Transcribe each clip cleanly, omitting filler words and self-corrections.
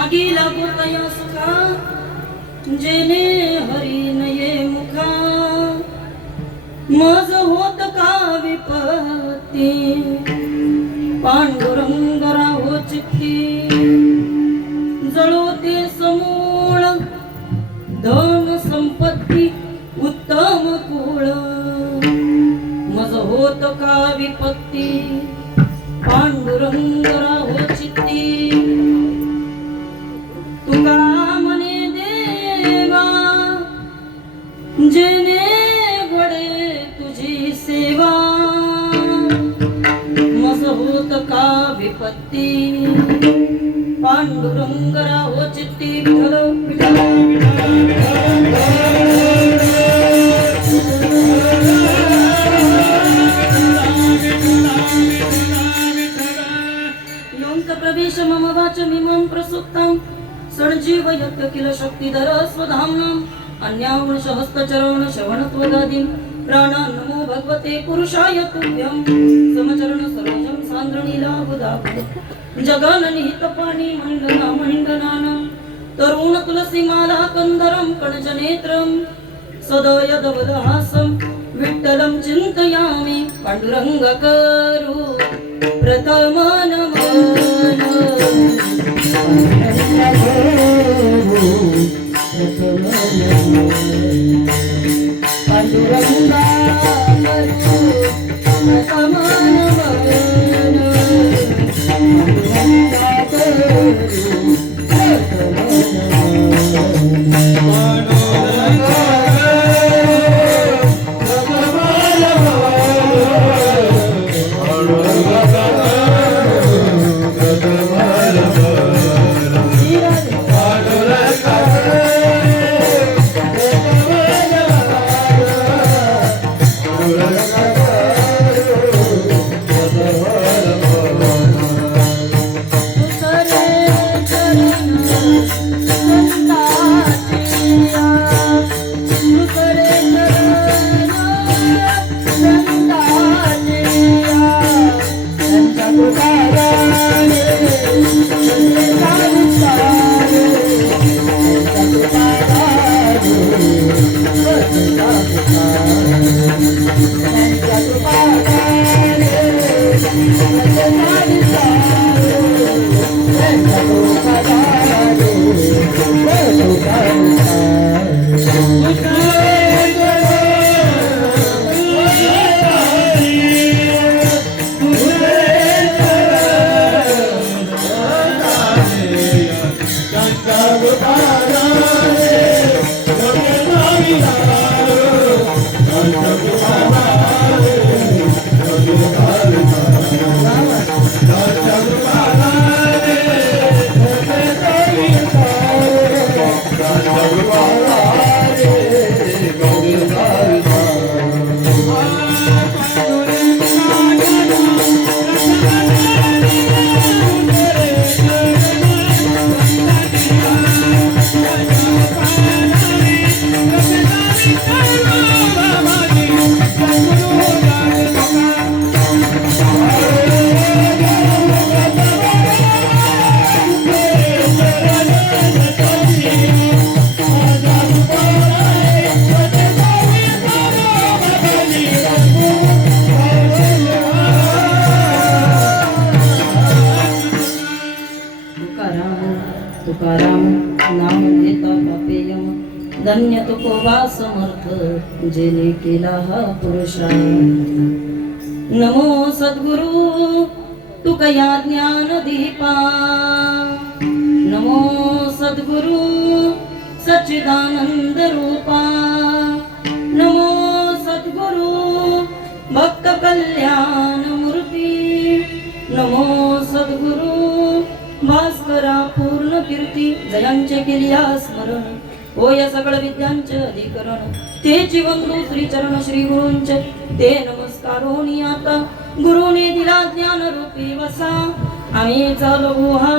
आगी लागो तया सुखा जेने हरी नये मुखा मज होत का विपत्ती पांडुरंग राहो चित्ती जळो ते समूळ धन संपत्ती उत्तम कुळ मज होत का विपत्ती पांडुरंग राहो चित्ती तुका मने देवा जेने घडे तुझी सेवा मज होत का विपत्ती पांडुरंग राहो चित्ती विठ्ठल योऽन्त प्रवेश मम वाचमिमं प्रसुप्तं सञ्जीव यज्ञ किल शक्तिधर स्वधाम्नाम् अन्यावंश हस्तचरण श्रवणत्वगादिं प्राणान् नमो भगवते पुरुषाय तुभ्यं समचरण सरोजं सान्द्रनीलाबुधाबुध जगन्निहितपाणि मण्डनानां तरुण तुलसीमाला कंदरं कणजनेत्रं सदयदवदहासं विठ्ठलं चिन्तयामि पाण्डुरङ्ग करू प्रथम नमन पांडुरंगा धन्य तुकोबा समर्थ जेने केला हा पुरुषार्थ नमो सद्गुरु तुकया ज्ञान दीपा नमो सद्गुरु सच्चिदानंद रूपा नमो सद्गुरु भक्त कल्याण मूर्ती नमो सद्गुरु भास्करा पूर्ण कीर्ती जयांचे केलिया स्मरण हो या सगळं विद्यांचे अधिकरण तेची वंदू श्री चरण श्री गुरूंचे ते नमस्कारोनी आता गुरुने दिला ज्ञान रूपी वसा आम्ही चालू हा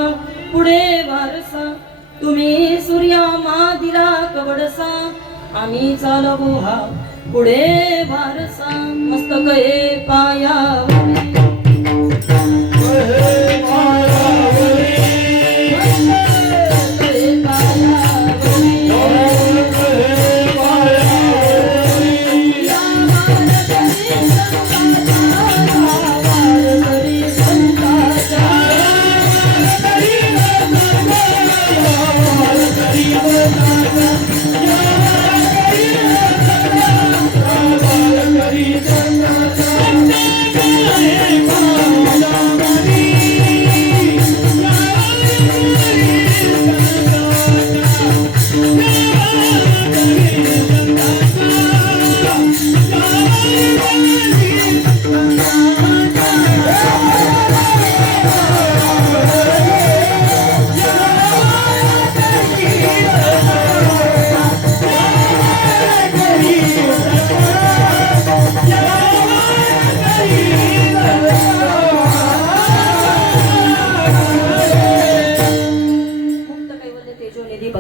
पुढे वारसा तुम्ही सूर्या मा दिला कवडसा आम्ही चालू हा पुढे वारसा मस्तक हे पाया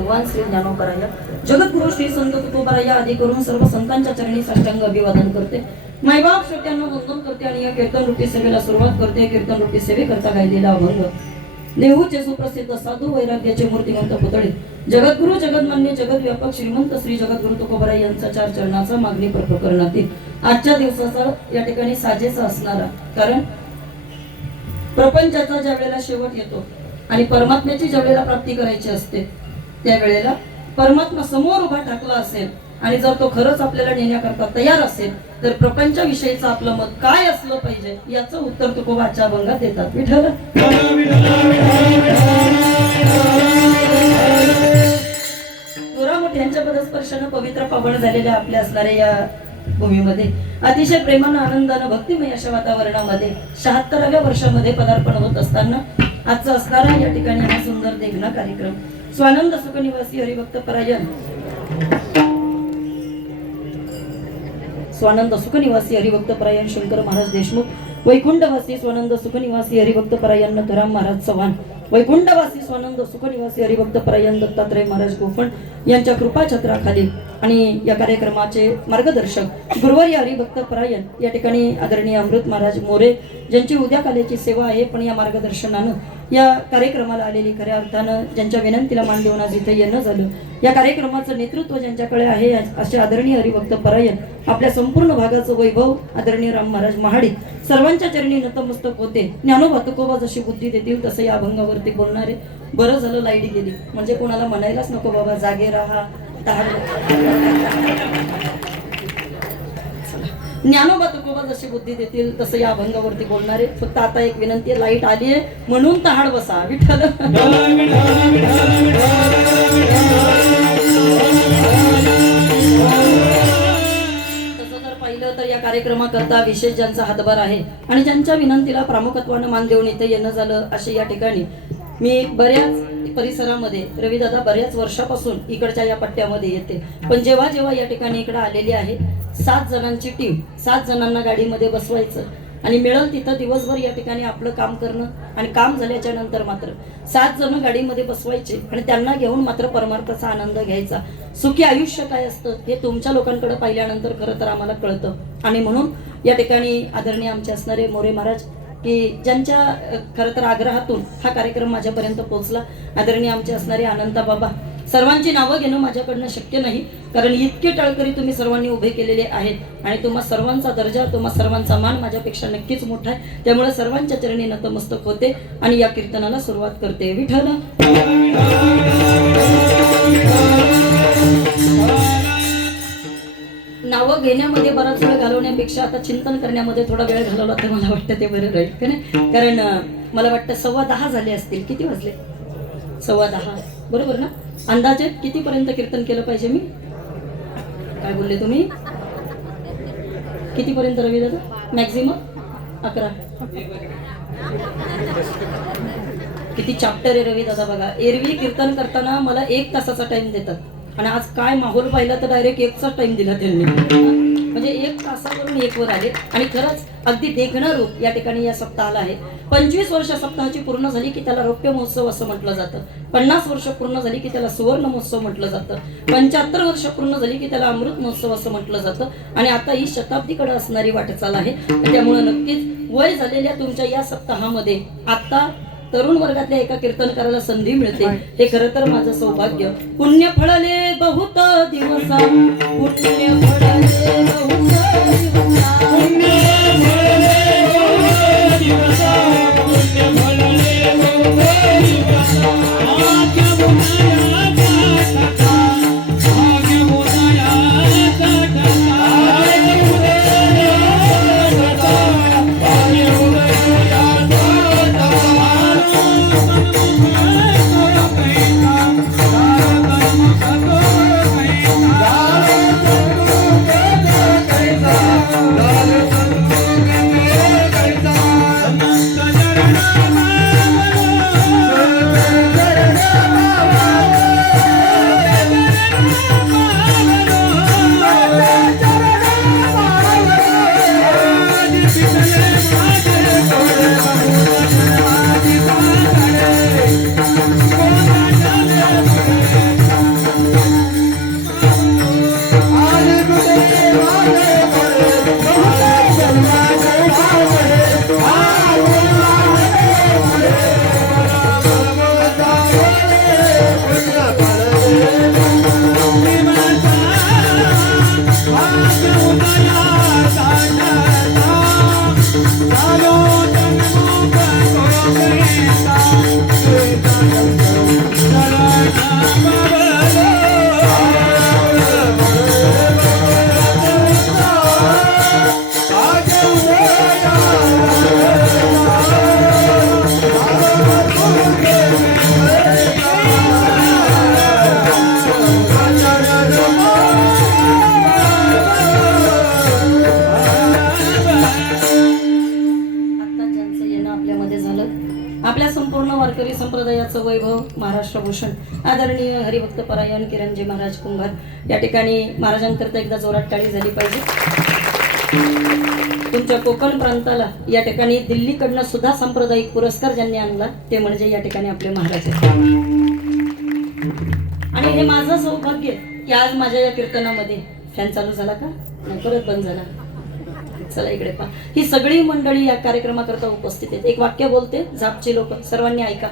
भगवान श्री ज्ञानोबराया जगद्गुरु श्री संत तुकोबराया आदी करून सर्व संतांच्या चरणी साष्टांग अभिवादन करते. मायबाप श्रोत्यांना वंदन करते आणि या कीर्तन रूपी सेवेला सुरुवात करते. कीर्तन रूपी सेवे करता गायलेला अभंग देहूचे सुप्रसिद्ध साधू वैराग्याचे मूर्तिमंत पुतळे जगद्गुरु जगन्मान्य जगद्व्यापक श्रीमंत श्री जगद्गुरु तुकोबराय यांचा 4 चरणाचा मागणी प्रकरणातील आजच्या दिवसाचा या ठिकाणी साजेसा असणारा, कारण प्रपंचाचा ज्या वेळेला शेवट येतो आणि परमात्म्याची ज्या वेळेला प्राप्ती करायची असते त्यावेळेला परमात्मा समोर उभा ठाकला असेल आणि जर तो खरंच आपल्याला नेण्याकरता तयार असेल तर प्रपंचाविषयीचं आपलं मत काय असलं पाहिजे याचं उत्तर तुकोबाच्या अभंगात देतात. विठ्ठल यांच्या पदस्पर्शानं पवित्र पावन झालेल्या आपल्या असणाऱ्या या भूमीमध्ये अतिशय प्रेमानं आनंदानं भक्तिमय अशा वातावरणामध्ये 76व्या वर्षामध्ये पदार्पण होत असताना आजचा असणारा या ठिकाणी हा सुंदर देखणा कार्यक्रम स्वानंद सुखनिवासी हरिभक्त परायण स्वानंद सुखनिवासी हरिभक्त परायण शंकर महाराज देशमुख वैकुंठवासी स्वानंद सुखनिवासी हरिभक्त परायण नथुराम महाराज चव्हाण वैकुंठवासी स्वानंद सुखनिवासी हरिभक्त परायण दत्तात्रय महाराज गोफण यांच्या कृपाछत्राखाली आणि या कार्यक्रमाचे मार्गदर्शक गुरुवारी हरिभक्त परायण या ठिकाणी आदरणीय अमृत महाराज मोरे ज्यांची उद्या काल्याची सेवा आहे, पण या मार्गदर्शनानं या कार्यक्रमाला आलेली खऱ्या अर्थानं ज्यांच्या विनंतीला मान देऊन आज इथे येणं झालं, या कार्यक्रमाचं नेतृत्व ज्यांच्याकडे आहे असे आदरणीय हरिभक्त परायण आपल्या संपूर्ण भागाचं वैभव आदरणीय राम महाराज महाडिक सर्वांच्या चरणी नतमस्तक होते. ज्ञानोबा तुकोबा जशी बुद्धी देतील तसं या अभंगावरती बोलणारे. बरं झालं लाईट गेली, म्हणजे कोणाला म्हणायलाच नको बाबा जागे राहा. ज्ञानोबा तुकोबा जशी बुद्धी देतील तसं या अभंगावरती बोलणारे. फक्त आता एक विनंती आहे, लाईट आली आहे म्हणून तहाड बसा. विठ्ठल तर या कार्यक्रमाकरता विशेष ज्यांचा हातभार आहे आणि ज्यांच्या विनंतीला प्रामुख्याने मान देऊन इथे येणं झालं असे या ठिकाणी मी बऱ्याच परिसरामध्ये रविदादा बऱ्याच वर्षापासून इकडच्या या पट्ट्यामध्ये येते, पण जेव्हा जेव्हा या ठिकाणी इकडे आलेली आहे 7 जणांची टीम, 7 जणांना गाडीमध्ये बसवायचं आणि मिळेल तिथं दिवसभर या ठिकाणी आपलं काम करणं आणि काम झाल्याच्या नंतर मात्र 7 जण गाडीमध्ये बसवायचे आणि त्यांना घेऊन मात्र परमार्थाचा आनंद घ्यायचा. सुखी आयुष्य काय असतं हे तुमच्या लोकांकडे पाहिल्यानंतर खरं तर आम्हाला कळतं. आणि म्हणून या ठिकाणी आदरणीय आमचे असणारे मोरे महाराज की ज्यांच्या खरं तर आग्रहातून हा कार्यक्रम माझ्यापर्यंत पोहोचला, आदरणीय आमचे असणारे अनंता बाबा, सर्वांची नावं घेणं माझ्याकडनं शक्य नाही कारण इतके टाळकरी तुम्ही सर्वांनी उभे केलेले आहेत आणि तुम्हा सर्वांचा दर्जा तुम्हा सर्वांचा मान माझ्यापेक्षा नक्कीच मोठा आहे. त्यामुळे सर्वांच्या चरणी नतमस्तक होते आणि या कीर्तनाला सुरुवात करते. विठ्ठल नावं घेण्यामध्ये बराच वेळ घालवण्यापेक्षा आता चिंतन करण्यामध्ये थोडा वेळ घालवला तर मला वाटतं ते बरं राहील का नाही. कारण मला वाटतं 10:15 झाले असतील. किती वाजले? 10:15 बरोबर ना. अंदाजे कितीपर्यंत कीर्तन केलं पाहिजे? मी काय बोलले तुम्ही? कितीपर्यंत रवी दादा? मॅक्झिमम 11. किती चॅप्टर आहे रवी दादा बघा. एरवी कीर्तन करताना मला 1 तासाचा टाइम देतात आणि आज काय माहोल पाहिला तर डायरेक्ट 1चा टाइम दिला त्यांनी, म्हणजे 1 तासावरून 1 वर आले. आणि खरंच अगदी देखणं रूप या ठिकाणी या सप्ताहाला आहे. 25 वर्ष सप्ताहाची पूर्ण झाली की त्याला रौप्य महोत्सव असं म्हटलं जातं. 50 वर्ष पूर्ण झाली की त्याला सुवर्ण महोत्सव म्हटलं जातं. 75 वर्ष पूर्ण झाली की त्याला अमृत महोत्सव असं म्हटलं जातं. आणि आता ही शताब्दीकडे असणारी वाटचाल आहे. त्यामुळे नक्कीच वय झालेल्या तुमच्या या सप्ताहामध्ये आता तरुण वर्गातल्या एका कीर्तनकाराला संधी मिळते, हे खरं तर माझं सौभाग्य. पुण्य फळले बहुत दिवसा, पुण्य फळले बहुत दिवसा, पुण्य फळले बहुत दिवसा, पुण्य फळले बहुत दिवसा, भाग्य बोलाया जाता, भाग्य बोलाया जाता, भाग्य बोलाया जाता, भाग्य बोलाया जाता. आपल्या संपूर्ण वारकरी संप्रदायाचं वैभव महाराष्ट्र भूषण आदरणीय हरिभक्त परायण किरणजी महाराज कुंभार या ठिकाणी महाराजांकरता एकदा जोरात टाळी झाली पाहिजे. तुमच्या कोकण प्रांताला या ठिकाणी दिल्लीकडनं सुद्धा सांप्रदायिक पुरस्कार ज्यांनी आणला ते म्हणजे या ठिकाणी आपले महाराज आहेत. आणि हे माझं सौभाग्य की आज माझ्या या कीर्तनामध्ये फॅन चालू झाला का नाही परत बंद झाला. चला इकडे पहा, ही सगळी मंडळी या कार्यक्रमाकरता उपस्थित आहेत. एक वाक्य बोलते, झापची लोक सर्वांनी ऐका.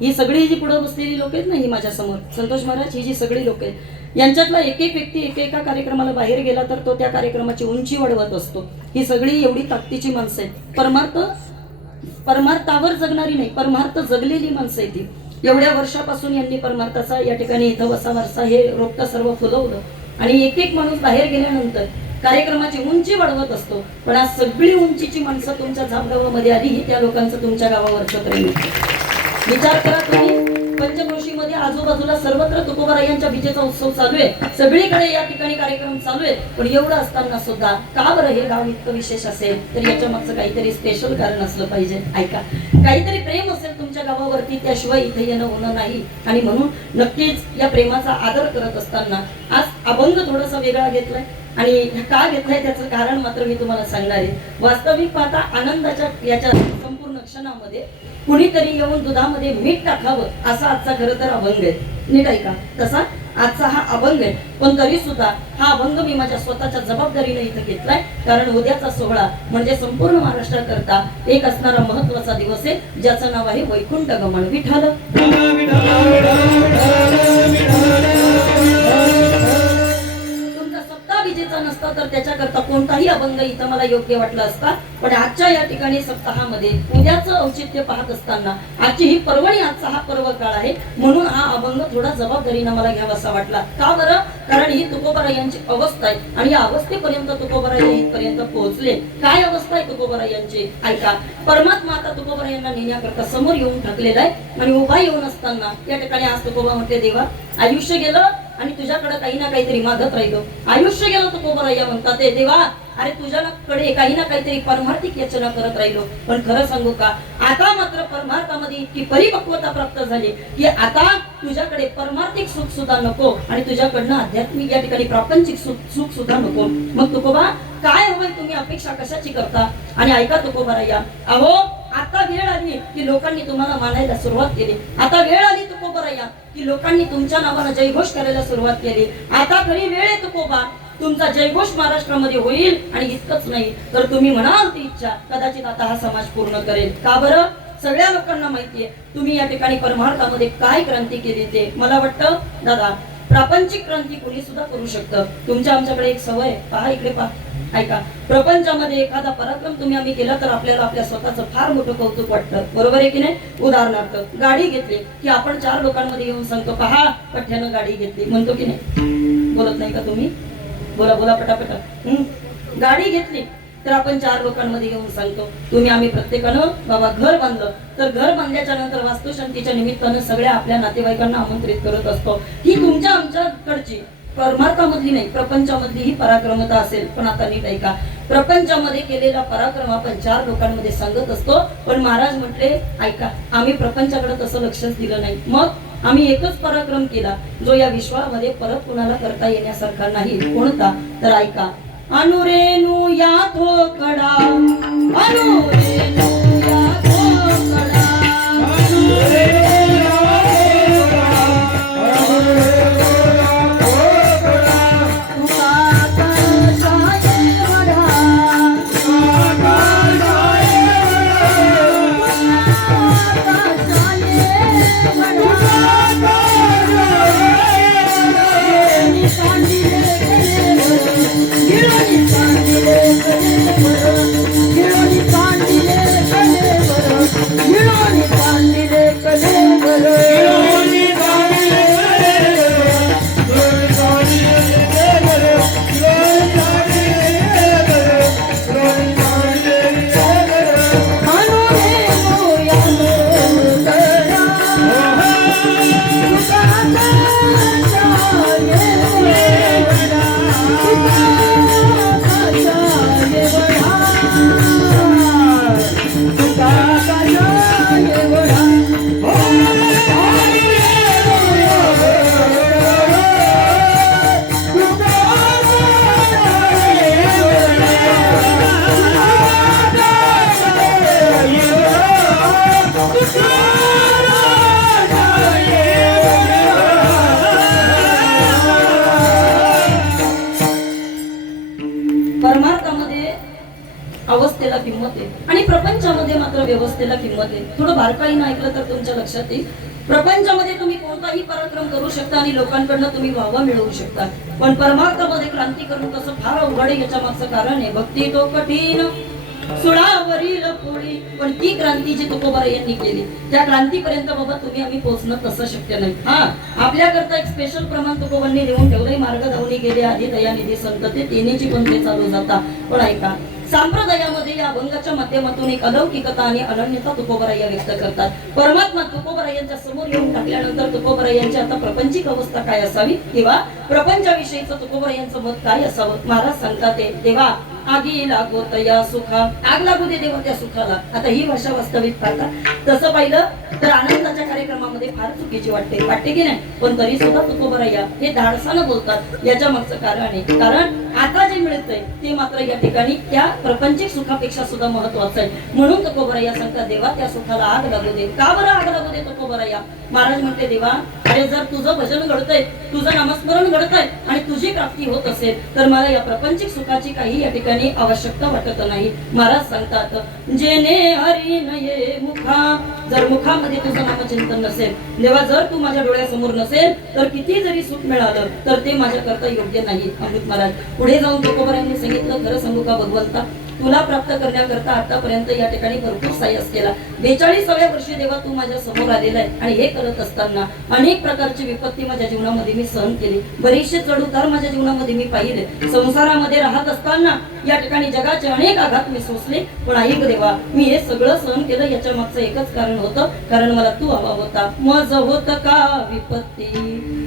ही सगळी जी पुढे बसलेली लोक आहेत ना, ही माझ्या समोर संतोष महाराज, ही जी सगळी लोक आहेत यांच्यातला एक एक व्यक्ती एकेका कार्यक्रमाला बाहेर गेला तर तो त्या कार्यक्रमाची उंची वाढवत असतो. ही सगळी एवढी ताकदीची माणसं आहेत. परमार्थावर जगणारी नाही, परमार्थ जगलेली माणसं आहेत. ती एवढ्या वर्षापासून यांनी परमार्थाचा या ठिकाणी इथं वसा वारसा हे रोपटा सर्व फुलवलं आणि एक एक माणूस बाहेर गेल्यानंतर कार्यक्रमाची उंची वाढवत असतो. पण आज सगळी उंचीची माणसं तुमच्या झापगावामध्ये आली, ही त्या लोकांचं तुमच्या गावावरचं प्रेम. विचार करा तुम्ही, पंचक्रोशीमध्ये आजूबाजूला सर्वत्र तुकोबारायांच्या विजेचा उत्सव चालू आहे, सगळीकडे या ठिकाणी कार्यक्रम चालू आहे. पण एवढं असताना सुद्धा का बरं हे गाव इतकं विशेष असेल? तर याच्या मागचं काहीतरी स्पेशल कारण असलं पाहिजे. ऐका, काहीतरी प्रेम असेल तुमच्या गावावरती, त्याशिवाय इथे येणं होणं नाही. आणि म्हणून नक्कीच या प्रेमाचा आदर करत असताना आज अभंग थोडासा वेगळा घेतलाय. आणि का घेतलाय त्याचं कारण मात्र मी तुम्हाला सांगणार आहे. वास्तविक पाहता आनंदाच्या याच्या संपूर्ण क्षणामध्ये कुणीतरी येऊन दुधामध्ये मीठ टाकावं असा आजचा खरं तर अभंग आहे. नीट ऐका, तसा आजचा हा अभंग आहे. पण तरी सुद्धा हा अभंग मी माझ्या स्वतःच्या जबाबदारीने इथं घेतलाय, कारण उद्याचा सोहळा म्हणजे संपूर्ण महाराष्ट्राकरता एक असणारा महत्वाचा दिवस आहे, ज्याचं नाव आहे वैकुंठ गमन. विठ्ठल विजेचा नसता तर त्याच्याकरता कोणताही अभंग इथं मला योग्य वाटला असता. पण आजच्या या ठिकाणी सप्ताहामध्ये उद्याचं औचित्य पाहत असताना आजची ही पर्वणी, आजचा हा पर्व काळ आहे, म्हणून हा अभंग थोडा जबाबदारीने मला घ्यावासा वाटला. का बरं? कारण ही तुकोबारायांची अवस्था आहे आणि या अवस्थेपर्यंत तुकोबाराय इथपर्यंत पोहोचले. काय अवस्था आहे तुकोबारायांची? ऐका, परमात्मा आता तुकोबारायांना नेण्याकरता समोर येऊन टाकलेला आहे आणि उभा येऊन असताना या ठिकाणी आज तुकोबा म्हटले, देवा आयुष्य गेलं आणि तुझ्याकडे काही ना काहीतरी मागत राहिलो. आयुष्य गेलं तुकोबाराया म्हणतात, देवा अरे तुझ्याकडे काही ना काहीतरी परमार्थिक याचना करत राहिलो. पण खरं सांगू का, आता मात्र परमार्थामध्ये इतकी परिपक्वता प्राप्त झाली की आता तुझ्याकडे परमार्थिक सुख सुद्धा नको आणि तुझ्याकडनं आध्यात्मिक या ठिकाणी प्रापंचिक सुख सुद्धा नको. मग तुकोबा काय हवंय? तुम्ही अपेक्षा कशाची करता? आणि ऐका तुकोबाराया, अहो आता वेळ आली की लोकांनी तुम्हाला मानायला सुरुवात केली. आता वेळ आली तुकोबाराया की लोकांनी तुमच्या नावानं जयघोष करायला सुरुवात केली. आता खरी वेळ आहे तुकोबा, तुमचा जयघोष महाराष्ट्रामध्ये होईल. आणि इतकंच नाही तर तुम्ही म्हणाल ती इच्छा कदाचित आता हा समाज पूर्ण करेल. का बरं? सगळ्या लोकांना माहितीये तुम्ही या ठिकाणी परमार्थामध्ये काय क्रांती केली ते. मला वाटतं दादा, प्रापंचिक क्रांती कोणी सुद्धा करू शकतं. तुमच्या आमच्याकडे एक सवय, पहा इकडे पहा, ऐका, प्रपंचामध्ये एखादा पराक्रम तुम्ही आम्ही केला तर आपल्याला आपल्या स्वतःचं फार मोठं कौतुक वाटतं. बरोबर आहे की नाही? उदाहरणार्थ गाडी घेतली की आपण 4 लोकांमध्ये येऊन सांगतो, पहा पठ्ठ्यानं गाडी घेतली, म्हणतो की नाही? बोलत नाही का तुम्ही? बोला बोला पटापटा. गाडी घेतली तर आपण 4 लोकांमध्ये येऊन सांगतो. तुम्ही आम्ही प्रत्येकानं बाबा घर बांधलं तर घर बांधल्याच्या नंतर वास्तुशांतीच्या निमित्तानं सगळ्या आपल्या नातेवाईकांना आमंत्रित करत असतो. ही तुमच्या आमच्याकडची परमार्थामधली नाही, प्रपंचामधली ही पराक्रमता असेल. पण आता नीट ऐका, प्रपंचामध्ये केलेला पराक्रम आपण 4 लोकांमध्ये सांगत असतो. पण महाराज म्हटले, ऐका, आम्ही प्रपंचाकडे तसं लक्षच दिलं नाही. मग आम्ही एकच पराक्रम केला जो या विश्वामध्ये परत कुणाला करता येण्यासारखा नाही. कोणता? तर ऐका, अनुरेनु या थोकडा, अनुरेनु या थोकडा, गिळोनी पांडिले थोडं बारकाईनं ऐकलं तर तुमच्या लक्षात येईल. प्रपंचामध्ये तुम्ही कोणताही पराक्रम करू शकता आणि लोकांकडनं तुम्ही वाहवा मिळवू शकता, पण परमार्थामध्ये क्रांती करणं कसं फार अवघड आहे. याच्या मागचं कारण आहे भक्ती तो कठीण सुळावरील पोळी. पण ती क्रांती जी तुकोबाराय यांनी केली त्या क्रांतीपर्यंत बाबा तुम्ही आम्ही पोहोचणं तसं शक्य नाही. हा, आपल्याकरता एक स्पेशल प्रमाण तुकोबांनी देऊन ठेवलंय. मार्ग धावणी गेले आधी दयानिधी संत ते तिन्हीची पण ते चालू जाता. पण ऐका, संप्रदायामध्ये या अभंगाच्या माध्यमातून एक अलौकिकता आणि अनन्यता तुकोबाराय व्यक्त करतात. परमात्मा तुकोबाराय यांच्या समोर येऊन टाकल्यानंतर तुकोबाराय यांची आता प्रपंचिक अवस्था काय असावी किंवा प्रपंचाविषयीचं तुकोबाराय यांचं मत काय असावं. महाराज सांगतात ते, देवा आगी लागो तया सुखा, आग लागू दे देवा त्या सुखाला. आता ही भाषा वास्तविक पाहता तसं पाहिलं तर आनंदाच्या कार्यक्रमामध्ये फार चुकीची वाटते की नाही. पण तरी सुद्धा तुकोबाराय हे धाडसानं बोलतात. याच्या मागचं कारण आहे, कारण आता जे मिळतंय ते मात्र या ठिकाणी त्या प्रपंचिक सुखापेक्षा सुद्धा महत्वाचं आहे. म्हणून तुकोबाराय सांगतात, देवा त्या सुखाला आग लागू दे. का बरं आग लागू दे तुकोबाराय? महाराज म्हणते, देवा अरे जर तुझं भजन घडतंय, तुझं नामस्मरण घडतंय आणि तुझी प्राप्ती होत असेल तर मला या प्रपंचिक सुखाची काही या ठिकाणी आवश्यकता वाटत नाही. महाराज सांगतात, जेने हरी नये मुखा, जर मुखामध्ये तुझं नामचिंतन नसेल, देवा जर तू माझ्या डोळ्यासमोर नसेल तर किती जरी सुख मिळालं तर ते माझ्याकरता योग्य नाही. अमृत महाराज पुढे जाऊन तुकोबारायांनी सांगितलं, खरं सांगू का भगवंता, तुला प्राप्त करण्याकरता आतापर्यंत या ठिकाणी भरपूर सायस केला. 42व्या वर्षी देवा तू माझ्या समोर आलेला आहे आणि हे करत असताना अनेक प्रकारची विपत्ती माझ्या जीवनामध्ये मी सहन केली. बरेचसे चढउतार माझ्या जीवनामध्ये मी पाहिले. संसारामध्ये राहत असताना या ठिकाणी जगाचे अनेक आघात मी सोसले. पण ऐक देवा, मी हे सगळं सहन केलं याच्या मागचं एकच कारण होतं, कारण मला तू हवा होता. मज होत का विपत्ती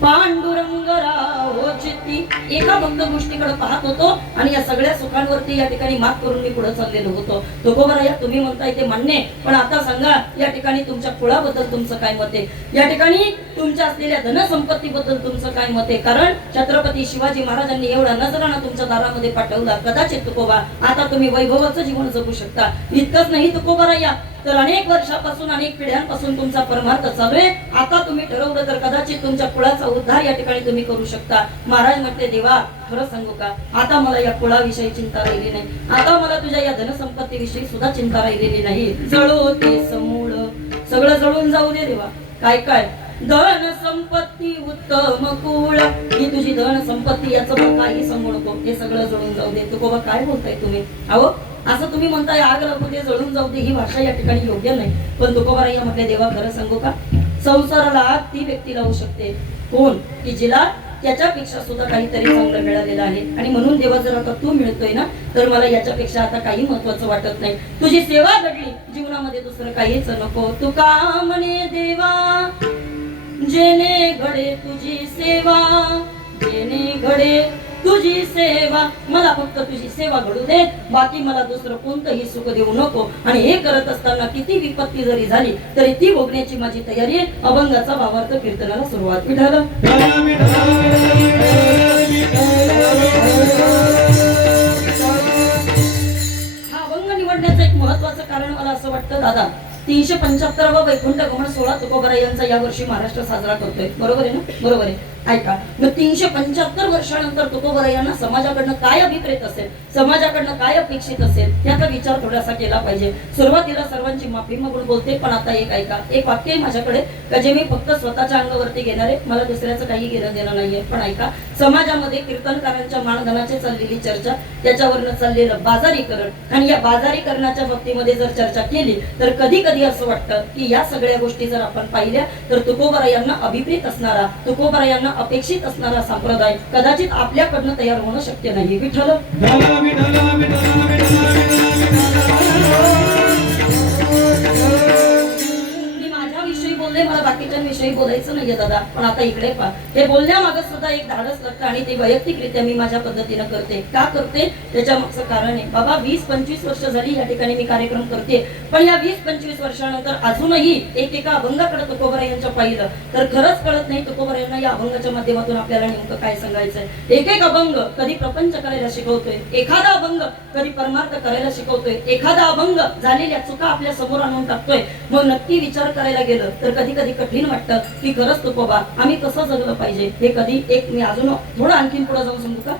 पांडुरंग राहो चित्ती. एका फक्त गोष्टीकडे पाहत होतो आणि या सगळ्या सुखांवरती या ठिकाणी मात करून मी पुढे चाललेलो होतो. तुकोबाराय तुम्ही म्हणताय ते मान्य, पण आता सांगा या ठिकाणी तुमच्या कुळाबद्दल तुमचं काय मत आहे, या ठिकाणी तुमच्या असलेल्या धनसंपत्तीबद्दल तुमचं काय मत आहे. कारण छत्रपती शिवाजी महाराजांनी एवढा नजराणा तुमच्या दारामध्ये पाठवला. कदाचित तुकोबा आता तुम्ही वैभवाचं जीवन जगू शकता. इतकंच नाही तुकोबाराय, तर अनेक वर्षापासून अनेक पिढ्यांपासून तुमचा परमार्थ चालू आहे. आता तुम्ही ठरवलं तर कदाचित तुमच्या कुळाचा उद्धार या ठिकाणी तुम्ही करू शकता. महाराज म्हटले, देवा खरं सांगू का, आता मला या कुळाविषयी चिंता राहिली नाही. आता मला तुझ्या या धनसंपत्तीविषयी सुद्धा चिंता राहिलेली नाही. जळो ते समूळ, सगळं जळून जाऊ दे देवा. काय काय धन संपत्ती उत्तम कुळ, ही तुझी धन संपत्ती याचं काही सांगू नको, हे सगळं जळून जाऊ दे. तुकोबा काय बोलताय तुम्ही? अहो असं तुम्ही म्हणताय आग लागू दे, जळून जाऊ दे, ही भाषा या ठिकाणी योग्य नाही. पण तुकोबाराय म्हटले, देवा खरं सांगू का, संसाराला आग ती व्यक्ती लावू शकते कोण, की जिला त्याच्यापेक्षा सुद्धा काहीतरी चांगलं मिळालेलं आहे. आणि म्हणून देवा जर आता तू मिळतोय ना, तर मला याच्यापेक्षा आता काही महत्वाचं वाटत नाही. तुझी सेवा घडली, जीवनामध्ये दुसरं काहीच नको. तुका म्हणे देवा जेने घडे तुझी सेवा, जेने घडे तुझी सेवा, मला फक्त तुझी सेवा घडू दे, बाकी मला दुसरं कोणतंही सुख देऊ नको. आणि हे करत असताना किती विपत्ती जरी झाली तरी ती भोगण्याची माझी तयारी आहे. अभंगाचा भावार्थ कीर्तनाला सुरुवात. विठ्ठल हा अभंग निवडण्याचं एक महत्वाचं कारण मला असं वाटतं, दादा 375वा वैकुंठ गमन सोहळा तुकोबाराय यांचा या वर्षी महाराष्ट्र साजरा करतोय. बरोबर आहे ना? बरोबर आहे. ऐका, मग 375 वर्षानंतर तुकोबाराय यांना समाजाकडनं काय अभिप्रेत असेल, समाजाकडनं काय अपेक्षित असेल याचा विचार थोडासा केला पाहिजे. सुरुवातीला सर्वांची माफी मागून बोलते, पण आता एक ऐका, एक वाक्य आहे माझ्याकडे का जे मी फक्त स्वतःच्या अंगावरती घेणार आहे, मला दुसऱ्याचं काही घेणं देणं नाहीये. पण ऐका, समाजामध्ये कीर्तनकारांच्या मानधनाची चाललेली चर्चा, त्याच्यावरनं चाललेलं बाजारीकरण आणि या बाजारीकरणाच्या बाबतीमध्ये जर चर्चा केली तर कधी कधी असं वाटतं की या सगळ्या गोष्टी जर आपण पाहिल्या तर तुकोबाराय यांना अभिप्रेत असणारा, तुकोबाराय यांना अपेक्षित असणारा संप्रदाय कदाचित आपल्याकडनं तयार होणं शक्य नाही. विठ्ठल बोलले, मला बाकीच्यांविषयी बोलायचं नाहीये दादा, पण आता इकडे पहा, हे बोलण्यामागे सुद्धा एक धाडस लागतं आणि ते वैयक्तिकरित्या मी माझ्या पद्धतीनं करते. का करते त्याच्या मागचं कारण आहे. बाबा 20-25 वर्ष झाली या ठिकाणी मी कार्यक्रम करते, पण या 20-25 वर्षानंतर अजूनही एकेका अभंगाकडे तुकोबाराय यांच्या पाहिलं तर खरंच कळत नाही तुकोबाराय यांना या अभंगाच्या माध्यमातून आपल्याला नेमकं काय सांगायचंय. एक एक अभंग कधी प्रपंच करायला शिकवतोय, एखादा अभंग कधी परमार्थ करायला शिकवतोय, एखादा अभंग झालेल्या चुका आपल्या समोर आणून टाकतोय. मग नक्की विचार करायला गेलं तर कधी कधी कठीण वाटतं की खरंच तुकोबा आम्ही कसं जगलं पाहिजे. हे कधी एक मी अजून थोडं आणखीन पुढे जाऊन सांगू का,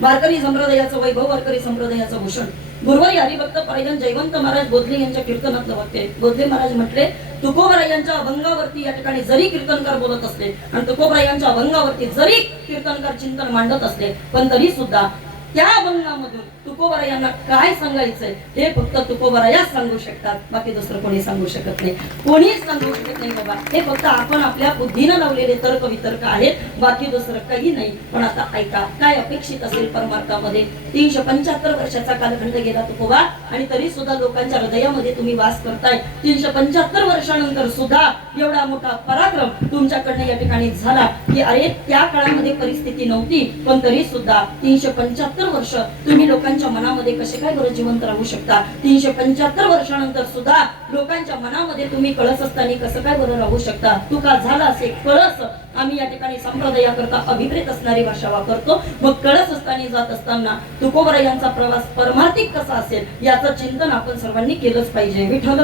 वारकरी संप्रदायाचं वैभव, वारकरी संप्रदायाचं भूषण. गुरुवारी हरिभक्त परायण जयवंत महाराज बोधले यांच्या कीर्तनातलं वाक्य आहे. बोधले महाराज म्हटले, तुकोबरायांच्या अभंगावरती या ठिकाणी जरी कीर्तनकार बोलत असले आणि तुकोबरायांच्या अभंगावरती जरी कीर्तनकार चिंतन मांडत असले, पण तरी सुद्धा त्या अभंगामधून तुकोबरायांना काय सांगायचंय हे फक्त तुकोबरायाच सांगू शकतात. बाकी दुसरं कोणी सांगू शकत नाही, कोणीच सांगू शकत नाही बाबा. हे फक्त आपण आपल्या बुद्धीनं लावलेले तर्क वितर्क आहेत, बाकी दुसरं काही नाही. पण आता ऐका, काय अपेक्षित असेल परमार्थामध्ये. 375 वर्षाचा कालखंड गेला तुकोबा, आणि तरी सुद्धा लोकांच्या हृदयामध्ये तुम्ही वास करताय. 375 वर्षानंतर सुद्धा एवढा मोठा पराक्रम तुमच्याकडनं या ठिकाणी झाला की अरे त्या काळामध्ये परिस्थिती नव्हती, पण तरी सुद्धा 375 वर्ष तुम्ही लोकांच्या मनामध्ये कसे काय बरं जिवंत राहू शकता. 375 वर्षानंतर सुद्धा लोकांच्या मनामध्ये तुम्ही कळस असताना कसं काय बरं राहू शकता. तुका झाला असे कळस. आम्ही या ठिकाणी संप्रदायाकरता अभिप्रेत असणारी भाषा वापरतो. मग कळस असताना जात असताना तुकोबरा यांचा प्रवास परमार्थिक कसा असेल याचं चिंतन आपण सर्वांनी केलंच पाहिजे. विठ्ठल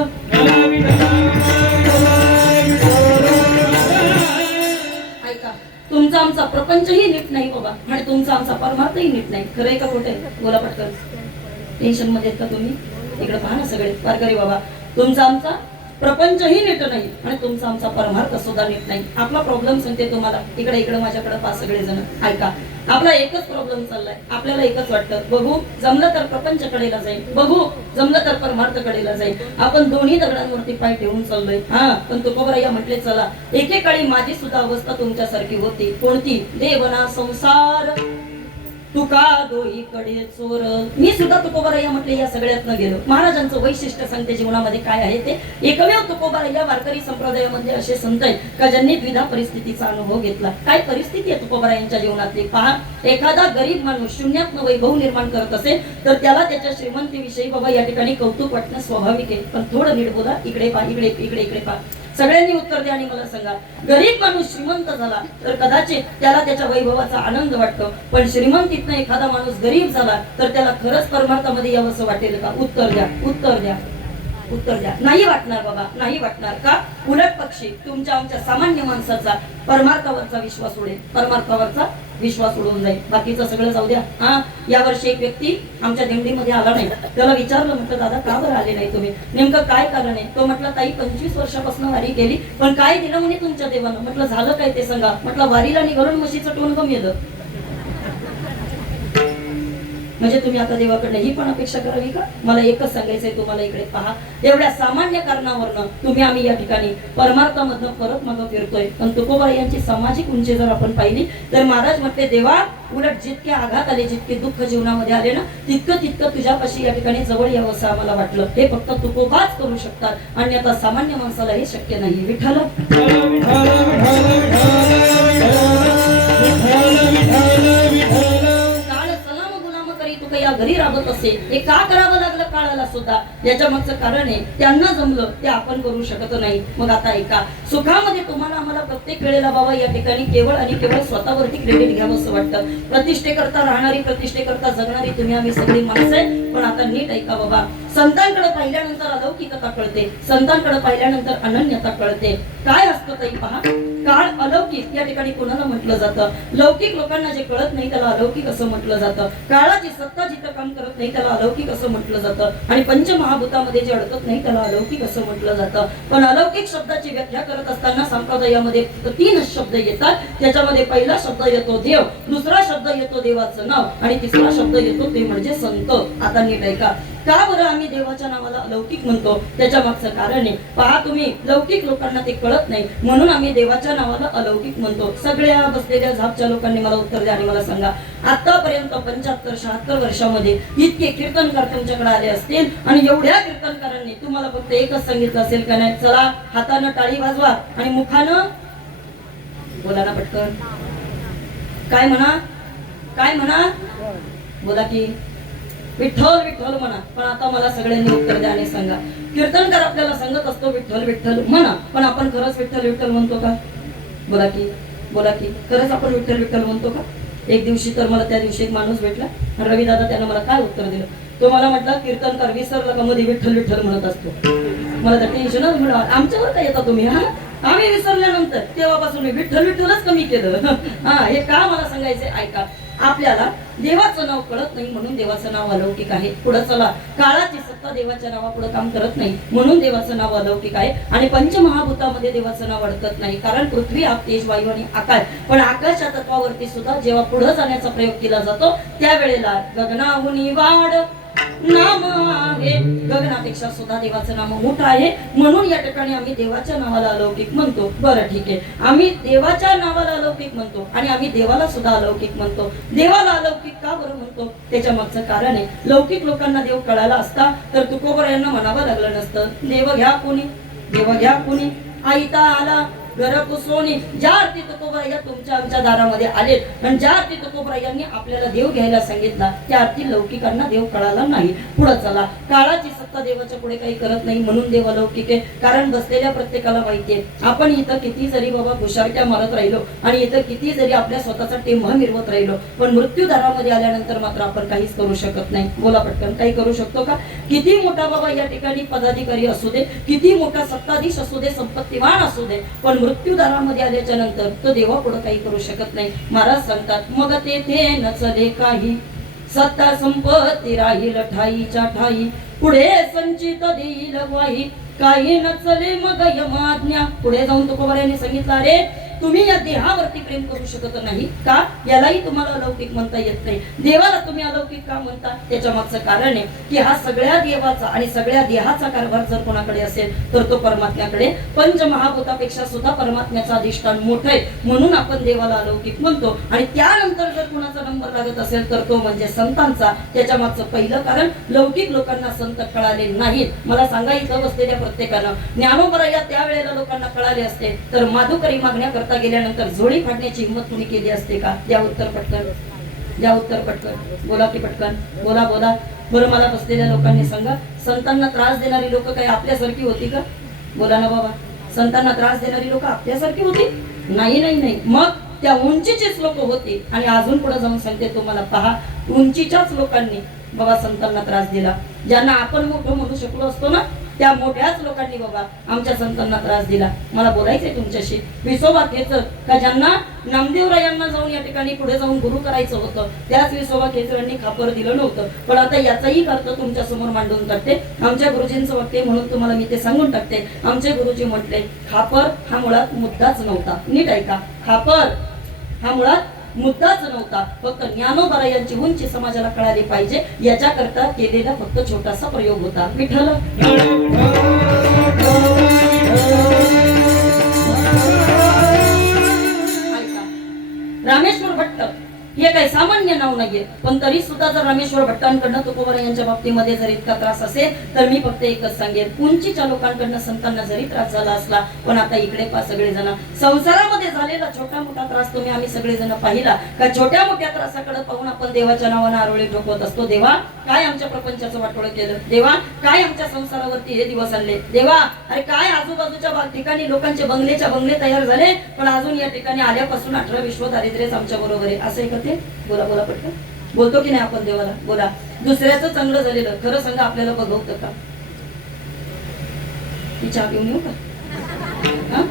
ऐका, तुमचा आमचा प्रपंचही नीट नाही बाबा, आणि तुमचा आमचा परमार्थही नीट नाही. खरंय का खोटं आहे? बोला पटकन. टेन्शन मध्ये का तुम्ही? इकडे पहा ना सगळे वारकरी बाबा, तुमचा आमचा प्रपंचही नीट नाही आणि तुमचा आमचा परमार्थ सुद्धा नीट नाही. आपला प्रॉब्लेम सांगते तुम्हाला. इकडे इकडे माझ्याकडे पाच सगळे जण ऐका, आपला एकच प्रॉब्लेम चाललाय. आपल्याला एकच वाटतं, बघू जमलं तर प्रपंच कडेला जाईल, बघू जमलं तर परमार्थ कडेला जाईल. आपण दोन्ही दगडांवरती पाय ठेवून चाललोय. हा, पण तुकोबराया म्हटले चला, एकेकाळी माझी सुद्धा अवस्था तुमच्यासारखी होती. कोणती? देवना संसार तुका दोहीकडे चोर. मी सुद्धा तुकोबराया म्हटले या सगळ्यातनं गेलो. महाराजांचं वैशिष्ट्य सांगते जीवनामध्ये काय आहे ते. एकमेव तुकोबराया वारकरी संप्रदायामध्ये असे संत आहेत का ज्यांनी द्विधा परिस्थितीचा अनुभव घेतला. काय परिस्थिती आहे तुकोबरायांच्या जीवनातली पहा. एखादा गरीब माणूस शून्यातनं वैभव निर्माण करत असेल तर त्याला त्याच्या श्रीमंतीविषयी बाबा या ठिकाणी कौतुक वाटणं स्वाभाविक आहे. पण थोडं नीट बोला. इकडे पहा, इकडे इकडे इकडे पहा. सगळ्यांनी उत्तर द्या आणि मला सांगा, गरीब माणूस श्रीमंत झाला तर कदाचित त्याला त्याच्या वैभवाचा आनंद वाटतो, पण श्रीमंतीतनं एखादा माणूस गरीब झाला तर त्याला खरंच परमार्थामध्ये यावंसं वाटेल का? उत्तर द्या, उत्तर द्या, उत्तर द्या. नाही वाटणार बाबा, नाही वाटणार. का? उलट पक्षी तुमच्या आमच्या सामान्य माणसाचा परमार्थावरचा विश्वास उडेल, परमार्थावरचा विश्वास उडून जाईल. बाकीचं सगळं जाऊ द्या. हा, यावर्षी एक व्यक्ती आमच्या दिंडीमध्ये आला नाही. त्याला विचारलं, म्हटलं दादा का बरं आले नाही तुम्ही, नेमकं काय कारण आहे? तो म्हटलं ताई 25 वर्षापासून वारी केली, पण काय दिलं म्हणे तुमच्या देवानं. म्हटलं झालं काय ते सांगा. म्हटलं वारीला निघालून म्हशीचं टोन गमेलं. म्हणजे तुम्ही आता देवाकडनं ही पण अपेक्षा करावी का? मला एकच सांगायचंय तुम्हाला. इकडे पहा, एवढ्या सामान्य कारणावरनं तुम्ही आम्ही या ठिकाणी परमार्थामधनं परत मागं फिरतोय. पण तुकोबा यांची सामाजिक उंची जर आपण पाहिली तर महाराज म्हटले, देवा उलट जितके आघात आले, जितके दुःख जीवनामध्ये आले ना, तितकं तुझ्यापाशी या ठिकाणी जवळ यावं असं आम्हाला वाटलं. हे फक्त तुकोबाच करू शकतात, अन्यथा सामान्य माणसाला हे शक्य नाही. विठ्ठल या घरी राबत असे, हे का करावं लागलं काळाला सुद्धा? याच्या मागचं कारण आहे, त्यांना जमलं ते आपण करू शकत नाही. मग आता ऐका, सुखामध्ये तुम्हाला आम्हाला प्रत्येक वेळेला बाबा या ठिकाणी केवळ आणि केवळ स्वतःवरती क्रेडिट घ्यावं असं वाटतं. प्रतिष्ठेकरता राहणारी, प्रतिष्ठेकरता जगणारी तुम्ही आम्ही सगळी माणसं आहे. पण आता नीट ऐका बाबा, संतांकडे पाहिल्यानंतर अलौकिकता कळते, संतांकडे पाहिल्यानंतर अनन्यता कळते. काय असतं ताई पहा, काळ अलौकिक या ठिकाणी कोणाला म्हटलं जातं? लौकिक लोकांना जे कळत नाही त्याला अलौकिक असं म्हटलं जातं. काळाची सत्ता जिथं काम करत नाही त्याला अलौकिक असं म्हटलं जातं, आणि पंचमहाभूतामध्ये जे अडकत नाही त्याला अलौकिक असं म्हटलं जातं. पण अलौकिक शब्दाची व्याख्या करत असताना संप्रदायामध्ये 3 शब्द येतात. त्याच्यामध्ये पहिला शब्द येतो देव, दुसरा शब्द येतो देवाचं नाव, आणि तिसरा शब्द येतो ते म्हणजे संत. आता नीट ऐका, का बरं आम्ही देवाच्या नावाला अलौकिक म्हणतो? त्याच्या मागचं कारण आहे पहा. तुम्ही लौकिक लोकांना ते कळत नाही म्हणून आम्ही देवाच्या नावाला अलौकिक म्हणतो. सगळ्या बसलेल्या झापच्या लोकांनी मला उत्तर द्या आणि मला सांगा, आतापर्यंत 75-76 वर्षामध्ये इतके कीर्तनकार तुमच्याकडे आले असतील, आणि एवढ्या कीर्तनकारांनी तुम्हाला फक्त एकच सांगितलं असेल का नाही, चला हातानं टाळी वाजवा आणि मुखानं बोला ना पटकन. काय म्हणा, काय म्हणा, बोला की विठ्ठल विठ्ठल म्हणा. पण आता मला सगळ्यांनी उत्तर द्या आणि सांगा, कीर्तनकार आपल्याला सांगत असतो विठ्ठल विठ्ठल म्हणा, पण आपण खरंच विठ्ठल विठ्ठल म्हणतो का? बोला की, बोला की, खरंच आपण विठ्ठल विठ्ठल म्हणतो का? एक दिवशी तर मला त्या दिवशी एक माणूस भेटला, रवी दादा, त्यानं मला काय उत्तर दिलं? तो मला म्हटला, कीर्तनकार विसरला का मध्ये विठ्ठल विठ्ठल म्हणत असतो. मला तर टेन्शनच मिळालं, आमच्यावर काय येता तुम्ही? हा, आम्ही विसरल्यानंतर तेव्हापासून मी विठ्ठल विठ्ठलच कमी केलं. हा, हे का मला सांगायचंय ऐका. आपल्याला देवाचं नाव कळत नाही म्हणून देवाचं नाव अलौकिक आहे. पुढे चला, काळाची सत्ता देवाच्या नावापुढे काम करत नाही म्हणून देवाचं नाव अलौकिक आहे. आणि पंचमहाभूतामध्ये देवाचं नाव अडकत नाही, कारण पृथ्वी, आप, तेज, वायू आणि आकाश. पण आकाशच्या तत्वावरती सुद्धा जेव्हा पुढे जाण्याचा प्रयोग केला जातो त्यावेळेला गगनाहुनी वाढ नाम आहे. गगनापेक्षा सुद्धा देवाचं नाम मोठं आहे म्हणून या ठिकाणी आम्ही देवाच्या नावाला अलौकिक म्हणतो. बरं ठीक आहे, आम्ही देवाच्या नावाला अलौकिक म्हणतो आणि आम्ही देवाला सुद्धा अलौकिक म्हणतो. देवाला अलौकिक का बरं म्हणतो? त्याच्या मागचं कारण आहे, लौकिक लोकांना देव कळाला असता तर तुकोबर यांना म्हणावं लागलं नसतं, देव घ्या कोणी, देव घ्या कोणी, आईता आला घर पुसोनी. ज्या अर्थी तुकोबराया तुमच्या आमच्या दारामध्ये आले आणि ज्या अर्थी तुकोबरायांनी आपल्याला देव घ्यायला सांगितला त्या अर्थी लौकिकांना देव कळाला नाही. पुढे चला, काळाची सत्ता देवाच्या पुढे काही करत नाही म्हणून देव अलौकिक आहे. कारण बसलेल्या प्रत्येकाला माहितीये आपण इथं किती जरी बाबा हुशारक्या मारत राहिलो आणि इथं किती जरी आपल्या स्वतःचा टेंभा मिरवत राहिलो पण मृत्यू दारामध्ये आल्यानंतर मात्र आपण काहीच करू शकत नाही. बोला पटकन, काही करू शकतो का? किती मोठा बाबा या ठिकाणी पदाधिकारी असू दे, किती मोठा सत्ताधीश असू दे, संपत्तीवान असू दे, पण मृत्यू दारामध्ये आल्याच्या नंतर तो देवा पुढे काही करू शकत नाही. महाराज सांगतात, मग तेथे नचले काही, सत्ता संपत्ती राहील ठाईच्या ठाई, पुढे संचित देईल ग्वाही, काही नचले मग यमाज्ञा. पुढे जाऊन तुकोबारायांनी सांगितलं, अरे तुम्ही या देहावरती प्रेम करू शकत नाही का? यालाही तुम्हाला अलौकिक म्हणता येत नाही. देवाला तुम्ही अलौकिक का म्हणता? त्याच्या मागचं कारण आहे की हा सगळ्या देवाचा आणि सगळ्या देहाचा कारभार जर कोणाकडे असेल तर तो परमात्म्याकडे. पंचमहाभूतापेक्षा सुद्धा परमात्म्याचं अधिष्ठान मोठं आहे म्हणून आपण देवाला अलौकिक म्हणतो. आणि त्यानंतर जर कोणाचा नंबर लागत असेल तर तो म्हणजे संतांचा. त्याच्या मागचं पहिलं कारण, लौकिक लोकांना संत कळाले नाहीत. मला सांगा, इथं बसलेल्या प्रत्येकानं ज्ञानोबराया त्यावेळेला लोकांना कळाले असते तर माधुकरी मागण्या करता गेल्यानंतर झोळी फाडण्याची हिंमत कुणी केली असते का? द्या उत्तर पटकन, द्या उत्तर पटकन, बोला की पटकन, बोला बोला. बरं मला बसलेल्या लोकांनी सांगा, संतांना त्रास देणारी लोक काही आपल्यासारखी होती का? बोला ना बाबा, संतांना त्रास देणारी लोक आपल्यासारखी होती? नाही नाही नाही. मग त्या उंचीचेच लोक होते. आणि अजून पुढे जाऊन सांगते तुम्हाला, पहा, उंचीच्याच लोकांनी बाबा संतांना त्रास दिला. ज्यांना आपण मोठं म्हणू शकलो असतो ना त्या मोठ्याच लोकांनी बाबा आमच्या संतांना त्रास दिला. मला बोलायचंय तुमच्याशी, विसोबा खेचर का ज्यांना नामदेवरायांना जाऊन या ठिकाणी पुढे जाऊन गुरु करायचं होतं त्याच विसोबा खेचरांनी खापर दिलं नव्हतं. पण आता याचाही अर्थ तुमच्या समोर मांडून टाकते. आमच्या गुरुजींचं वाक्य म्हणून तुम्हाला मी ते सांगून टाकते. आमचे गुरुजी म्हटले, खापर हा मुळात मुद्दाच नव्हता. नीट ऐका, खापर हा मुळात मुद्दाच नव्हता, फक्त ज्ञानोबरायांची उंची समाजाला कळाली पाहिजे याच्याकरता केलेला फक्त छोटासा प्रयोग होता. विठ्ठल रामेश्वर भट्ट हे काही सामान्य नाव नाहीये, पण तरी सुद्धा जर रामेश्वर भट्टांकडनं तुकोबरायांच्या बाबतीमध्ये जर इतका त्रास असेल तर मी फक्त एकच सांगेन, उंचीच्या लोकांकडनं संतांना जरी त्रास झाला असला पण आता इकडे पा सगळेजण संसारामध्ये झालेला छोटा मोठा त्रास तुम्ही आम्ही सगळेजण पाहिला का? छोट्या मोठ्या त्रासाकडे पाहून आपण देवाच्या नावानं आरोळी ठोकवत असतो. देवा काय आमच्या प्रपंचाचं वाटोळं केलं, देवा काय आमच्या संसारावरती हे दिवस आणले, देवा अरे काय आजूबाजूच्या ठिकाणी लोकांचे बंगलेच्या बंगले तयार झाले पण अजून या ठिकाणी आल्यापासून 18 विश्व दारिद्र्यच आमच्या बरोबर आहे. असं आहे. बोला बोला पटकन, बोलतो की नाही आपण देवाला? बोला. दुसऱ्याचं चांगलं झालेलं खरं सांगा आपल्याला बघवतं का? ती चहा पिऊन येऊ का?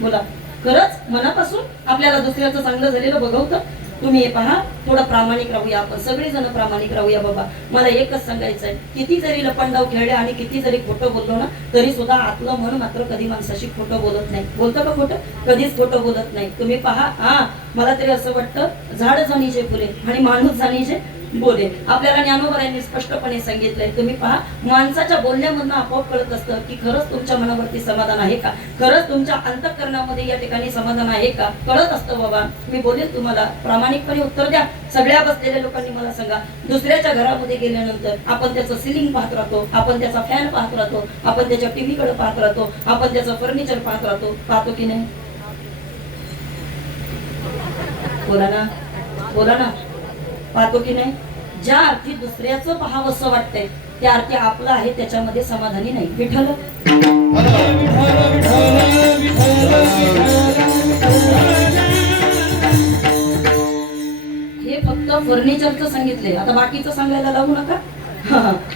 बोला, खरंच मनापासून आपल्याला दुसऱ्याचं चांगलं झालेलं बघवतं? तुम्ही हे पहा, थोडं प्रामाणिक राहूया, आपण सगळेजण प्रामाणिक राहूया बाबा. मला एकच सांगायचं आहे, किती जरी लपंडाव खेळले आणि किती जरी खोटं बोललो ना तरी सुद्धा आतलं मन मात्र कधी माणसाशी खोटं बोलत नाही. बोलतं का खोटं? कधीच खोटं बोलत नाही. तुम्ही पहा, मला तरी असं वाटतं, झाड जाणीचे फुले आणि माणूस जाणीचे बोले. आपल्याला ज्ञानोबरायांनी स्पष्टपणे सांगितलंय. तुम्ही पहा, माणसाच्या बोलण्यामधनं आपोआप कळत असतं की खरंच तुमच्या मनावरती समाधान आहे का, खरंच तुमच्या अंतःकरणामध्ये या ठिकाणी समाधान आहे का, कळत असतं बाबा. मी बोलेल तुम्हाला, प्रामाणिकपणे उत्तर द्या. सगळ्या बसलेल्या लोकांनी मला सांगा, दुसऱ्याच्या घरामध्ये गेल्यानंतर आपण त्याचं सिलिंग पाहत राहतो, आपण त्याचा फॅन पाहत राहतो, आपण त्याच्या टीव्ही कडे पाहत राहतो, आपण त्याचं फर्निचर पाहत राहतो, पाहतो की नाही? बोला ना, बोला ना, पाहतो की नाही? ज्या अर्थी दुसऱ्याचं पाहावंसं वाटतंय त्या अर्थी आपलं आहे त्याच्यामध्ये समाधानी नाही. विठ्ठल हे फक्त फर्निचरचं सांगितलंय, आता बाकीचं सांगायला लागू नका.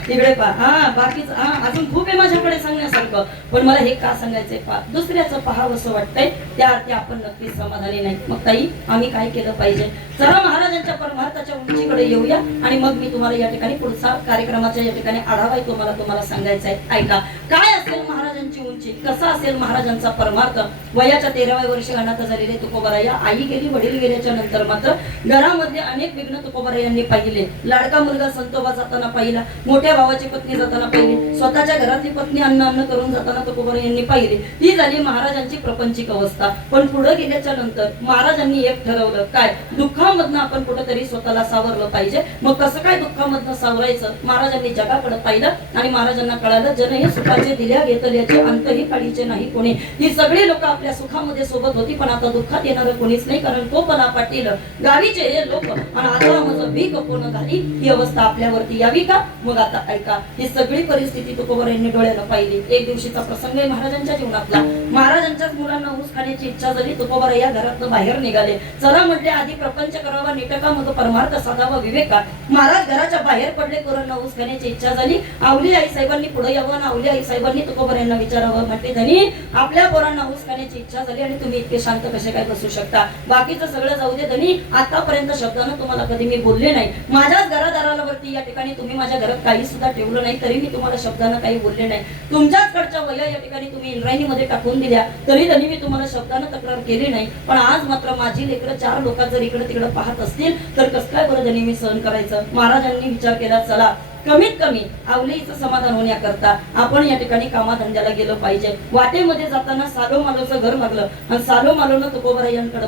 तिकडे पहा. हा बाकीच हा अजून खूप आहे माझ्याकडे सांगण्यासारखं, पण मला हे का सांगायचंय पहा, दुसऱ्याचं पहावं असं वाटतंय, त्या अर्थी आपण नक्कीच समाधानी नाही. मग ताई आम्ही काय केलं पाहिजे? चला महाराजांच्या परमार्थाच्या उंचीकडे येऊया आणि मग मी तुम्हाला या ठिकाणी पुढचा कार्यक्रमाच्या या ठिकाणी आढावा आहे तुम्हाला सांगायचा आहे. ऐका, काय असेल महाराजांची उंची, कसा असेल महाराजांचा परमार्थ. वयाच्या 13व्या वर्षी अनाथ झालेले तुकोबाराया, आई गेली, वडील गेल्याच्या नंतर मात्र घरामध्ये अनेक विघ्न तुकोबारायांनी पाहिले. लाडका मुलगा संतोबा जाताना पाहिला, मोठ्या भावाची पत्नी जाताना पाहिली, स्वतःच्या घरातली पत्नी अन्न करून जाताना तुकोबारायांनी पाहिली. ही झाली महाराजांची प्रपंचिक अवस्था. पण पुढे गेल्याच्या नंतर महाराजांनी एक ठरवलं, काय? दुःखामधनं आपण कुठेतरी स्वतःला सावरलं पाहिजे. मग कसं काय दुःखामधनं सावरायचं? महाराजांनी जगाकडे पाहिलं आणि महाराजांना कळालं, जन हे सुखाचे दिल्या घेतल्याचे अंतही काळीचे नाही कोणी. ही सगळी लोक आपल्या सुखामध्ये सोबत होती, पण आता दुःखात येणारं कोणीच नाही, कारण तो पला पाटील गावीचे हे लोक आणि आता माझं भीक पूर्ण झाली. ही अवस्था आपल्यावरती यावी का? मग आता ऐका, ही सगळी परिस्थिती तुकोबारायांनी डोळ्यानं पाहिली. एक दिवशीचा प्रसंग आहे महाराजांच्या जीवनातला. महाराजांच्याच मुलांना ऊस खाण्याची इच्छा झाली. तुकोबाराया घरातून बाहेर निघाले. चला म्हटले, आधी प्रपंच करावा, निटका, मग परमार्थ साधावा, विवेका. महाराज घराच्या बाहेर पडले. पोरांना ऊस खाण्याची इच्छा झाली. आवली आई साहेबांनी पुढे यावं आणि आवली आई साहेबांनी तुकोबारायांना विचारावं. म्हटले, धनी आपल्या पोरांना ऊस खाण्याची इच्छा झाली आणि तुम्ही इतके शांत कसे काय बसू शकता? बाकीचं सगळं जाऊ दे धनी, आतापर्यंत शब्दानं तुम्हाला कधी मी बोलले नाही. माझ्याच घरादारावरती या ठिकाणी तुम्ही माझ्या घरात काही सुद्धा ठेवलं नाही, तरी मी तुम्हाला शब्दानं काही बोलले नाही. तुमच्याच कडच्या वया या ठिकाणी तुम्ही इंद्रायणीमध्ये टाकून दिल्या, तरी धनी मी तुम्हाला शब्दानं तक्रार केली नाही. पण आज मात्र माझी लेकरं 4 लोक जर इकडे तिकडे पाहत असतील तर कसं काय बरं धनी मी सहन करायचं? महाराजांनी विचार केला, चला कमीत कमी आवलीचं समाधान होण्याकरता आपण या ठिकाणी कामाधंद्याला गेलं पाहिजे. वाटेमध्ये जाताना सालो मालोचं घर लागलं आणि सालो मालोनं तुकोबारायांकडे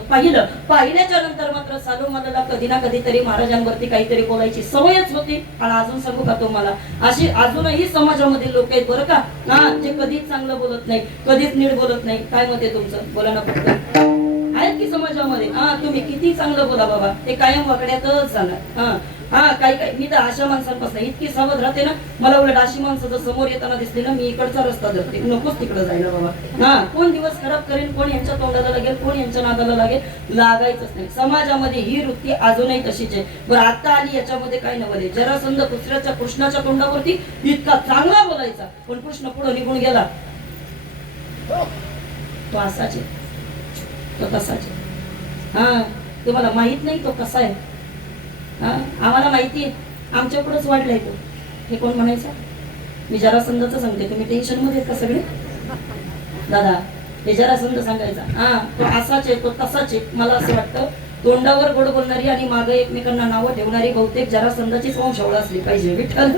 पाहिल्याच्या नंतर मात्र सालो मालोला कधी ना कधीतरी महाराजांवरती काहीतरी बोलायची सवयच होती. आणि अजून सांगू का तुम्हाला, अशी अजूनही समाजामध्ये लोक आहेत बरं का, हा, जे कधीच चांगलं बोलत नाही, कधीच नीट बोलत नाही. काय मत आहे तुमचं? बोला ना फक्त. आहेत की समाजामध्ये? हा, तुम्ही किती चांगलं बोला बाबा, ते कायम वाकड्यातच जाणार. हा काही मी तर अशा माणसांपासून इतकी सावध राहते ना, मला उलट अशी माणसं जर समोर येताना दिसली ना, मी इकडचा रस्ता धरते, नकोच तिकडे जायला बाबा. हा, कोण दिवस खराब करेन, कोण यांच्या तोंडाला लागेल, कोण यांच्या नादाला लागेल, लागायचंच नाही. समाजामध्ये ही वृत्ती अजूनही तशीच आहे. बरं आता आली याच्यामध्ये काय नवले, जरासंध कृष्णाच्या तोंडावरती इतका चांगला बोलायचा, पण कृष्ण पुढे निघून गेला. तो असाच आहे, तो तसाच आहे. हा, तुम्हाला माहित नाही तो कसा आहे. आम्हाला माहिती आहे, आमच्या पुढेच वाढलाय तो. हे कोण म्हणायचं? मी जरासंधच सांगते, तुम्ही टेन्शन मध्ये का सगळे? दादा हे जरासंध सांगायचा, हा तो असाच आहे, तो तसाच आहे. मला असं वाटतं तोंडावर गोड बोलणारी आणि मागे एकमेकांना नावं ठेवणारी बहुतेक जरासंधाचीच वंशावळ असली पाहिजे. विठ्ठल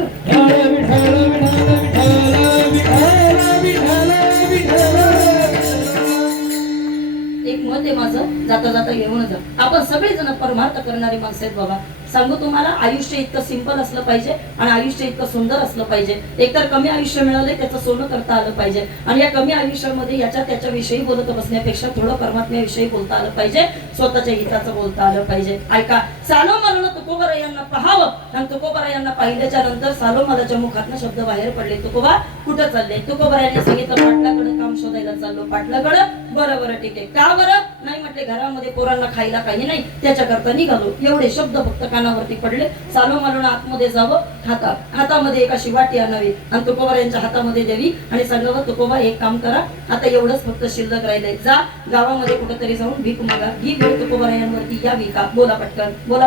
एक मत आहे माझं, जाता जाता घेऊन जा. आपण सगळेजण परमार्थ करणारी माणसं आहेत बाबा. सांगू तुम्हाला, आयुष्य इतकं सिंपल असलं पाहिजे आणि आयुष्य इतकं सुंदर असलं पाहिजे. एकतर कमी आयुष्य मिळाले त्याचं सोनं करता आलं पाहिजे आणि या कमी आयुष्यामध्ये याच्या त्याच्याविषयी बोलत बसण्यापेक्षा थोडं परमात्म्याविषयी बोलता आलं पाहिजे, स्वतःच्या हिताचं बोलता आलं पाहिजे. ऐका, सालो मालोनं तुकोबारायांना पाहावं आणि तुकोबारायांना पाहिल्याच्या नंतर सालो मालाच्या मुखातनं शब्द बाहेर पडले, तुकोबा कुठं चालले? तुकोबारायांनी सांगितलं, पाटलाकडे काम शोधायला चाललो. पाटलाकडं? बरं ठीक आहे. का बरं? नाही म्हटले, घरामध्ये पोरांना खायला काही नाही, त्याच्याकरता निघालो. एवढे शब्द फक्त कानावरती पडले. सालो मालोनं आतमध्ये जावं, हातामध्ये एक अशी वाटी आणावी आणि तुकोबारायांच्या हातामध्ये द्यावी आणि सांगावं, तुकोबा एक काम करा, आता एवढंच फक्त शिल्लक राहिलंय, जा गावामध्ये कुठेतरी जाऊन भीक मागा. ही वेळ तुकोबारायांवरती यावी का? बोला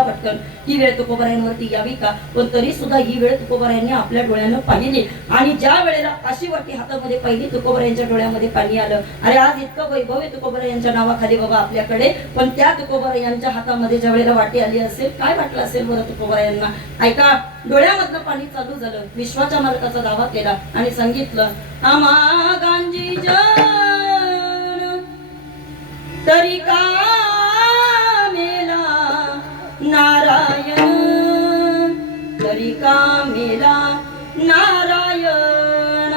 पटकन. ही वेळ तुकोबारायांवरती यावी का? पण तरी सुद्धा ही वेळ तुकोबारायांनी आपल्या डोळ्यानं पाहिली आणि ज्या वेळेला अशी वाटी हातामध्ये पाहिली, तुकोबारायांच्या डोळ्यामध्ये पाणी आलं. अरे आज इतकं वैभव आहे तुकोबारायांच्या नावाखाली बाबा आपल्याकडे, पण त्या तुकोबारायांच्या हातामध्ये ज्या वेळेला वाटी आली असेल, काय वाटलं असेल बरं तुकोबारायांना? ऐका, डोळ्यामधनं पाणी चालू झालं. विश्वाच्या मालकाचा दावा केला आणि सांगितलं, आम्हा गांजी जन तरी का मेला नारायण, तरी का मेला नारायण.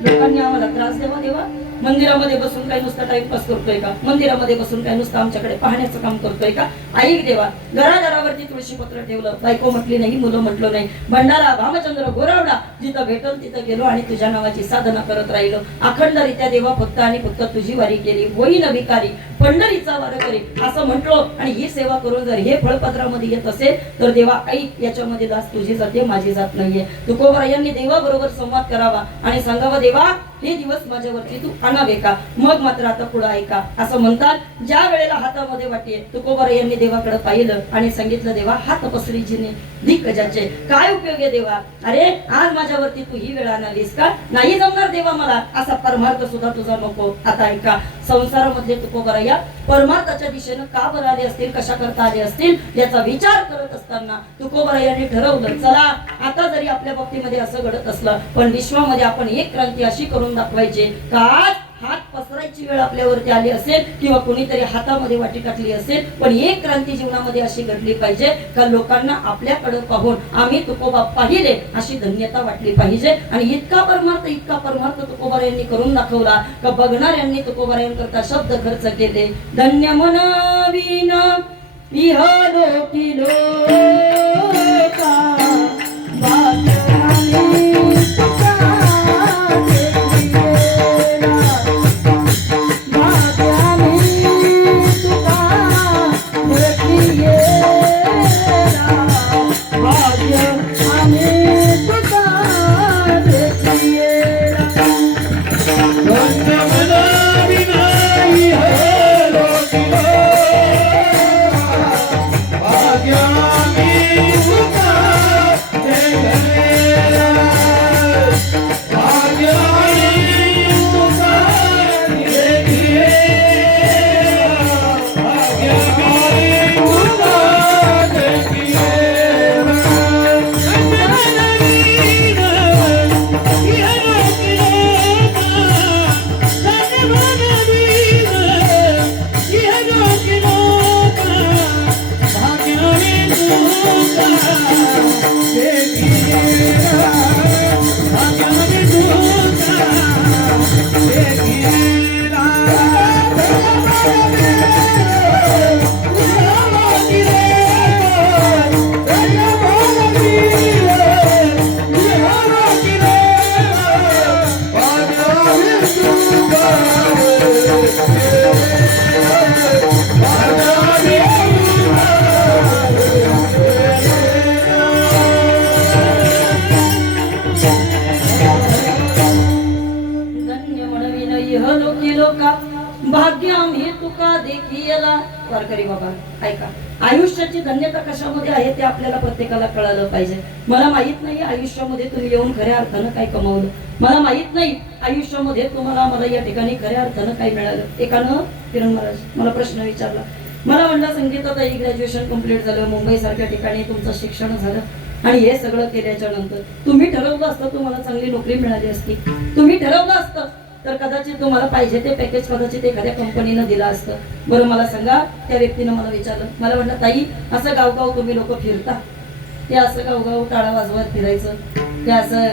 लोकांनी आम्हाला त्रास देवा मंदिरामध्ये बसून काय नुसतं टाइमपास करतोय का? मंदिरामध्ये बसून काय नुसतं आमच्याकडे पाहण्याचं काम करतोय का? ऐक देवा, घराघरावरती तुळशी पत्र ठेवलं, बायको म्हटली नाही, मुलं म्हटलं नाही, भंडारा भामचंद्र गोरावडा जिथं भेटल तिथं गेलो आणि तुझ्या नावाची साधना करत राहिलो. अखंडरित्या देवा फक्त आणि फक्त तुझी वारी केली. होईन भिकारी पंढरीचा वारकरी असं म्हटलो आणि ही सेवा करून जर हे फळपत्रामध्ये येत असेल तर देवा ऐक, याच्यामध्ये दास तुझी जाते, माझी जात नाहीये. तुकोबरायांनी देवाबरोबर संवाद करावा आणि सांगावा, देवा हे दिवस माझ्यावरती तू आणावे का? मग मात्र आता पुढे ऐका. असं म्हणतात, ज्या वेळेला हातामध्ये वाटी आहे, तुकोबरायांनी देवाकडे पाहिलं आणि सांगितलं, देवा हात पसरीजीने दिग्गजाचे काय उपयोग आहे देवा? अरे आज माझ्यावरती तू ही वेळ आणालीस का? नाही जमणार देवा मला, असा परमार्थ सुद्धा तुझा नको. आता ऐका, संसारामधले तुकोबराया परमार्थाच्या दिशेनं का बरं आले असतील, कशा करता आले असतील, याचा विचार करत असताना तुकोबरायांनी ठरवलं, चला आता जरी आपल्या बाबतीमध्ये असं घडत असलं पण विश्वामध्ये आपण एक क्रांती अशी करून दाखवायची का हात पसरायची वेळ आपल्यावरती आली असेल किंवा कोणीतरी हातामध्ये वाटी टाकली असेल, पण एक क्रांती जीवनामध्ये अशी घडली पाहिजे का लोकांना आपल्याकडे पाहून आम्ही तुकोबा पाहिले अशी धन्यता वाटली पाहिजे. आणि इतका परमार्थ तुकोबारायांनी करून दाखवला का बघणाऱ्यांनी तुकोबारायांकरता शब्द खर्च केले. धन्य म्हणावीन इह लोकी लोका भाग्यम हे तुका देखीला. वारकरी बाबा ऐका, आयुष्याची धन्यता कशामध्ये आहे ते आपल्याला प्रत्येकाला कळालं पाहिजे. मला माहित नाही आयुष्यामध्ये तुम्ही येऊन खऱ्या अर्थानं काय कमावलं, मला माहित नाही आयुष्यामध्ये तुम्हाला मला या ठिकाणी खऱ्या अर्थानं काय मिळालं. एकानं किरण महाराज मला प्रश्न विचारला, मला म्हणलं संगीताताई ग्रॅज्युएशन कंप्लीट झालं, मुंबई सारख्या ठिकाणी तुमचं शिक्षण झालं आणि हे सगळं केल्याच्या नंतर तुम्ही ठरवलं असतं तुम्हाला चांगली नोकरी मिळाली असती, तुम्ही ठरवलं असतं तर कदाचित तुम्हाला पाहिजे ते पॅकेज कदाचित एखाद्या कंपनीनं दिलं असतं. बरं मला सांगा, त्या व्यक्तीनं मला विचारलं, मला म्हटलं ताई असं गावगाव तुम्ही लोक फिरता, ते असं गावगाव टाळा वाजवत फिरायचं, ते असं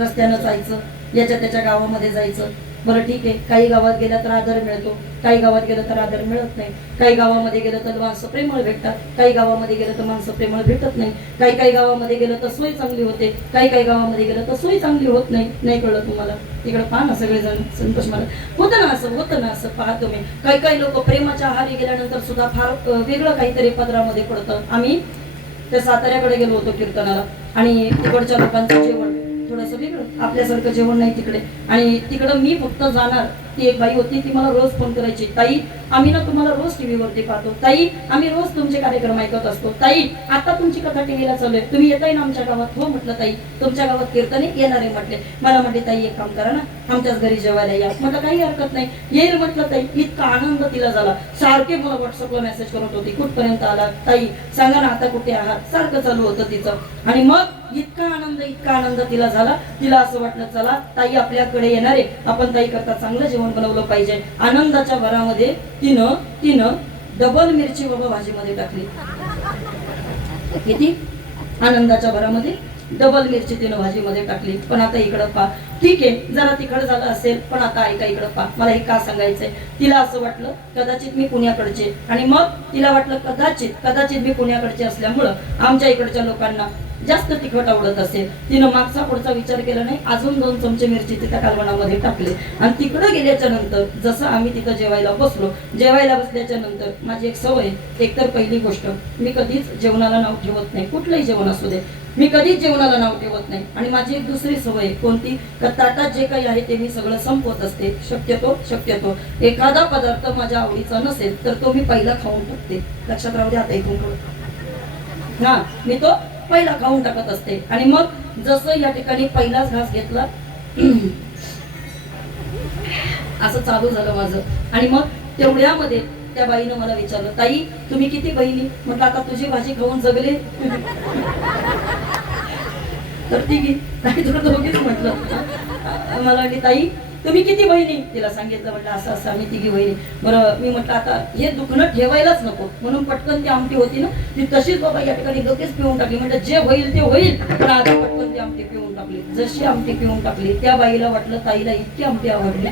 रस्त्यानं जायचं, याच्या त्याच्या गावामध्ये जायचं. बरं ठीक आहे, काही गावात गेला तर आदर मिळतो, काही गावात गेलं तर आदर मिळत नाही, काही गावामध्ये गेलं तर माणसं प्रेमळ भेटतात, काही गावामध्ये गेलं तर माणसं प्रेमळ भेटत नाही, काही गावामध्ये गेलं तर सोय चांगली होते, काही गावामध्ये गेलं तर सोय चांगली होत नाही. नाही कळलं तुम्हाला? तिकडे पहा ना सगळेजण संतोष मला होतं ना असं पहा तुम्ही. काही लोक प्रेमाच्या आहारी गेल्यानंतर सुद्धा फार वेगळं काहीतरी पदरामध्ये पडतं. आम्ही त्या साताऱ्याकडे गेलो होतो कीर्तनाला आणि तिकडच्या लोकांचं जेवण थोडंसं वेगळं, आपल्यासारखं जेवण नाही तिकडे. आणि तिकडं मी फक्त जाणार, ती एक बाई होती ती मला रोज फोन करायची, ताई आम्ही ना तुम्हाला रोज टीव्हीवरती पाहतो, ताई आम्ही रोज तुमचे कार्यक्रम ऐकत असतो, ताई आता तुमची कथा टीव्हीला चालू आहे, तुम्ही येताय ना आमच्या गावात? हो म्हटलं ताई तुमच्या गावात कीर्तने येणार आहे म्हटले. मला म्हटले ताई एक काम करा ना, आमच्याच घरी जेवायला या. म्हटलं काही हरकत नाही, येईल म्हटलं ताई. इतका आनंद तिला झाला, सारखे मला व्हॉट्सअपला मेसेज करत होती, कुठपर्यंत आला ताई, सांगा ना आता कुठे आहात, सारखं चालू होतं तिचं. आणि मग इतका आनंद तिला झाला, तिला असं वाटलं चला ताई आपल्याकडे येणार आहे, आपण ताई करता चांगलं जेवण बनवलं पाहिजे. आनंदाच्या भरामध्ये तिनं डबल मिरची बाबा भाजीमध्ये टाकली. किती आनंदाच्या भरामध्ये डबल मिरची तिनं भाजीमध्ये टाकली. पण आता इकडं पहा, ठीक आहे, जरा तिखट झालं असेल, पण आता ऐका इकडं पा, मला हे का सांगायचंय. तिला असं वाटलं कदाचित मी पुण्याकडचे, आणि मग तिला वाटलं कदाचित मी पुण्याकडचे असल्यामुळं आमच्या इकडच्या लोकांना जास्त तिखट आवडत असेल. तिनं मागचा पुढचा विचार केला नाही, अजून 2 चमचे मिरची त्या कालवणामध्ये टाकले. आणि तिकडं गेल्याच्या नंतर जसं आम्ही तिथं जेवायला बसल्याच्या नंतर माझी एक सवय, एकतर पहिली गोष्ट, मी कधीच जेवणाला नाव ठेवत नाही, कुठलंही जेवण असू दे, मी कधीच जेवणाला नाव ठेवत नाही. आणि माझी एक दुसरी सवय कोणती, का ताटात जे काही आहे ते मी सगळं संपवत असते. शक्यतो एखादा पदार्थ माझ्या आवडीचा नसेल तर तो मी पहिला खाऊन टाकते. लक्षात राहू दे आता इथून पुढे. हा, मी तो पहिला खाऊन टाकत असते. आणि मग जसं या ठिकाणी पहिलाच घास घेतला असं चालू झालं माझं. आणि मग तेवढ्यामध्ये त्या बाईनं मला विचारलं, ताई तुम्ही किती बहिणी? म्हटलं आता तुझी भाजी खाऊन जगले तर तिघी, नाही तुला दोघीच म्हटलं. मला म्हटली ताई तुम्ही किती बहिणी? तिला सांगितलं, म्हटलं असं असं आम्ही तिघी बहिणी. बरं, मी म्हटलं आता हे दुखणं ठेवायलाच नको, म्हणून पटकन ती आमटी होती ना ती तशीच बाबा या ठिकाणी लगेच पिऊन टाकली. म्हटलं जे होईल ते होईल, पण आता पटकन ती आमटी पिऊन टाकली. जशी आमटी पिऊन टाकली त्या बाईला वाटलं ताईला इतकी आमटी आवडली,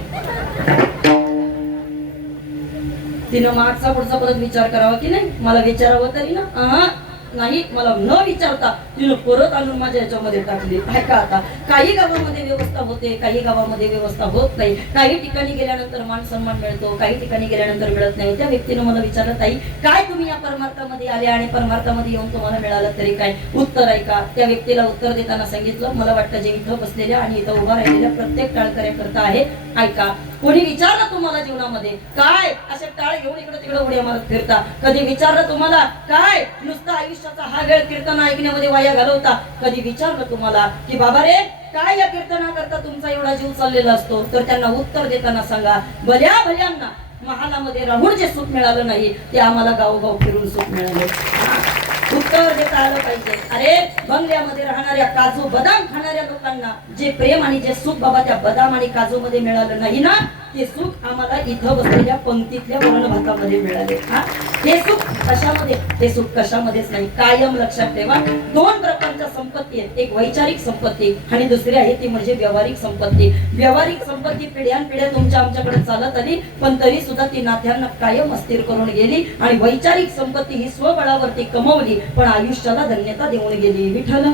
तिनं मागचा पुढचा परत विचार करावा की नाही, मला विचारावं तरी ना. नाही, मला न विचारता तिनं परत आणून माझ्या याच्यामध्ये टाकली. काय का आता काही गावामध्ये व्यवस्था होते, काही गावामध्ये व्यवस्था होत नाही. काही ठिकाणी गेल्यानंतर मान सन्मान मिळतो, काही ठिकाणी गेल्यानंतर मिळत नाही. त्या व्यक्तीनं मला विचारलं, ताई काय तुम्ही या परमार्थामध्ये आले आणि परमार्थामध्ये येऊन तुम्हाला मिळालं तरी काय उत्तर आहे का? त्या व्यक्तीला उत्तर देताना सांगितलं, मला वाटतं जे इथं बसलेल्या आणि इथं उभा राहिलेल्या प्रत्येक टाळकऱ्याकरता आहे. ऐका, कोणी विचारलं तुम्हाला जीवनामध्ये काय असे टाळ घेऊन इकडे तिकडे उड्या मारत फिरता? कधी विचारलं तुम्हाला काय नुसतं आयुष्याचा हा वेळ कीर्तन ऐकण्यामध्ये वाया घालवता? कधी विचारलं तुम्हाला की बाबा रे काय या कीर्तनाकरता तुमचा एवढा जीव चाललेला असतो? तर त्यांना उत्तर देताना सांगा, भल्यांना महालामध्ये राहून जे सुख मिळालं नाही ते आम्हाला गावोगाव फिरून सुख मिळालं. उत्तर देता आलं पाहिजे. अरे बंगल्यामध्ये राहणाऱ्या काजू बदाम खाणाऱ्या लोकांना जे प्रेम आणि जे सुख बाबा त्या बदाम आणि काजू मध्ये मिळालं नाही ना, ते सुख आम्हाला इथं बसलेल्या पंक्तीतल्या वरण भातामध्ये मिळाले. हे सुख कशामध्ये? हे सुख कशामध्येच नाही. कायम लक्षात ठेवा, 2 प्रकारच्या संपत्ती आहेत, एक वैचारिक संपत्ती आणि दुसरी आहे ती म्हणजे व्यावहारिक संपत्ती. व्यावहारिक संपत्ती पिढ्यानपिढ्या तुमच्या आमच्याकडे चालत आली, पण तरी सुद्धा ती नात्यांना कायम अस्थिर करून गेली. आणि वैचारिक संपत्ती ही स्वबळावरती कमवली पण आयुष्याला धन्यता देऊन गेली. विठ्ठल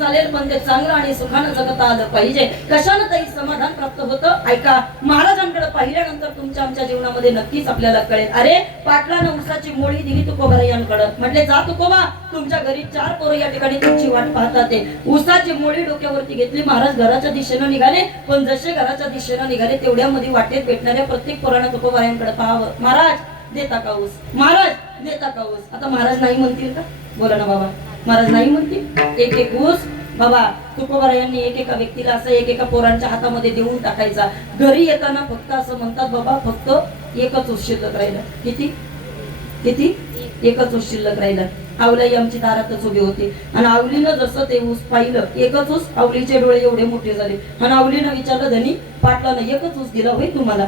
चालेल, पण ते चांगलं आणि सुखानं जगता आलं पाहिजे. कशानं तरी समाधान प्राप्त होतं. ऐका, महाराजांकडे पाहिल्यानंतर तुमच्या आमच्या जीवनामध्ये नक्कीच आपल्याला कळेल. अरे पाटलानं उसाची मोळी दिली तुकोबारायांकडे, म्हटले जा तुकोबा, तुमच्या घरी 4 पोरं या ठिकाणी तुमची वाट पाहतात. उसाची मोळी डोक्यावरती घेतली, महाराज घराच्या दिशेनं निघाले. पण जसे घराच्या दिशेनं निघाले तेवढ्यामध्ये वाटेत भेटणाऱ्या प्रत्येक पोरानं तुकोबारायांकडे पाहावं, महाराज देता का ऊस, महाराज देता का ऊस. आता महाराज नाही म्हणतील का? बोला ना बाबा, महाराज नाही म्हणतील. एक ऊस बाबा तुकोबारायांनी एकेका व्यक्तीला असं एकेका पोरांच्या हातामध्ये देऊन टाकायचा. घरी येताना फक्त असं म्हणतात, बाबा फक्त एकच ऊस शिल्लक राहिला. किती? एकच ऊस शिल्लक राहिला. आवलाई आमची दारातच उभी होती आणि आवलीनं जसं ते ऊस पाहिलं, एकच ऊस, आवलीचे डोळे एवढे मोठे झाले. आणि आवलीनं विचारलं, धनी पाटलानं एकच ऊस दिला होय तुम्हाला?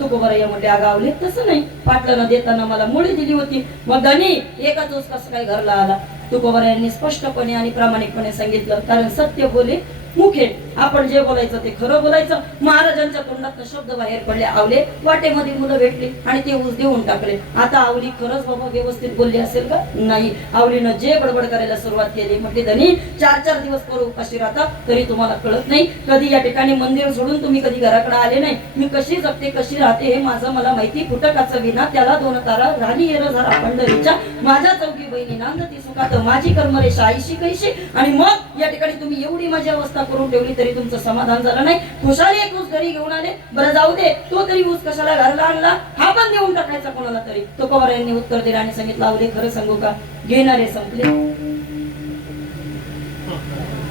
तुकोबाराया म्हटले, अगं आवले तसं नाही, पाटलानं देताना मला मुळी दिली होती. मग धनी एकच ऊस कसं काय घरला आला? तुकोबारायांनी स्पष्टपणे आणि प्रामाणिकपणे सांगितलं, कारण सत्य बोले मुखे, आपण जे बोलायचं ते खरं बोलायचं. महाराजांच्या तोंडात शब्द बाहेर पडले, आवले वाटेमध्ये मुलं भेटली आणि ते ऊस देऊन टाकले. आता आवली खरंच बाबा व्यवस्थित बोलली असेल का? नाही. आवलीनं जे बडबड करायला सुरुवात केली. म्हटली, धनी 4 दिवस पोरं उपाशी राहतात तरी तुम्हाला कळत नाही. कधी या ठिकाणी मंदिर सोडून तुम्ही कधी घराकडे आले नाही. मी कशी जगते कशी राहते हे माझं मला माहिती. फुटकाचं विना त्याला 2 तारा, राणी येर झाला पंढरीच्या, माझ्या 4 बहिणी नांदती सुखात, माझी कर्मरेषा आईशी कैशी. आणि मग या ठिकाणी तुम्ही एवढी माझी अवस्था करून ठेवली तरी तुमचं समाधान झालं नाही. खुशाली एक ऊस घरी घेऊन आले, बरं जाऊ दे, तो तरी ऊस कशाला घरला आणला, हा पण देऊन टाकायचा कोणाला तरी. तुकोबारायांनी उत्तर दिलं आणि सांगितलं, आवले खरं सांगू का, घेणारे संपले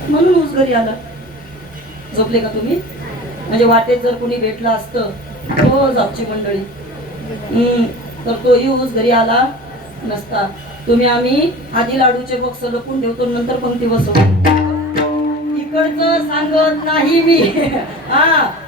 म्हणून ऊस घरी आला. झोपले का तुम्ही? म्हणजे वाटेत जर कोणी भेटला असतं, तो जापची मंडळी, तर तोही ऊस घरी आला नसता. तुम्ही आम्ही आधी लाडूचे बॉक्स लपून ठेवतो, नंतर पंक्ती बसवतो. इकडचं सांगत नाही मी.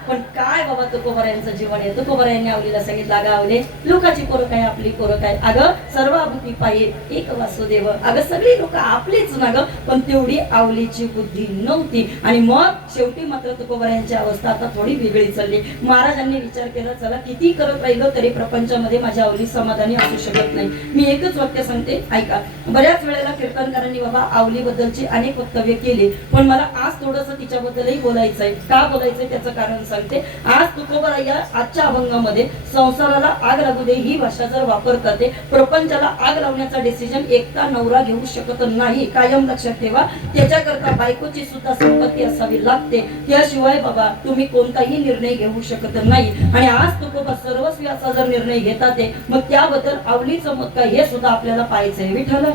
पण काय बाबा तुकोबरायांचं जीवन आहे. तुकोबरायांनी आवलीला सांगितलं, अगं आवले, लोकाची पोरं काय, आपली पोरं काय, अगं सर्वाभूती पाये एक वासुदेव, अगं सगळी लोक आपलीच ना ग. पण तेवढी आवलीची बुद्धी नव्हती. आणि मग शेवटी मात्र तुकोबरायांची अवस्था आता थोडी वेगळी चालली. महाराजांनी विचार केला, चला किती करत राहिलो तरी प्रपंचामध्ये माझ्या आवली समाधानी असू शकत नाही. मी एकच वाक्य सांगते, ऐका. बऱ्याच वेळेला कीर्तनकारांनी बाबा आवली बद्दलची अनेक वक्तव्य केली, पण मला आज थोडस तिच्याबद्दलही बोलायचंय. का बोलायचंय त्याचं कारण सांगते. आज तुकोबराया आजच्या अभंगामध्ये संसाराला आग लागू दे ही भाषा जर वापरतात, प्रपंचाला आग लावण्याचा डिसिजन एकटा नवरा घेऊ शकत नाही. कायम लक्षात ठेवा, त्याच्याकरता बायकोची सुद्धा संपत्ती असावी लागते. त्याशिवाय बाबा तुम्ही कोणताही निर्णय घेऊ शकत नाही. आणि आज तुकोबा सर्वस्वीचा जर निर्णय घेतात, मग त्याबद्दल आवलीचं मत काय हे सुद्धा आपल्याला पाहायचंय. विठ्ठल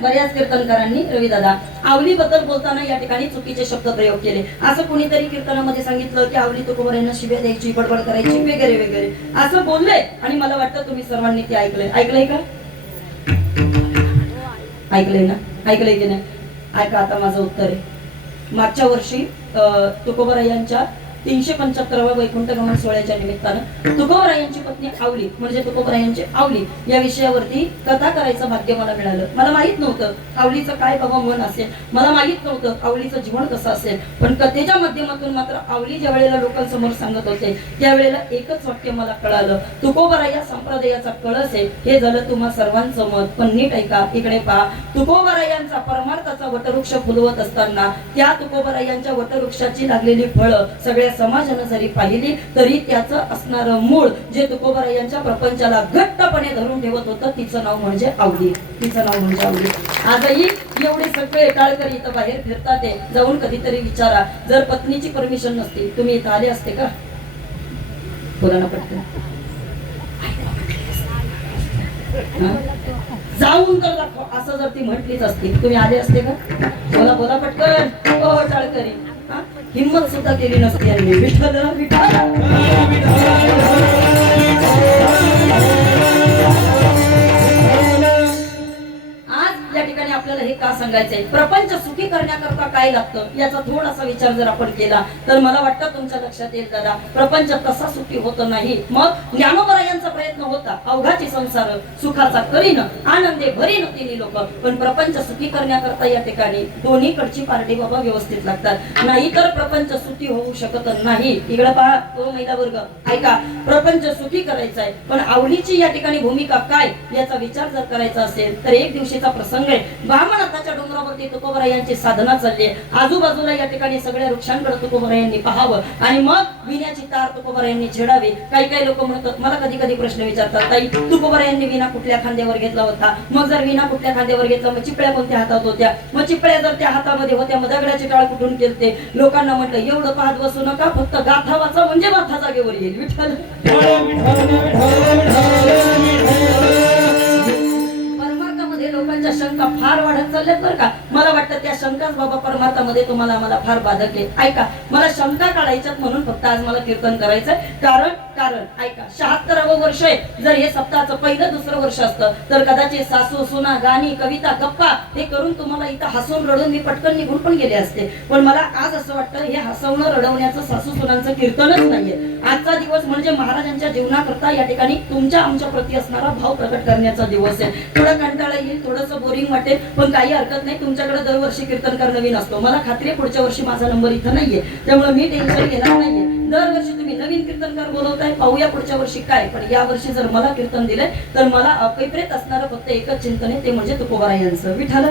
बऱ्याच कीर्तनकारांनी रवी दादा आवली बद्दल बोलताना या ठिकाणी चुकीचे शब्द प्रयोग केले. असं कोणीतरी कीर्तनामध्ये सांगितलं की आवली तुकोबरायांना शिव्या द्यायची, बडबड करायची वगैरे वगैरे असं बोललंय. आणि मला वाटतं तुम्ही सर्वांनी ते ऐकलंय का? ऐकलंय ना? ऐकलंय की नाही? ऐका, आता माझं उत्तर आहे. मागच्या वर्षी तुकोबरायांच्या 375व्या वैकुंठ गमन सोहळ्याच्या निमित्तानं तुकोबरायांची पत्नी आवली म्हणजे तुकोबरायांची आवली या विषयावरती कथा करायचं भाग्य मला मिळालं. मला माहित नव्हतं आवलीचं काय बाबा मन असेल, मला माहित नव्हतं आवलीचं जीवन कसं असेल. पण कथेच्या माध्यमातून मात्र आवली ज्या वेळेला लोकांसमोर सांगत होते त्यावेळेला एकच वाक्य मला कळालं, तुकोबरा या संप्रदायाचा कळस आहे. हे झालं तुम्हा सर्वांचं मत, पण नीट ऐका, इकडे पहा. तुकोबरायांचा परमार्थाचा वटवृक्ष फुलवत असताना त्या तुकोबरायांच्या वटवृक्षाची लागलेली फळं सगळ्या समाजानं जरी पाहिली तरी त्याचं असणारं मूळ जे तुकोबरायांच्या प्रपंचाला घट्टपणे धरून ठेवत होतं तिचं नाव म्हणजे आवली. तिचं नाव म्हणजे आवली. आजही एवढे सगळे टाळकरी इथं बाहेर फिरतात ते, जाऊन कधीतरी विचारा, जर पत्नीची परमिशन नसती तुम्ही इथं आले असते का? बोला ना पटकन. जाऊन तर दाखव असं जर ती म्हटलीच असती तुम्ही आले असते का? बोला बोला पटकन. हो टाळकरी हिम्मत सुद्धा केली नसती यांनी. विठ्ठल विठ्ठल. आज या ठिकाणी आपल्याला हे का सांगायचंय, प्रपंच सुखी करण्याकरता काय लागतं याचा थोडासा विचार जर आपण केला तर मला वाटतं तुमच्या लक्षात येईल दादा, प्रपंच तसा सुखी होत नाही. मग ज्ञानोबा यांचा प्रयत्न होता, अवघाची संसार सुखाचा करीन आनंदे भरीन तिन्ही लोक. पण प्रपंच सुखी करण्याकरता या ठिकाणी दोन्हीकडची पार्टी बाबा व्यवस्थित लागतात, नाहीतर प्रपंच सुखी होऊ शकत नाही. इकडे पहा तो महिला वर्ग, ऐका, प्रपंच सुखी करायचा आहे पण आवलीची या ठिकाणी भूमिका काय याचा विचार जर करायचा असेल तर एक दिवशीचा प्रसंग आहे. ब्राह्मणाच्या डोंगरावरती तुकोबरा यांची साधना चालली आहे. आजूबाजूला या ठिकाणी सगळ्या वृक्षांकडे तुकोबरा यांनी पाहावं आणि मग विण्याची तार तुकोबरा यांनी छेडावी. काही काही लोक म्हणतात, मला कधी कधी प्रश्न विचारतात, ताई तुकोबरा यांनी विणा कुठल्या खांद्यावर घेतला होता? मग जर विणा कुठल्या खांद्यावर घेतला मग चिपळ्या कोणत्या हातात होत्या? मग चिपळ्या जर त्या हातामध्ये होत्या मग दगडाची टाळ कुठून केलते? लोकांना म्हटलं एवढं पाहत बसू नका, फक्त गाथा वाचा म्हणजे माथा जागेवर येईल. विठ्ठल लोकांच्या शंका फार वाढत चालल्यात बरं का. मला वाटतं त्या शंकाच बाबा परमार्थामध्ये तुम्हाला आम्हाला फार बाधक आहे. ऐका, मला शंका काढायच्यात म्हणून फक्त आज मला कीर्तन करायचंय. कारण ऐका, 76वं वर्ष आहे. जर हे सप्ताहाचं पहिलं दुसरं वर्ष असतं तर कदाचित सासू सुना गाणी कविता गप्पा हे करून तुम्हाला इथं हसून रडून मी पटकन निघून पण गेले असते. पण मला आज असं वाटतं हे हसवणं रडवण्याचं सासू सुनांचं कीर्तनच नाहीये. आजचा दिवस म्हणजे महाराजांच्या जीवनाकरता या ठिकाणी तुमच्या आमच्या प्रती असणारा भाव प्रकट करण्याचा दिवस आहे. थोडं कंटाळा येईल, थोडंसं बोरिंग वाटेल, पण काही हरकत नाही. तुमच्याकडे दरवर्षी कीर्तनकार नवीन असतो. मला खात्री आहे पुढच्या वर्षी माझा नंबर इथं नाहीये, त्यामुळे मी टेन्शन घेणार नाहीये. दरवर्षी तुम्ही नवीन कीर्तनकार बोलवताय, पाहूया पुढच्या वर्षी काय. पण या वर्षी जर मला कीर्तन दिलंय तर मला अपेप्रेत असणारं फक्त एकच चिंतन आहे, ते म्हणजे तुकोबरा यांचं. विठ्ठल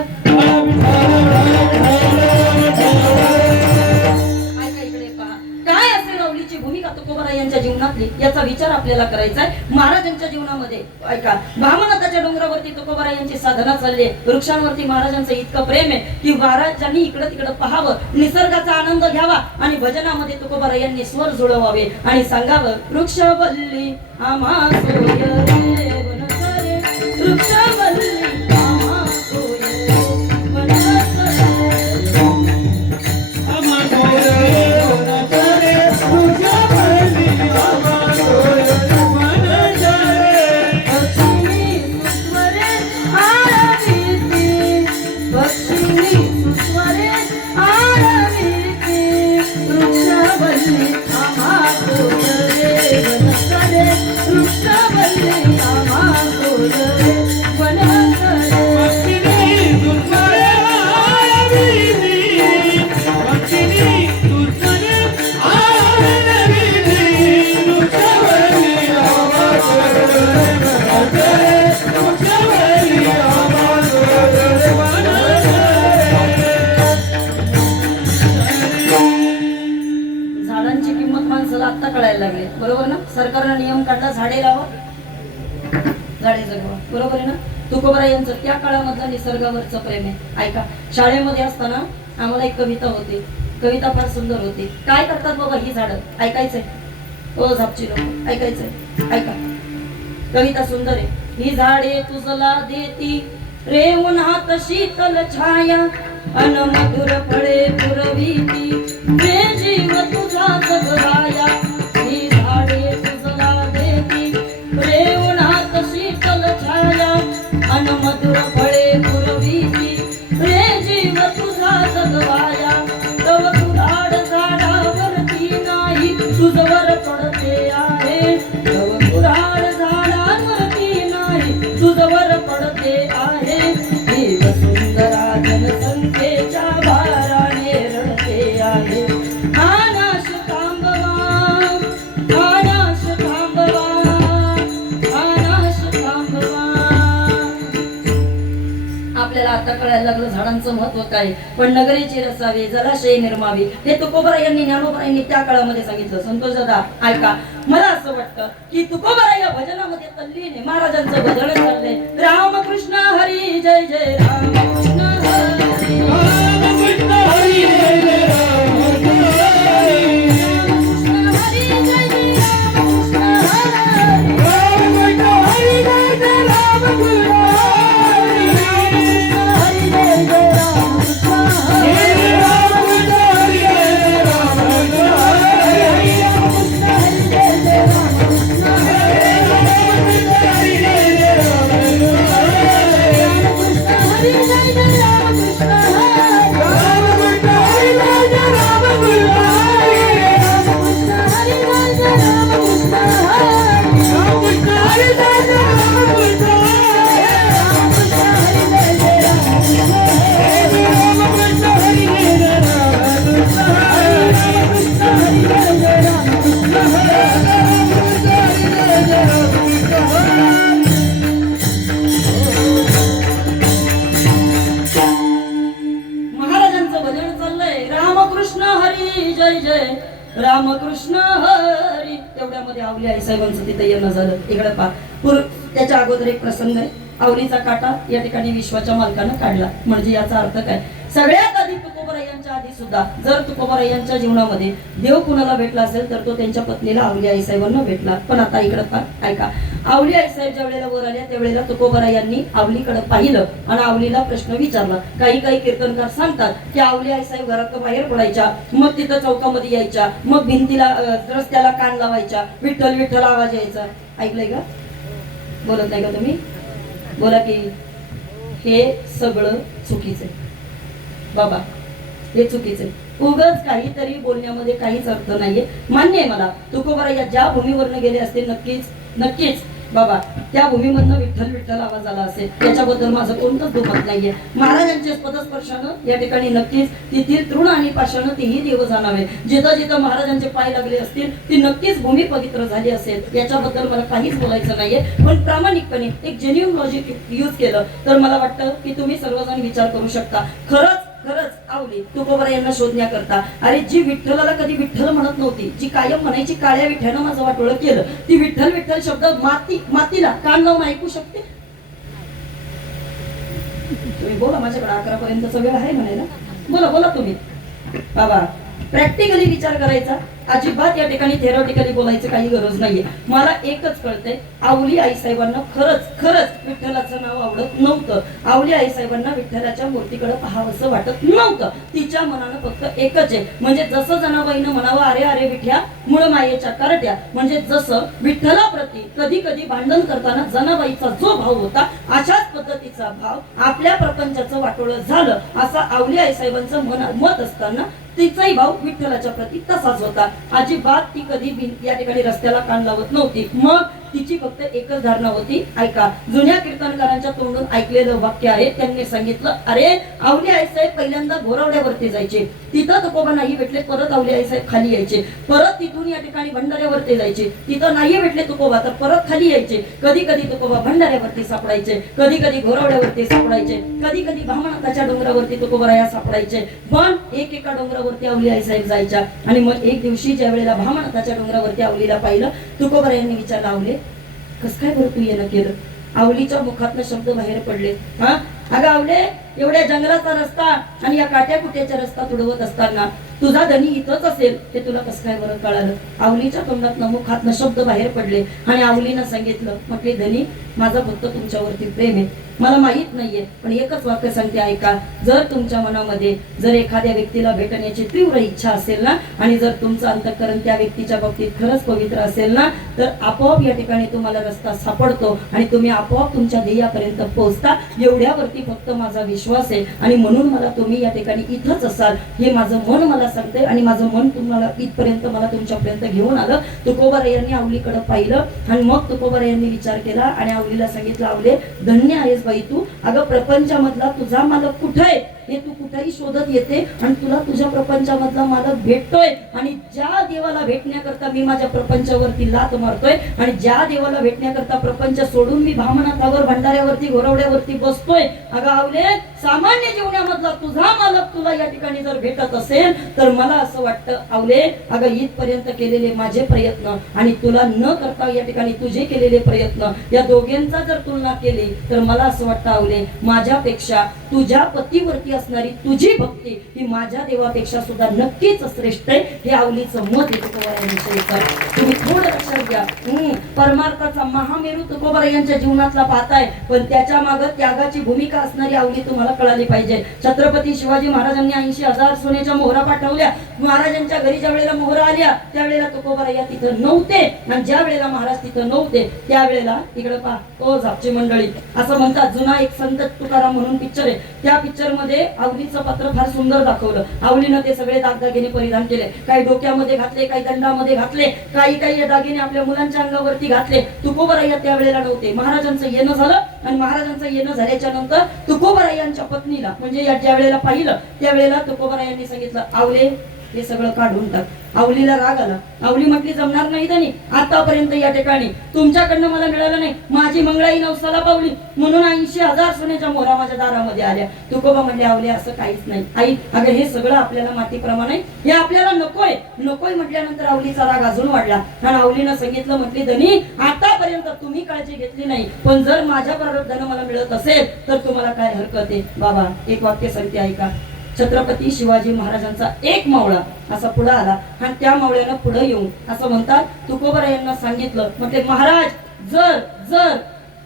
काय असेल आवलीची भूमिका तुकोबरा यांच्या जीवनातली याचा विचार आपल्याला करायचा आहे. महाराजांच्या जीवनामध्ये ऐका, भामनाथाच्या डोंगरावरती तुकोबरा यांची साधना चालली आहे. वृक्षांवरती महाराजांचं इतकं प्रेम आहे की महाराजांनी इकडं तिकडं पाहावं, निसर्गाचा आनंद घ्यावा आणि भजनामध्ये तुकोबरा यांनी स्वर जुळवावे आणि सांगावं, वृक्षवल्ली आम्हा सोय वनचरे, वृक्षवल्ली आम्हा सोय झाडांची किंमत माणसाला आता कळायला लागली, बरोबर ना? सरकारनं नियम काढला, झाडे लावा झाडे जगवा, बरोबर आहे ना? तुकोबरा यांचं त्या काळामधलं निसर्गावरचं प्रेम आहे. ऐका, शाळेमध्ये असताना आम्हाला एक कविता होती, कविता फार सुंदर होती. काय करतात बाबा ही झाडं? ऐकायचंय ओ झापची लोक, ऐकायचंय? ऐका, कविता सुंदर आहे. ही झाडे तुझला देती रे उन्हात शीतल छाया, अन मधुर फळे पुरविती रे जीव तुझा जगवाया. ही झाडे तुझला देती रे उन्हात शीतल छाया, अन मधुर फळे पुरविती रे जीव तुझा जगवाया. तव कुऱ्हाड झाडावरती नाही तुझवर पडते आहे, तव कुऱ्हाड झाडावरती नाही तुझवर पडते आहे. ही वसुंधरा जनसंख्येच्या भाराने रडते आहे. हा नाश थांबवा, हा नाश थांबवा, हा नाश थांबवा. आपल्याला आता कळायला लागलं झाडांचं महत्व काय, पण नगरीची रसावी जलाशय निर्मावी हे तुकोबरा यांनी, ज्ञानोबा यांनी त्या काळामध्ये सांगितलं. संतोष दादा ऐका, मला असं वाटतं की तुकोबरा या भजनामध्ये तल्लीन आहे. महाराजांचं भजन चाललंय, रामकृष्ण हरी जय जय रामकृष्ण हरी, रामकृष्ण हरी जय जय रामकृष्ण हरी, रामकृष्ण हरी जय जय रामकृष्ण हरी, रामकृष्ण हरी जय जय रामकृष्ण हरी, रामकृष्ण हरी जय जय रामकृष्ण हरी, रामकृष्ण हरी जय जय रामकृष्ण हरी, रामकृष्ण हरी जय जय रामकृष्ण हरी, रामकृष्ण हरी जय जय रामकृष्ण हरी, रामकृष्ण हरी जय जय रामकृष्ण हरी, रामकृष्ण हरी जय जय रामकृष्ण हरी, रामकृष्ण हरी जय जय रामकृष्ण हरी, रामकृष्ण हरी जय जय रामकृष्ण हरी, रामकृष्ण हरी जय जय रामकृष्ण हरी, रामकृष्ण हरी जय जय रामकृष्ण हरी, रामकृष्ण हरी जय जय रामकृष्ण हरी, रामकृष्ण हरी जय जय रामकृष्ण हरी. महाराजांचं भजन चाललंय, रामकृष्ण हरी जय जय रामकृष्ण हरी. तेवढ्यामध्ये आवली आई साहेबांचं तिथे येणं झालं. इकडे पा त्याच्या अगोदर एक प्रसंग आहे. आवलीचा काटा या ठिकाणी विश्वाच्या मालकानं काढला. म्हणजे याचा अर्थ काय, सगळ्यात आधी तुकोबरा यांच्या आधी सुद्धा जर तुकोबरा यांच्या जीवनामध्ये देव कुणाला भेटला असेल तर तो त्यांच्या पत्नीला आवली आई साहेबांना भेटला. पण आता इकडे पा ऐका, आवली आई साहेब ज्या वेळेला वर आल्या त्यावेळेला तुकोबरा यांनी आवलीकडे पाहिलं आणि आवलीला प्रश्न विचारला. काही काही कीर्तनकार सांगतात की आवली आई साहेब घरात बाहेर पडायच्या, मग तिथं चौकामध्ये यायच्या, मग भिंतीला रस्त्याला कान लावायच्या, विठ्ठल विठ्ठल आवाज यायचा. ऐकलंय का? बोलत नाही का तुम्ही? बोला की. हे सगळं चुकीचं आहे बाबा, हे चुकीचं आहे. उगाच काहीतरी बोलण्यामध्ये काहीच अर्थ नाहीये. मान्य आहे मला, तुकोबरा या ज्या भूमीवरनं गेले असतील नक्कीच नक्कीच बाबा त्या भूमीमधनं विठ्ठल विठ्ठल आवाज आला असेल, त्याच्याबद्दल माझं कोणतंच दुमत नाहीये. महाराजांच्या पदस्पर्शानं या ठिकाणी नक्कीच तिथील तृण आणि पाषाणं तेही देव जाणावे. जिथं जिथं महाराजांचे पाय लागले असतील ती नक्कीच भूमी पवित्र झाली असेल, याच्याबद्दल मला काहीच बोलायचं नाहीये. पण प्रामाणिकपणे एक जेन्युइन लॉजिक यूज केलं तर मला वाटतं की तुम्ही सर्वजण विचार करू शकता. खरंच खरंच आवली तुकोबरा यांना शोधण्याकरता, अरे जी विठ्ठलाला कधी विठ्ठल म्हणत नव्हती, जी कायम म्हणायची काळ्या विठ्ठ्यानं माझं वाटोळं केलं, ती विठ्ठल विठ्ठल शब्द मातीला कान लावून ऐकू शकते? तुम्ही बोला, माझ्याकडे 11 पर्यंतचा वेळ आहे म्हणायला. बोला बोला तुम्ही बाबा. प्रॅक्टिकली विचार करायचा, अजिबात या ठिकाणी थेरॉटिकली बोलायचं काही गरज नाहीये. मला एकच कळतंय, आवली आई साहेबांना खरंच खरंच विठ्ठलाचं नाव आवडत नव्हतं. आवली आई साहेबांना विठ्ठलाच्या मूर्तीकडे पाहावंसं वाटत नव्हतं. तिच्या मनानं फक्त एकच आहे, म्हणजे जसं जनाबाईनं म्हणावं अरे अरे विठ्या मूळ मायेच्या करट्या, म्हणजे जसं विठ्ठलाप्रती कधी कधी भांडण करताना जनाबाईचा जो भाव होता अशाच पद्धतीचा भाव आपल्या प्रपंचाचं वाटोळं झालं असा आवली आई साहेबांचं मत असताना तिचाही भाव विठ्ठलाच्या प्रती तसाच होता. अजिबात ती कधी या ठिकाणी रस्त्याला कान लावत नव्हती. मग तिची फक्त एकच धारणा होती. ऐका, जुन्या कीर्तनकारांच्या तोंडून ऐकलेलं वाक्य आहे. त्यांनी सांगितलं, अरे आवली आईसाहेब पहिल्यांदा घोरवड्यावरती जायचे, तिथं तुकोबा नाही भेटले, परत आवली आईसाहेब खाली यायचे, परत तिथून या ठिकाणी भंडाऱ्यावरती जायचे, तिथं नाही भेटले तुकोबा तर परत खाली यायचे. कधी कधी तुकोबा भंडाऱ्यावरती सापडायचे, कधी कधी घोरवड्यावरती सापडायचे, कधी कधी भामनाथाच्या डोंगरावरती तुकोबराया सापडायचे. पण एका डोंगरावरती आवली आईसाहेब जायच्या. आणि मग एक दिवशी ज्या वेळेला भामनाथाच्या डोंगरावरती आवलीला पाहिलं, तुकोबरायांनी विचारलं, आवले कस काय बरं तू येणं केलं? आवलीच्या मुखातनं शब्द बाहेर पडले, हा अगं आवले, एवढ्या जंगलाचा रस्ता आणि या काट्या कुट्याचा रस्ता तुडवत असताना तुझा धनी इथंच असेल हे तुला कसं काय बरं कळालं? आवलीच्या तोंडातनं मुखातनं शब्द बाहेर पडले आणि आवलीनं सांगितलं, म्हटले धनी माझं फक्त तुमच्यावरती प्रेम आहे, मला माहित नाहीये, पण एकच वाक्य सांगते ऐका, जर तुमच्या मनामध्ये जर एखाद्या व्यक्तीला भेटण्याची तीव्र इच्छा असेल ना, आणि जर तुमचं अंतःकरण त्या व्यक्तीच्या बाबतीत खरंच पवित्र असेल ना, तर आपोआप या ठिकाणी तुम्हाला रस्ता सापडतो आणि तुम्ही आपोआप तुमच्या ध्येयापर्यंत पोहोचता. एवढ्यावरती फक्त माझा विश्वास आहे आणि म्हणून मला तुम्ही या ठिकाणी इथंच असाल हे माझं मन मला सांगते आणि माझं मन तुम्हाला इथपर्यंत मला तुमच्यापर्यंत घेऊन आलं. तुकोबारायांनी आवलीकडे पाहिलं आणि मग तुकोबारायांनी विचार केला आणि आवलीला सांगितलं, आवले धन्य आहेस बाई तू, अगं प्रपंचामधला तुझा मालक कुठे आहे हे तू कुठेही शोधत येते आणि तुला तुझ्या प्रपंचामधला मालक भेटतोय. आणि ज्या देवाला भेटण्याकरता मी माझ्या प्रपंचावरती लात मारतोय आणि ज्या देवाला भेटण्याकरता प्रपंच सोडून मी भामनाथावर भंडाऱ्यावरती घोरवड्यावरती बसतोय, अगं आवले सामान्य जीवनामधला तुझा मालक तुला या ठिकाणी जर भेटत असेल तर मला असं वाटतं आवले, अगं इथपर्यंत केलेले माझे प्रयत्न आणि तुला न करता या ठिकाणी तुझे केलेले प्रयत्न या दोघांचा जर तुलना केली तर मला असं वाटतं आवले, माझ्यापेक्षा तुझ्या पतीवरती असणारी तुझी भक्ती ही माझ्या देवापेक्षा सुद्धा नक्कीच श्रेष्ठ आहे. हे आवलीचं मत आहे तुकोबारायांविषयीचं. तुम्ही थोडं लक्षात घ्या. परमार्थाचा महामेरू तुकोबारा यांच्या जीवनातला पाहताय, पण त्याच्या मागे त्यागाची भूमिका असणारी आवली तुम्हाला कळाली पाहिजे. छत्रपती शिवाजी महाराजांनी 80,000 सोन्याच्या मोहरा पाठवल्या. महाराजांच्या घरी ज्या वेळेला मोहरा आल्या त्यावेळेला तुकोबाराया तिथं नव्हते आणि ज्या वेळेला महाराज तिथं नव्हते त्यावेळेला इकडे पहा ओ झापची मंडळी असं म्हणतात. जुना एक संत तुकाराम म्हणून पिक्चर आहे, त्या पिक्चर मध्ये आवलीचं पत्र फार सुंदर दाखवलं. आवलीनं ते सगळे दागदागिने परिधान केले, काही डोक्यामध्ये घातले, काही दंडामध्ये घातले, काही दागिने आपल्या मुलांच्या अंगावरती घातले. तुकोबाराया त्यावेळेला नव्हते. महाराजांचं येणं झालं आणि महाराजांचं येणं झाल्याच्या नंतर तुकोबारायांच्या पत्नीला म्हणजे या ज्या वेळेला पाहिलं त्यावेळेला तुकोबारायांनी सांगितलं, आवले हे सगळं काढून टाक. आवलीला राग आला. आवली म्हटली, जमणार नाही त्यांनी, आतापर्यंत या ठिकाणी तुमच्याकडनं मला मिळालं नाही, माझी मंगळाई नवसाला पावली म्हणून 80,000 सोन्याच्या मोहरा माझ्या दारामध्ये आल्या. तुकोबा म्हणले, आवले असं काहीच नाही आई, अगं हे सगळं आपल्याला मातीप्रमाणे हे आपल्याला नकोय. नकोय म्हटल्यानंतर आवलीचा राग अजून वाढला आणि आवलीनं सांगितलं, म्हटली धनी आतापर्यंत तुम्ही काळजी घेतली नाही, पण जर माझ्या प्रारब्धानं मला मिळत असेल तर तुम्हाला काय हरकत आहे? बाबा एक वाक्य सांगते ऐका. छत्रपती शिवाजी महाराजांचा एक मावळा असा पुढे आला आणि त्या मावळ्यानं पुढे येऊन असं म्हणतात, तुकोबारायांना सांगितलं, म्हटले महाराज जर जर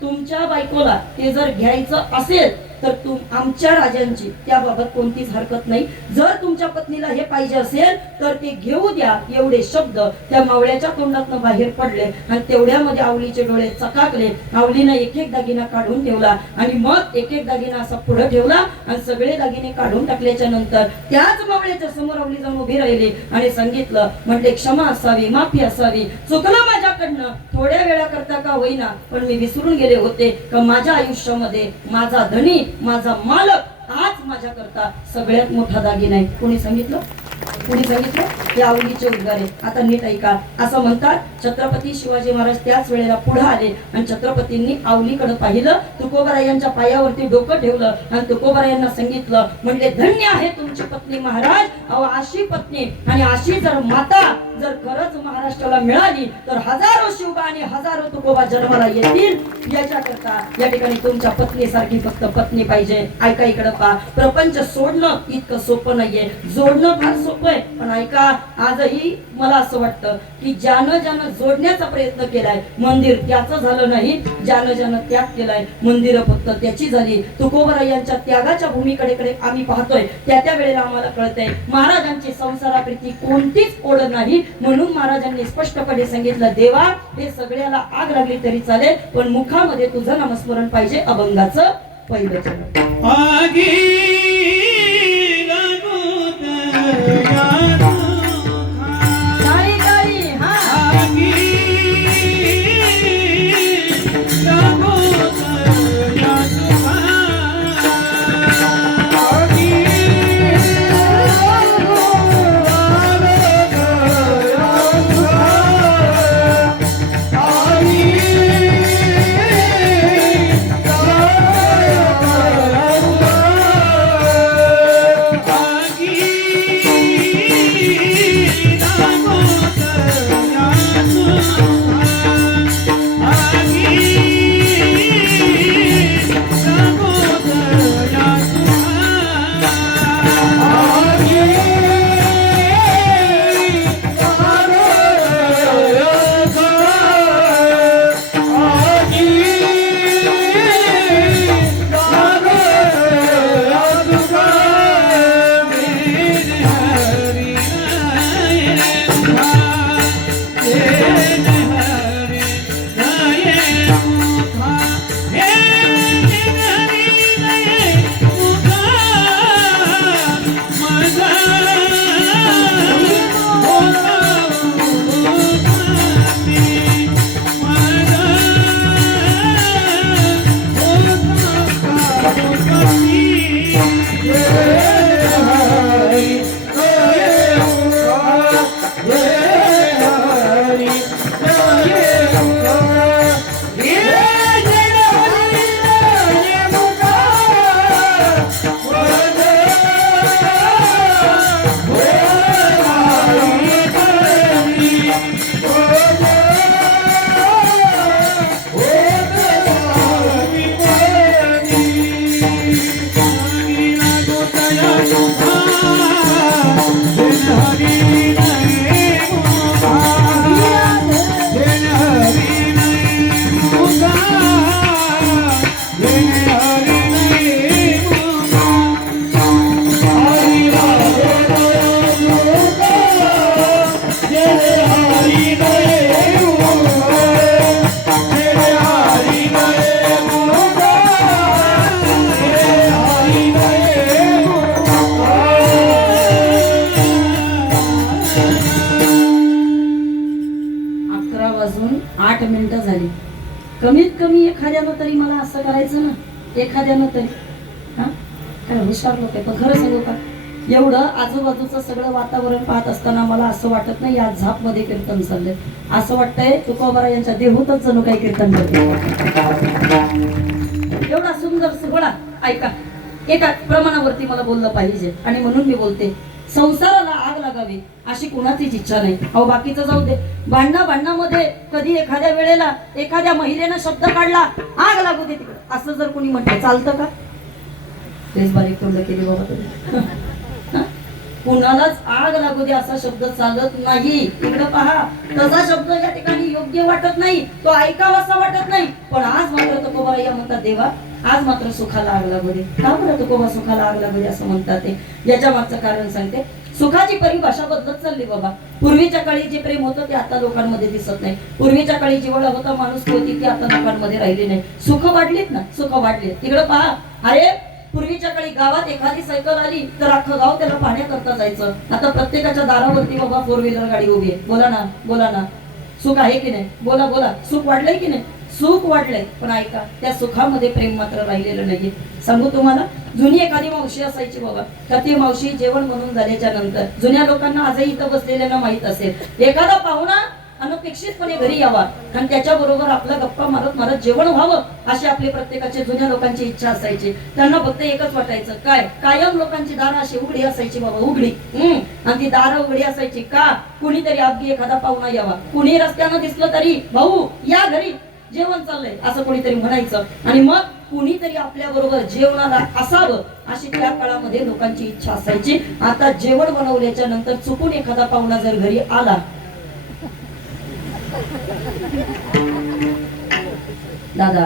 तुमच्या बायकोला ते जर घ्यायचं असेल तर आमच्या राजांची त्याबाबत कोणतीच हरकत नाही. जर तुमच्या पत्नीला हे पाहिजे असेल तर ते घेऊ द्या. एवढे शब्द त्या मावळ्याच्या तोंडातून बाहेर पडले आणि तेवढ्यामध्ये आवलीचे डोळे चकाकले. आवलीनं एक एक दागिना काढून ठेवला आणि मग एक एक दागिना असा पुढे ठेवला आणि सगळे दागिने काढून टाकल्याच्या नंतर त्याच मावळ्याच्या समोर आवली जाऊन उभी राहिली आणि सांगितलं, म्हटले क्षमा असावी, माफी असावी, चुकलं माझ्याकडनं, थोड्या वेळा करता का होईना पण मी विसरून गेले होते का माझ्या आयुष्यामध्ये माझा धनी माझा मालक आज माझ्या करता सगळ्यात मोठा दागिना आहे. कोणी सांगितलं? हे आवलीचे उद्गार आहेत. आता नीट ऐका. असं म्हणतात, छत्रपती शिवाजी महाराज त्याच वेळेला पुढे आले आणि छत्रपतींनी आवलीकडे पाहिलं, तुकोबारायांच्या पायावरती डोकं ठेवलं आणि तुकोबारायांना सांगितलं, म्हणजे धन्य आहे तुमची पत्नी महाराज. अहो अशी पत्नी आणि अशी जर माता जर खरंच महाराष्ट्राला मिळाली तर हजारो शिवबा आणि हजारो तुकोबा जन्माला येतील. याच्याकरता या ठिकाणी तुमच्या पत्नीसारखी फक्त पत्नी पाहिजे. ऐका इकडे पहा, प्रपंच सोडणं इतकं सोपं नाहीये, जोडणं फार सोपं आहे. पण ऐका, आजही मला असं वाटतं की ज्यानं जोडण्याचा प्रयत्न केलाय मंदिर त्याचं झालं नाही, ज्यानं त्याग केलाय मंदिर फक्त त्याची झाली. तुकोबारायांच्या त्यागाच्या भूमीकडे आम्ही पाहतोय त्या वेळेला आम्हाला कळतंय महाराजांची संसाराप्रती कोणतीच ओढ नाही. म्हणून महाराजांनी स्पष्टपणे सांगितलं, देवा हे सगळ्याला आग लागली तरी चालेल पण मुखामध्ये तुझं नामस्मरण पाहिजे. अभंगाचं पहिलं चरण. कमीत कमी एखाद्यानं तरी मला असं करायचं ना, एखाद्यानं तरी. हा काय हुशार लोक आहे, पण खरं सांगू का, एवढं आजूबाजूचं सगळं वातावरण पाहत असताना मला असं वाटत नाही या झापमध्ये कीर्तन चाललंय. असं वाटतंय तुकोबारा यांच्या देहूतच जणू काही कीर्तन करते. एवढा सुंदर सुगडा ऐका, एका प्रमाणावरती मला बोललं पाहिजे आणि म्हणून मी बोलते. संसाराला आग लागावी अशी कुणाचीच इच्छा नाही. अहो बाकीचं जाऊ दे, भांडणामध्ये कधी एखाद्या वेळेला एखाद्या महिलेनं शब्द काढला, आग लागू दे तिकडे, असं जर कोणी म्हटलं चालतं का? तेच बारीक तोंड केली बाबा तुम्ही. कुणालाच आग लागू दे असा शब्द चालत नाही. इकडे पहा, तसा शब्द या ठिकाणी योग्य वाटत नाही, तो ऐकावासा वाटत नाही. पण आज मात्र तुकोबा या म्हणतात, देवा आज मात्र सुखाला आग लागू दे. का बरं तुकोबा सुखाला आग लागू दे असं म्हणतात ते? याच्या मागचं कारण सांगते. सुखाची परिभाषा बदलत चालली बाबा. पूर्वीच्या काळी जे प्रेम होतं ते आता लोकांमध्ये दिसत नाही. पूर्वीच्या काळी जिवळ होता माणूस होती ती आता लोकांमध्ये राहिली नाही. सुख वाढलीत ना, सुख वाढले. तिकडे पहा, अरे पूर्वीच्या काळी गावात एखादी सायकल आली तर अख्खं गाव त्याला पाहण्याकरता जायचं. आता प्रत्येकाच्या दारावरती बाबा 4 व्हीलर गाडी उभी आहे. बोला ना, बोला ना, सुख आहे की नाही? बोला बोला, सुख वाढलंय की नाही? सुख वाढलंय, पण ऐका, त्या सुखामध्ये प्रेम मात्र राहिलेलं नाही. सांगू तुम्हाला, जुनी एखादी मावशी असायची बाबा, तर ती मावशी जेवण म्हणून झाल्याच्या नंतर जुन्या लोकांना आजही इथं बसलेल्यांना माहित असेल, एखादा पाहुणा अनपेक्षितपणे घरी यावा आणि त्याच्याबरोबर आपला गप्पा मारत मारत जेवण व्हावं अशी आपली प्रत्येकाची जुन्या लोकांची इच्छा असायची. त्यांना फक्त एकच वाटायचं, काय कायम लोकांची दारं अशी उघडी असायची बाबा, उघडी. आणि ती दारं उघडी असायची का? कुणीतरी अगदी एखादा पाहुणा यावा, कुणी रस्त्यानं दिसलं तरी, भाऊ या घरी जेवण चाललंय असं कोणीतरी म्हणायचं. आणि मग कुणीतरी आपल्या बरोबर जेवणाला असावं अशी त्या काळामध्ये लोकांची इच्छा असायची. आता जेवण बनवल्याच्या नंतर चुकून एखादा पाहुणा जर घरी आला, दादा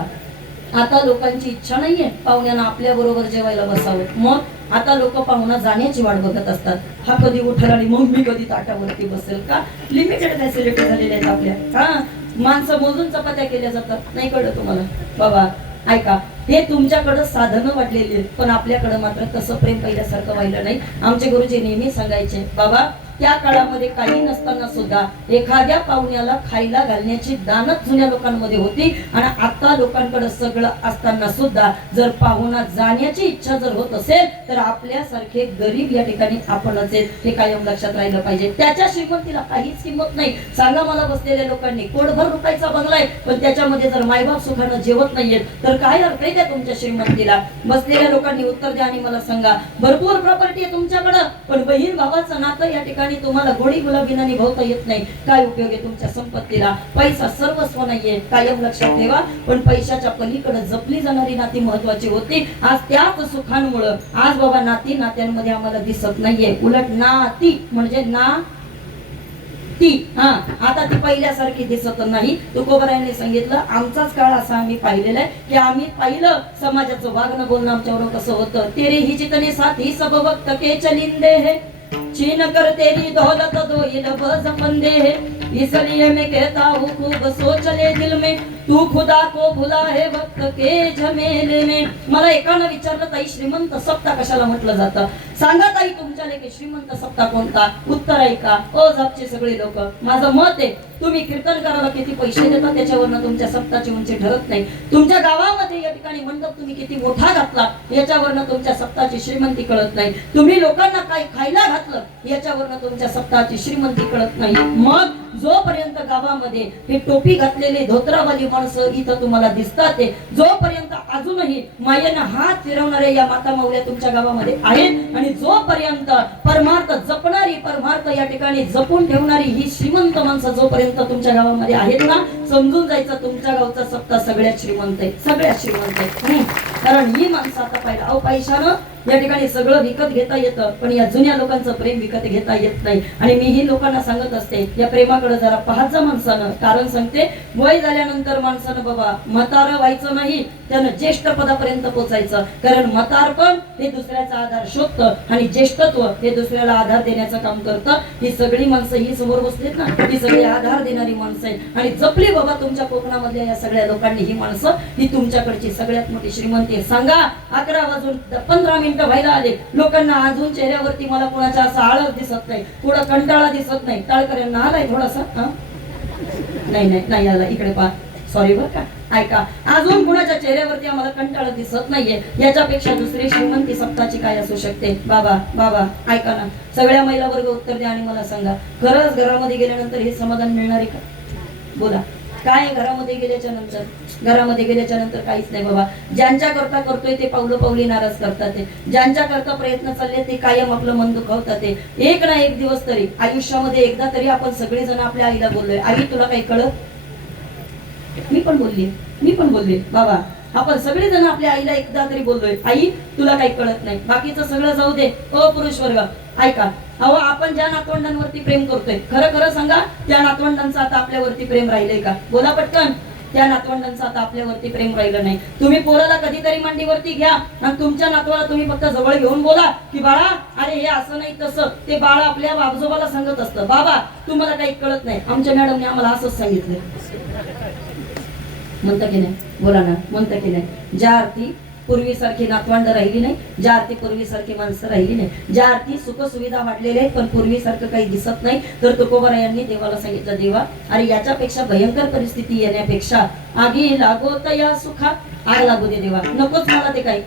आता लोकांची इच्छा नाहीये पाहुण्यांना आपल्या बरोबर जेवायला बसावं. मग आता लोक पाहुणा जाण्याची वाट बघत असतात. हा कधी उठेल आणि मग मी कधी ताटावरती बसेल. का? लिमिटेड फॅसिलिटी झालेल्या आहेत आपल्या. हा, माणसं मोजून चपात्या केल्या जातात. नाही कळलं तुम्हाला बाबा? ऐका, हे तुमच्याकडे साधनं वाटलेली आहेत, पण आपल्याकडे मात्र तसं प्रेम पहिल्यासारखं व्हायला नाही. आमचे गुरुजी नेहमी सांगायचे, बाबा त्या काळामध्ये काही नसताना सुद्धा एखाद्या पाहुण्याला खायला घालण्याची दानत जुन्या लोकांमध्ये होती. आणि आता लोकांकडे सगळं असताना सुद्धा जर पाहुणा जाण्याची इच्छा जर होत असेल तर आपल्यासारखे गरीब या ठिकाणी आपणच आहेत, हे कायम लक्षात राहिलं पाहिजे. त्याच्या श्रीमंतीला काहीच किंमत नाही. सांगा मला, बसलेल्या लोकांनी कोटभर रुपयाचा बंगलाय, पण त्याच्यामध्ये जर मायबाप सुखानं जेवत नाहीयेत तर काय अर्थ आहे त्या तुमच्या श्रीमंतीला? बसलेल्या लोकांनी उत्तर द्या आणि मला सांगा. भरपूर प्रॉपर्टी आहे तुमच्याकडं, पण बहीण भावाचं नातं या ठिकाणी तुम्हाला गोडी गुलाबीना निभावता येत नाही. काय उपयोग आहे तुमच्या संपत्तीला? पैसा सर्वस्व नाहीये, कायम लक्षात ठेवा. पण पैशाच्या पलीकडे जपली जाणारी नाती महत्वाची होती. आज त्याच सुखांमुळे आज बाबा नाती नात्यांमध्ये आम्हाला दिसत नाहीये. उलट नाती म्हणजे ना ती, हा, आता ती पहिल्यासारखी दिसत नाही. तुकोबारायांनी सांगितलं, आमचाच काळ असा आम्ही पाहिलेला आहे की आम्ही पाहिलं समाजाचं वागणं बोलणं आमच्यावर कसं होतं. तेरे ही जितने साथी सब वक्त के चलिंदे है, छीन कर तेरी दौलत दो ये लफ्ज़ फंदे है, इसलिए मैं कहता हूँ खूब सोच ले दिल में, तू खुदा को भुला है वक्त के झमेले में. मला एकानं विचारलं, ताई श्रीमंत सप्ता कशाला म्हटलं जातं? सांगा ताई तुमच्या लेखे श्रीमंत सप्ता कोणता? उत्तर आहे का? ओ जापचे सगळे लोक, माझं मत आहे, तुम्ही कीर्तन करायला किती पैसे देता त्याच्यावरनं तुमच्या सप्ताची उंची ठरत नाही. तुमच्या गावामध्ये या ठिकाणी मंडप तुम्ही किती मोठा घातला याच्यावरनं तुमच्या सप्ताची श्रीमंती कळत नाही. तुम्ही लोकांना काय खायला घातलं याच्यावरनं तुमच्या सप्ताची श्रीमंती कळत नाही. मग जोपर्यंत गावामध्ये हे टोपी घातलेले धोत्रावाली माणसं इथं तुम्हाला दिसतात, ते जोपर्यंत अजूनही मायेनं हात फिरवणाऱ्या या माता माऊल्या तुमच्या गावामध्ये आहेत, आणि जोपर्यंत परमार्थ जपणारी, परमार्थ या ठिकाणी जपून ठेवणारी ही श्रीमंत माणसं जोपर्यंत तुमच्या गावामध्ये आहेत ना, समजून जायचं तुमच्या गावचा सप्ताह सगळ्यात श्रीमंत आहे, सगळ्यात श्रीमंत आहे. कारण ही माणसं आता पाहिलं, अहो पैशानं या ठिकाणी सगळं विकत घेता येतं, पण या जुन्या लोकांचं प्रेम विकत घेता येत नाही. आणि मी ही लोकांना सांगत असते, या प्रेमाकडे जरा पाहत जा माणसानं. कारण सांगते, वय झाल्यानंतर माणसानं बाबा म्हातारं व्हायचं नाही, त्यानं ज्येष्ठ पदापर्यंत पोचायचं. कारण म्हातारपण हे दुसऱ्याचा आधार शोधतं आणि ज्येष्ठत्व हे दुसऱ्याला आधार देण्याचं काम करतं. ही सगळी माणसं ही समोर बसलीत ना, ही सगळी आधार देणारी माणसं आहेत. आणि जपली बाबा तुमच्या कोकणामधल्या या सगळ्या लोकांनी ही माणसं, ही तुमच्याकडची सगळ्यात मोठी श्रीमंती आहे. सांगा, 11 वाजून 15 मिनिटं व्हायला आले, लोकांना अजून चेहऱ्यावरती मला कोणाच्या असा आळस दिसत नाही, थोडा कंटाळा दिसत नाही. टाळकऱ्यांना आलाय थोडासा? नाही नाही नाही आला. इकडे पहा, सॉरी बरं का, ऐका, अजून कुणाच्या चेहऱ्यावरती आम्हाला कंटाळा दिसत नाहीये, याच्यापेक्षा दुसरी श्रीमंती सप्ताची काय असू शकते? बाबा बाबा ऐका ना, सगळ्या महिला वर्ग उत्तर द्या आणि मला सांगा, खरंच घरामध्ये गेल्यानंतर हे समाधान मिळणार आहे का? बोला, काय घरामध्ये गेल्याच्या नंतर? घरामध्ये गेल्याच्या नंतर काहीच नाही बाबा. ज्यांच्या करता करतोय ते पावलं पावली नाराज करतात, ते ज्यांच्या करता प्रयत्न चालले ते कायम आपलं मन दुखावतात. ते एक ना एक दिवस तरी आयुष्यामध्ये एकदा तरी आपण सगळेजण आपल्या आईला बोललोय, आई तुला काही कळत? मी पण बोलली बाबा, आपण सगळेजण आपल्या आईला एकदा तरी बोललोय, आई तुला काही कळत नाही. बाकीचं सगळं जाऊ दे. पुरुष वर्ग ऐका, अहो आपण ज्या नातवंडांवरती प्रेम करतोय, खरं खरं सांगा, त्या नातवंडांचं आता आपल्यावरती प्रेम राहिलंय का? बोला पटकन. त्या नातवंडांचं आता आपल्यावरती प्रेम राहिलं नाही. तुम्ही पोराला कधीतरी मांडीवरती घ्या आणि तुमच्या नातवाला तुम्ही फक्त जवळ घेऊन बोला की बाळा अरे हे असं नाही तसं. ते बाळ आपल्या आजोबाला सांगत असतं, बाबा तुम्हाला काही कळत नाही. आमच्या मॅडमने आम्हाला असंच सांगितलं. म्हणता की नाही? बोला ना, म्हणता की नाही? ज्या अर्थी पूर्वीसारखी नातवंड राहिली नाही, ज्या अर्थी पूर्वीसारखी माणसं राहिली नाही, ज्या अर्थी सुख सुविधा वाढलेले आहेत पण पूर्वीसारखं काही दिसत नाही, तर तुकोबारायांनी देवाला सांगितलं, देवा अरे याच्यापेक्षा भयंकर परिस्थिती येण्यापेक्षा आगी लागोत या सुखा आग लागू दे देवा, नकोच मला ते काही.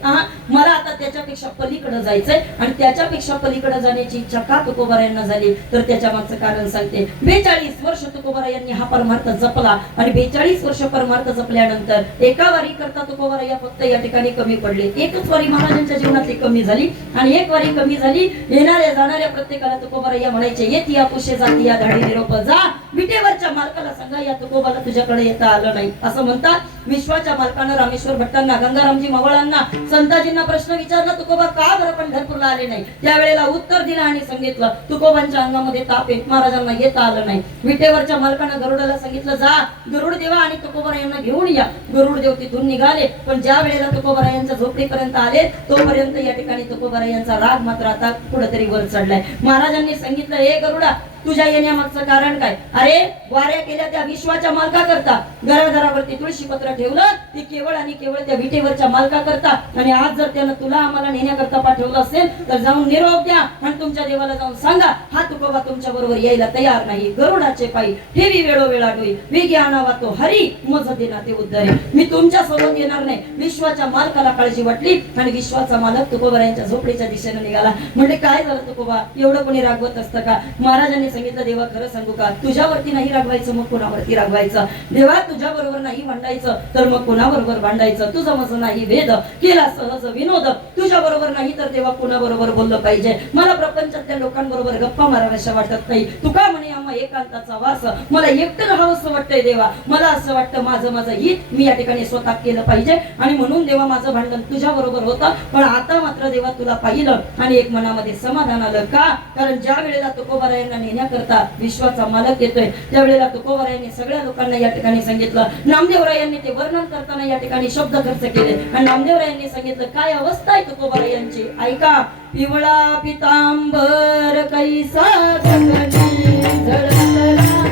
मला आता त्याच्यापेक्षा पलीकडे जायचंय. आणि त्याच्यापेक्षा पलीकडे जाण्याची इच्छा का तुकोबारायांना झाली, तर त्याच्या मागचं कारण सांगते. 42 वर्ष तुकोबारायांनी हा परमार्थ जपला आणि 42 वर्ष परमार्थ जपल्यानंतर एका वारी करता तुकोबाराया फक्त या ठिकाणी कमी पडले. एकच वारी महाराजांच्या जीवनातली कमी झाली आणि एक वारी कमी झाली. येणाऱ्या जाणाऱ्या प्रत्येकाला तुकोबाराया म्हणायचे, येत या पुशे जाती या धाडी निरोप जा. विटेवरच्या मालकाला सांगा या तुकोबाला तुझ्याकडे येता आलं नाही. असं म्हणतात. विश्वाच्या मालकानं रामेश्वर भट्टांना, गंगारामजी मवळांना, संताजींना प्रश्न विचारला, तुकोबा का बरं पंढरपूरला आले नाही? त्यावेळेला उत्तर दिलं आणि सांगितलं, तुकोबांच्या अंगामध्ये ताप आहे, महाराजांना येता आलं नाही. विटेवरच्या मालकानं गरुडाला सांगितलं, जा गरुड देवा आणि तुकोबारायांना घेऊन या. गरुड देव तिथून निघाले, पण ज्या वेळेला तुकोबारायांच्या झोपडीपर्यंत आले तोपर्यंत या ठिकाणी तुकोबारायांचा राग मात्र आता कुठेतरी वर चढलाय. महाराजांनी सांगितलं, हे गरुडा तुझ्या येण्यामागचं कारण काय? अरे वाऱ्या केल्या त्या विश्वाच्या मालका करता, घराघरावरती तुळशी पत्र ठेवलं ती केवळ आणि केवळ त्या विटेवरच्या मालका करता. आणि आज जर त्यानं तुला आम्हाला नेण्याकरता पाठवलं असेल तर जाऊन निरोप द्या आणि तुमच्या देवाला जाऊन सांगा, हा तुकोबा तुमच्या बरोबर यायला तयार नाही. गरुडाचे पायी ठेवी वेळोवेळा डोई, वेगी आणावा तो हरी, मज देना ते उद्धारे. मी तुमच्या सोबत येणार नाही. विश्वाच्या मालकाला काळजी वाटली आणि विश्वाचा मालक तुकोबारायांच्या झोपडीच्या दिशेने निघाला. म्हणजे काय झालं तुकोबा, एवढं कोणी रागवत असतं का? महाराजांनी सांगितलं, देवा खरं सांगू का, तुझ्यावरती नाही रागवायचं मग कोणावरती रागवायचं? देवा तुझ्या बरोबर नाही भांडायचं तर मग कोणाबरोबर भांडायचं? तुझं माझं नाही भेद केला सहज विनोद, तुझ्या बरोबर नाही तर देवा कोणाबरोबर बोललं पाहिजे? मला प्रपंचातल्या लोकांबरोबर गप्पा माराव्याशा वाटत नाही. तुका म्हणे आम्हा एकांताचा वास, मला एकटं राहावंसं वाटतंय देवा. मला असं वाटतं माझं हित मी या ठिकाणी स्वतः केलं पाहिजे आणि म्हणून देवा माझं भांडण तुझ्या बरोबर होतं. पण आता मात्र देवा तुला पाहिलं आणि एक मनामध्ये समाधान आलं. का? कारण ज्या वेळेला तुकोबारायांना नेण्याकरता विश्वाचा मालक येतोय त्यावेळेला तुकोबारायांनी सगळ्या लोकांना या ठिकाणी सांगितलं. नामदेवरायांनी ते वर्णन करताना या ठिकाणी शब्द खर्च केले आणि नामदेवरायांनी सांगितलं, काय अवस्था आहे तुकोबारायांची. ऐका, पिवळा पितांबर कैसा गगनी झळकला,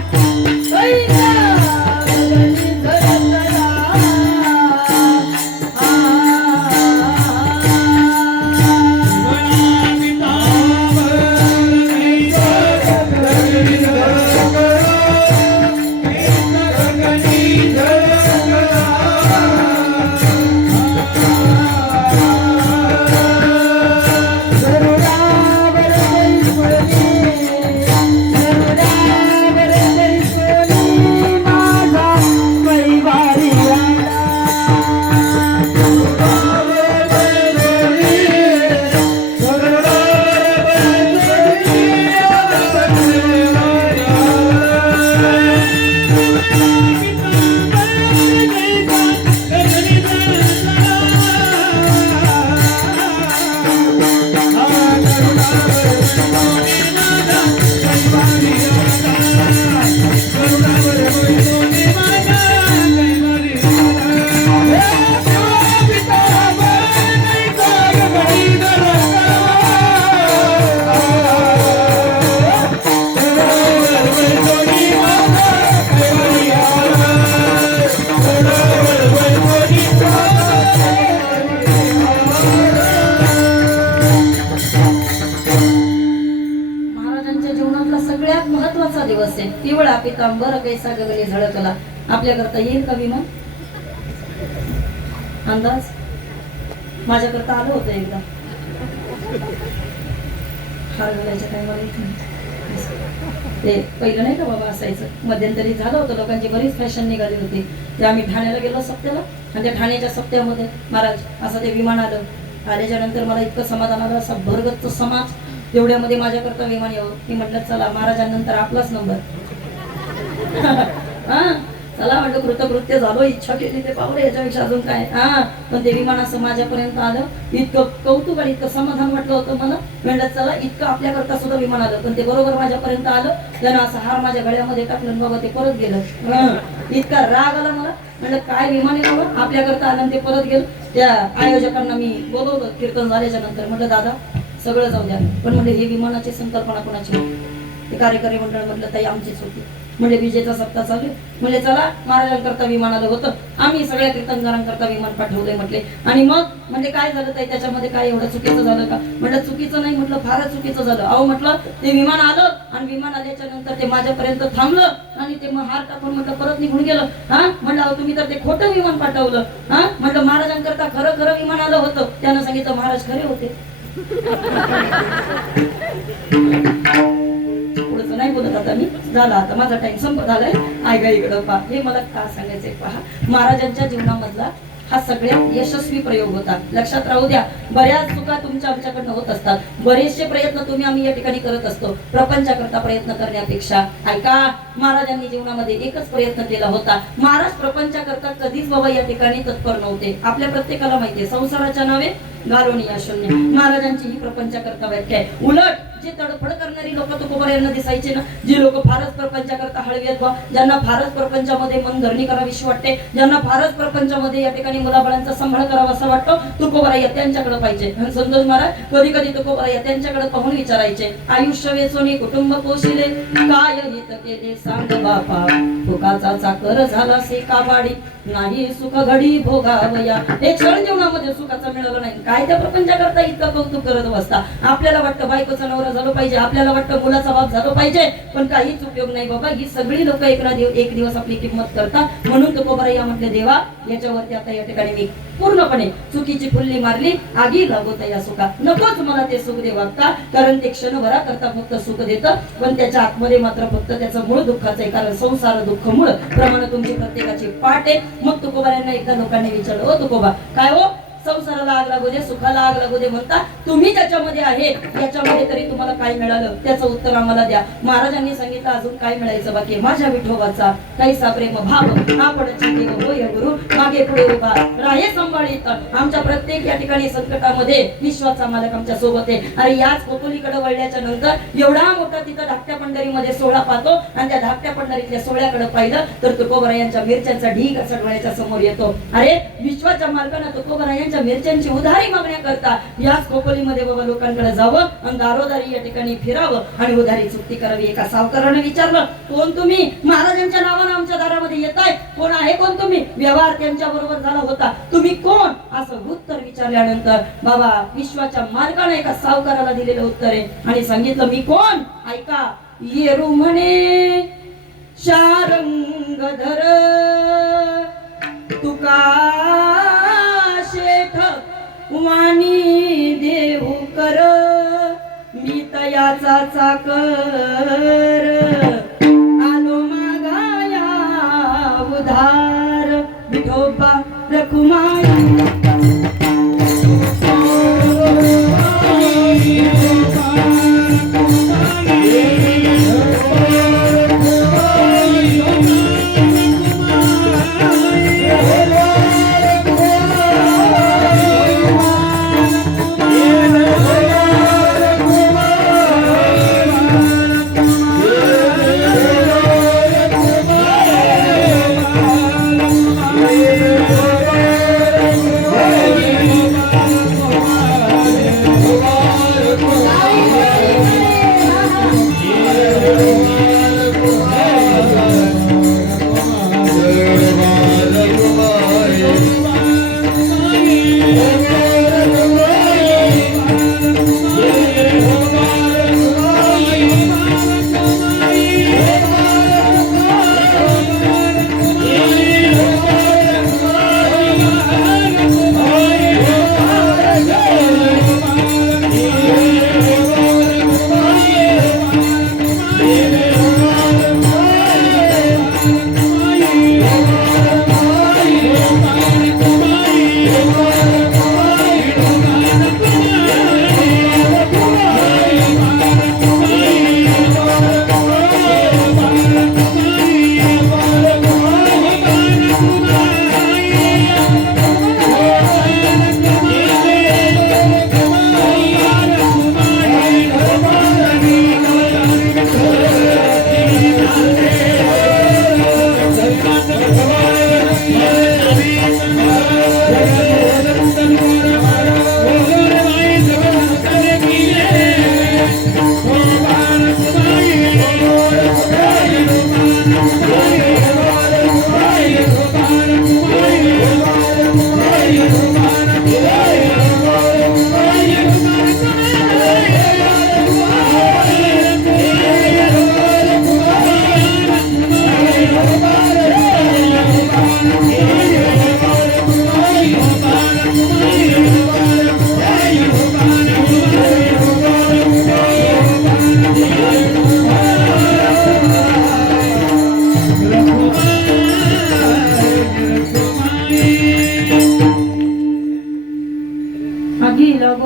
कैसा गगनी झळकला. पिवळा पितांबर कैसा गगनी झळकला. आपल्या करता येईल का विमान? अंदाज माझ्याकरता आलं होतं एकदा हार घालायच्या टायमाला इथे ते पहिलं नाही का बाबा असायचं मध्यंतरी झालं होतं लोकांची बरीच फॅशन निघाली होती ते आम्ही ठाण्याला गेलो सप्त्याला आणि त्या ठाण्याच्या सप्त्यामध्ये महाराज असं ते विमान आलं आल्याच्या नंतर मला इतकं समाधान आलं असा भरगच्च समाज तेवढ्यामध्ये माझ्याकरता विमान यावं मी म्हटलं चला महाराजांनंतर आपलाच नंबर हा चला म्हटलं कृतकृत्य झालो इच्छा केली ते पावलं याच्यापेक्षा अजून काय हा पण ते विमान असं माझ्यापर्यंत आलं इतकं कौतुक आणि इतकं समाधान वाटलं होतं मला म्हणलं चला इतकं आपल्याकरता सुद्धा विमान आलं पण ते बरोबर माझ्यापर्यंत आलं त्यानं असं हार माझ्या गळ्यामध्ये टाकलं बाबा ते परत गेलं इतका राग आला मला म्हणलं काय विमान आहे बाबा आपल्याकरता आलं ते परत गेलं त्या आयोजकांना मी बोलवलं कीर्तन झाल्याच्या नंतर म्हटलं दादा सगळं जाऊ द्या पण म्हणजे ही विमानाची संकल्पना कोणाची ते कार्यकारी मंडळ म्हटलं ताई आमचीच होती म्हणजे विजेचा सप्ताह चालू म्हणजे चला महाराजांकरता विमान आलं होतं आम्ही सगळ्या कीर्तनकारांकरता विमान पाठवलंय म्हटले आणि मग म्हणजे काय झालं ताई त्याच्यामध्ये काय एवढं चुकीचं झालं का म्हटलं चुकीचं नाही म्हटलं फारच चुकीचं झालं अहो म्हटलं ते विमान आलं आणि विमान आल्याच्या नंतर ते माझ्यापर्यंत थांबलं आणि ते मग हार टाकून म्हटलं परत निघून गेलं हा म्हटलं अहो तुम्ही तर ते खोटं विमान पाठवलं हा म्हटलं महाराजांकरता खरं खरं विमान आलं होतं त्यानं सांगितलं महाराज खरे होते पुढचं नाही बोलत आता मी झाला आता माझा टाइम संपत आलाय आयगा इकडं पहा हे मला का सांगायचंय पहा महाराजांच्या जीवनामधला हा सगळ्यात यशस्वी प्रयोग होता लक्षात राहू द्या बऱ्याच चुका तुमच्या आमच्याकडनं होत असतात बरेचसे प्रयत्न तुम्ही आम्ही या ठिकाणी करत असतो प्रपंचाकरता प्रयत्न करण्यापेक्षा ऐका महाराजांनी जीवनामध्ये एकच प्रयत्न केला होता महाराज प्रपंचाकरता कधीच बाबा या ठिकाणी तत्पर नव्हते आपल्या प्रत्येकाला माहितीये संसाराच्या नावे घालवणी शून्य महाराजांची ही प्रपंचाकरता व्याख्या आहे उलट जे तडफड करणारी लोक तुकोबर यांना दिसायचे ना जी लोक फारच प्रपंचाकरता हळवी ज्यांना फारच प्रपंचामध्ये मन धरणी करावीशी वाटते ज्यांना फारच प्रपंचामध्ये या ठिकाणी मुलाबाळांचा सांभाळ करावा असं वाटतं तुकोबराया त्यांच्याकडे पाहिजे संतोष महाराज कधी कधी तुकोबराया त्यांच्याकडे पाहून विचारायचे आयुष्य वेचोनी कुटुंब पोशिले काय हित केले सांग बापा फुकाचा चाकर झाला से काबाडी नाही सुख घडी भोगावया हे क्षण जीवनामध्ये सुखाचा मिळालं नाही काय त्या प्रपंचाकरता इतकं कौतुक करत बसता आपल्याला वाटतं बायकोचा नवरा झालं पाहिजे आपल्याला वाटतं मुलाचा बाप झालं पाहिजे पण काहीच उपयोग नाही बाबा ही सगळी लोक एक दिवस आपली किंमत करतात म्हणून तुकोबराया म्हटले देवा याच्यावरती आता या ठिकाणी मी पूर्णपणे चुकीची फुल्ली मारली आगी लागवत या सुखा नकोच मला ते सुख देवा का कारण ते क्षणभरा करता फक्त सुख देतं पण त्याच्या आतमध्ये मात्र फक्त त्याचं मूळ दुःखाचं आहे कारण संसार दुःख मूळ प्रमाणे तुमची प्रत्येकाची पाठ आहे मग तुकोबाऱ्यांना एकदा लोकांनी विचारलं ओ तुकोबा काय हो संसाराला आग लागू दे सुखाला आग लागू दे म्हणता तुम्ही त्याच्यामध्ये आहे याच्यामध्ये तरी तुम्हाला काय मिळालं त्याचं उत्तर आम्हाला द्या महाराजांनी सांगितलं अजून काय मिळायचं बाकी माझ्या विठोबाचा काही प्रेम भाव आपण चिंते होय गुरु मागे पुढे उभा राहे सांभाळीत आमच्या प्रत्येक या ठिकाणी संकटामध्ये विश्वाचा मालक आमच्या सोबत आहे अरे याच कोपोलीकडे वळल्याच्या नंतर एवढा मोठा तिथं धाकट्या पंढरीमध्ये सोहळा पाहतो आणि त्या धाकट्या पंढरीतल्या सोहळ्याकडे पाहिलं तर तुकोबरायांच्या मिरच्यांचा ढीग असा डोळ्याच्या समोर येतो अरे विश्वाच्या मालकानं तुकोबरायांच्या मिरच्यांची उधारी मागण्याकरता याच खोपोलीमध्ये बाबा लोकांकडे जावं आणि दारोदारी या ठिकाणी फिरावं आणि उधारी चुकती करावी एका सावकाराने विचारलं कोण तुम्ही महाराजांच्या नावानं आमच्या दारामध्ये येताय कोण आहे कोण तुम्ही व्यवहार त्यांच्या बरोबर झाला होता तुम्ही कोण असं उत्तर विचारल्यानंतर बाबा विश्वाच्या मालकाने एका सावकाराला दिलेलं उत्तर आहे आणि सांगितलं मी कोण ऐका येरू म्हणे शारंगधर तुका शेठ वाणी देऊ कर मी तयाचा चाकर आलो मागाया उधार विठोबा रखुमाया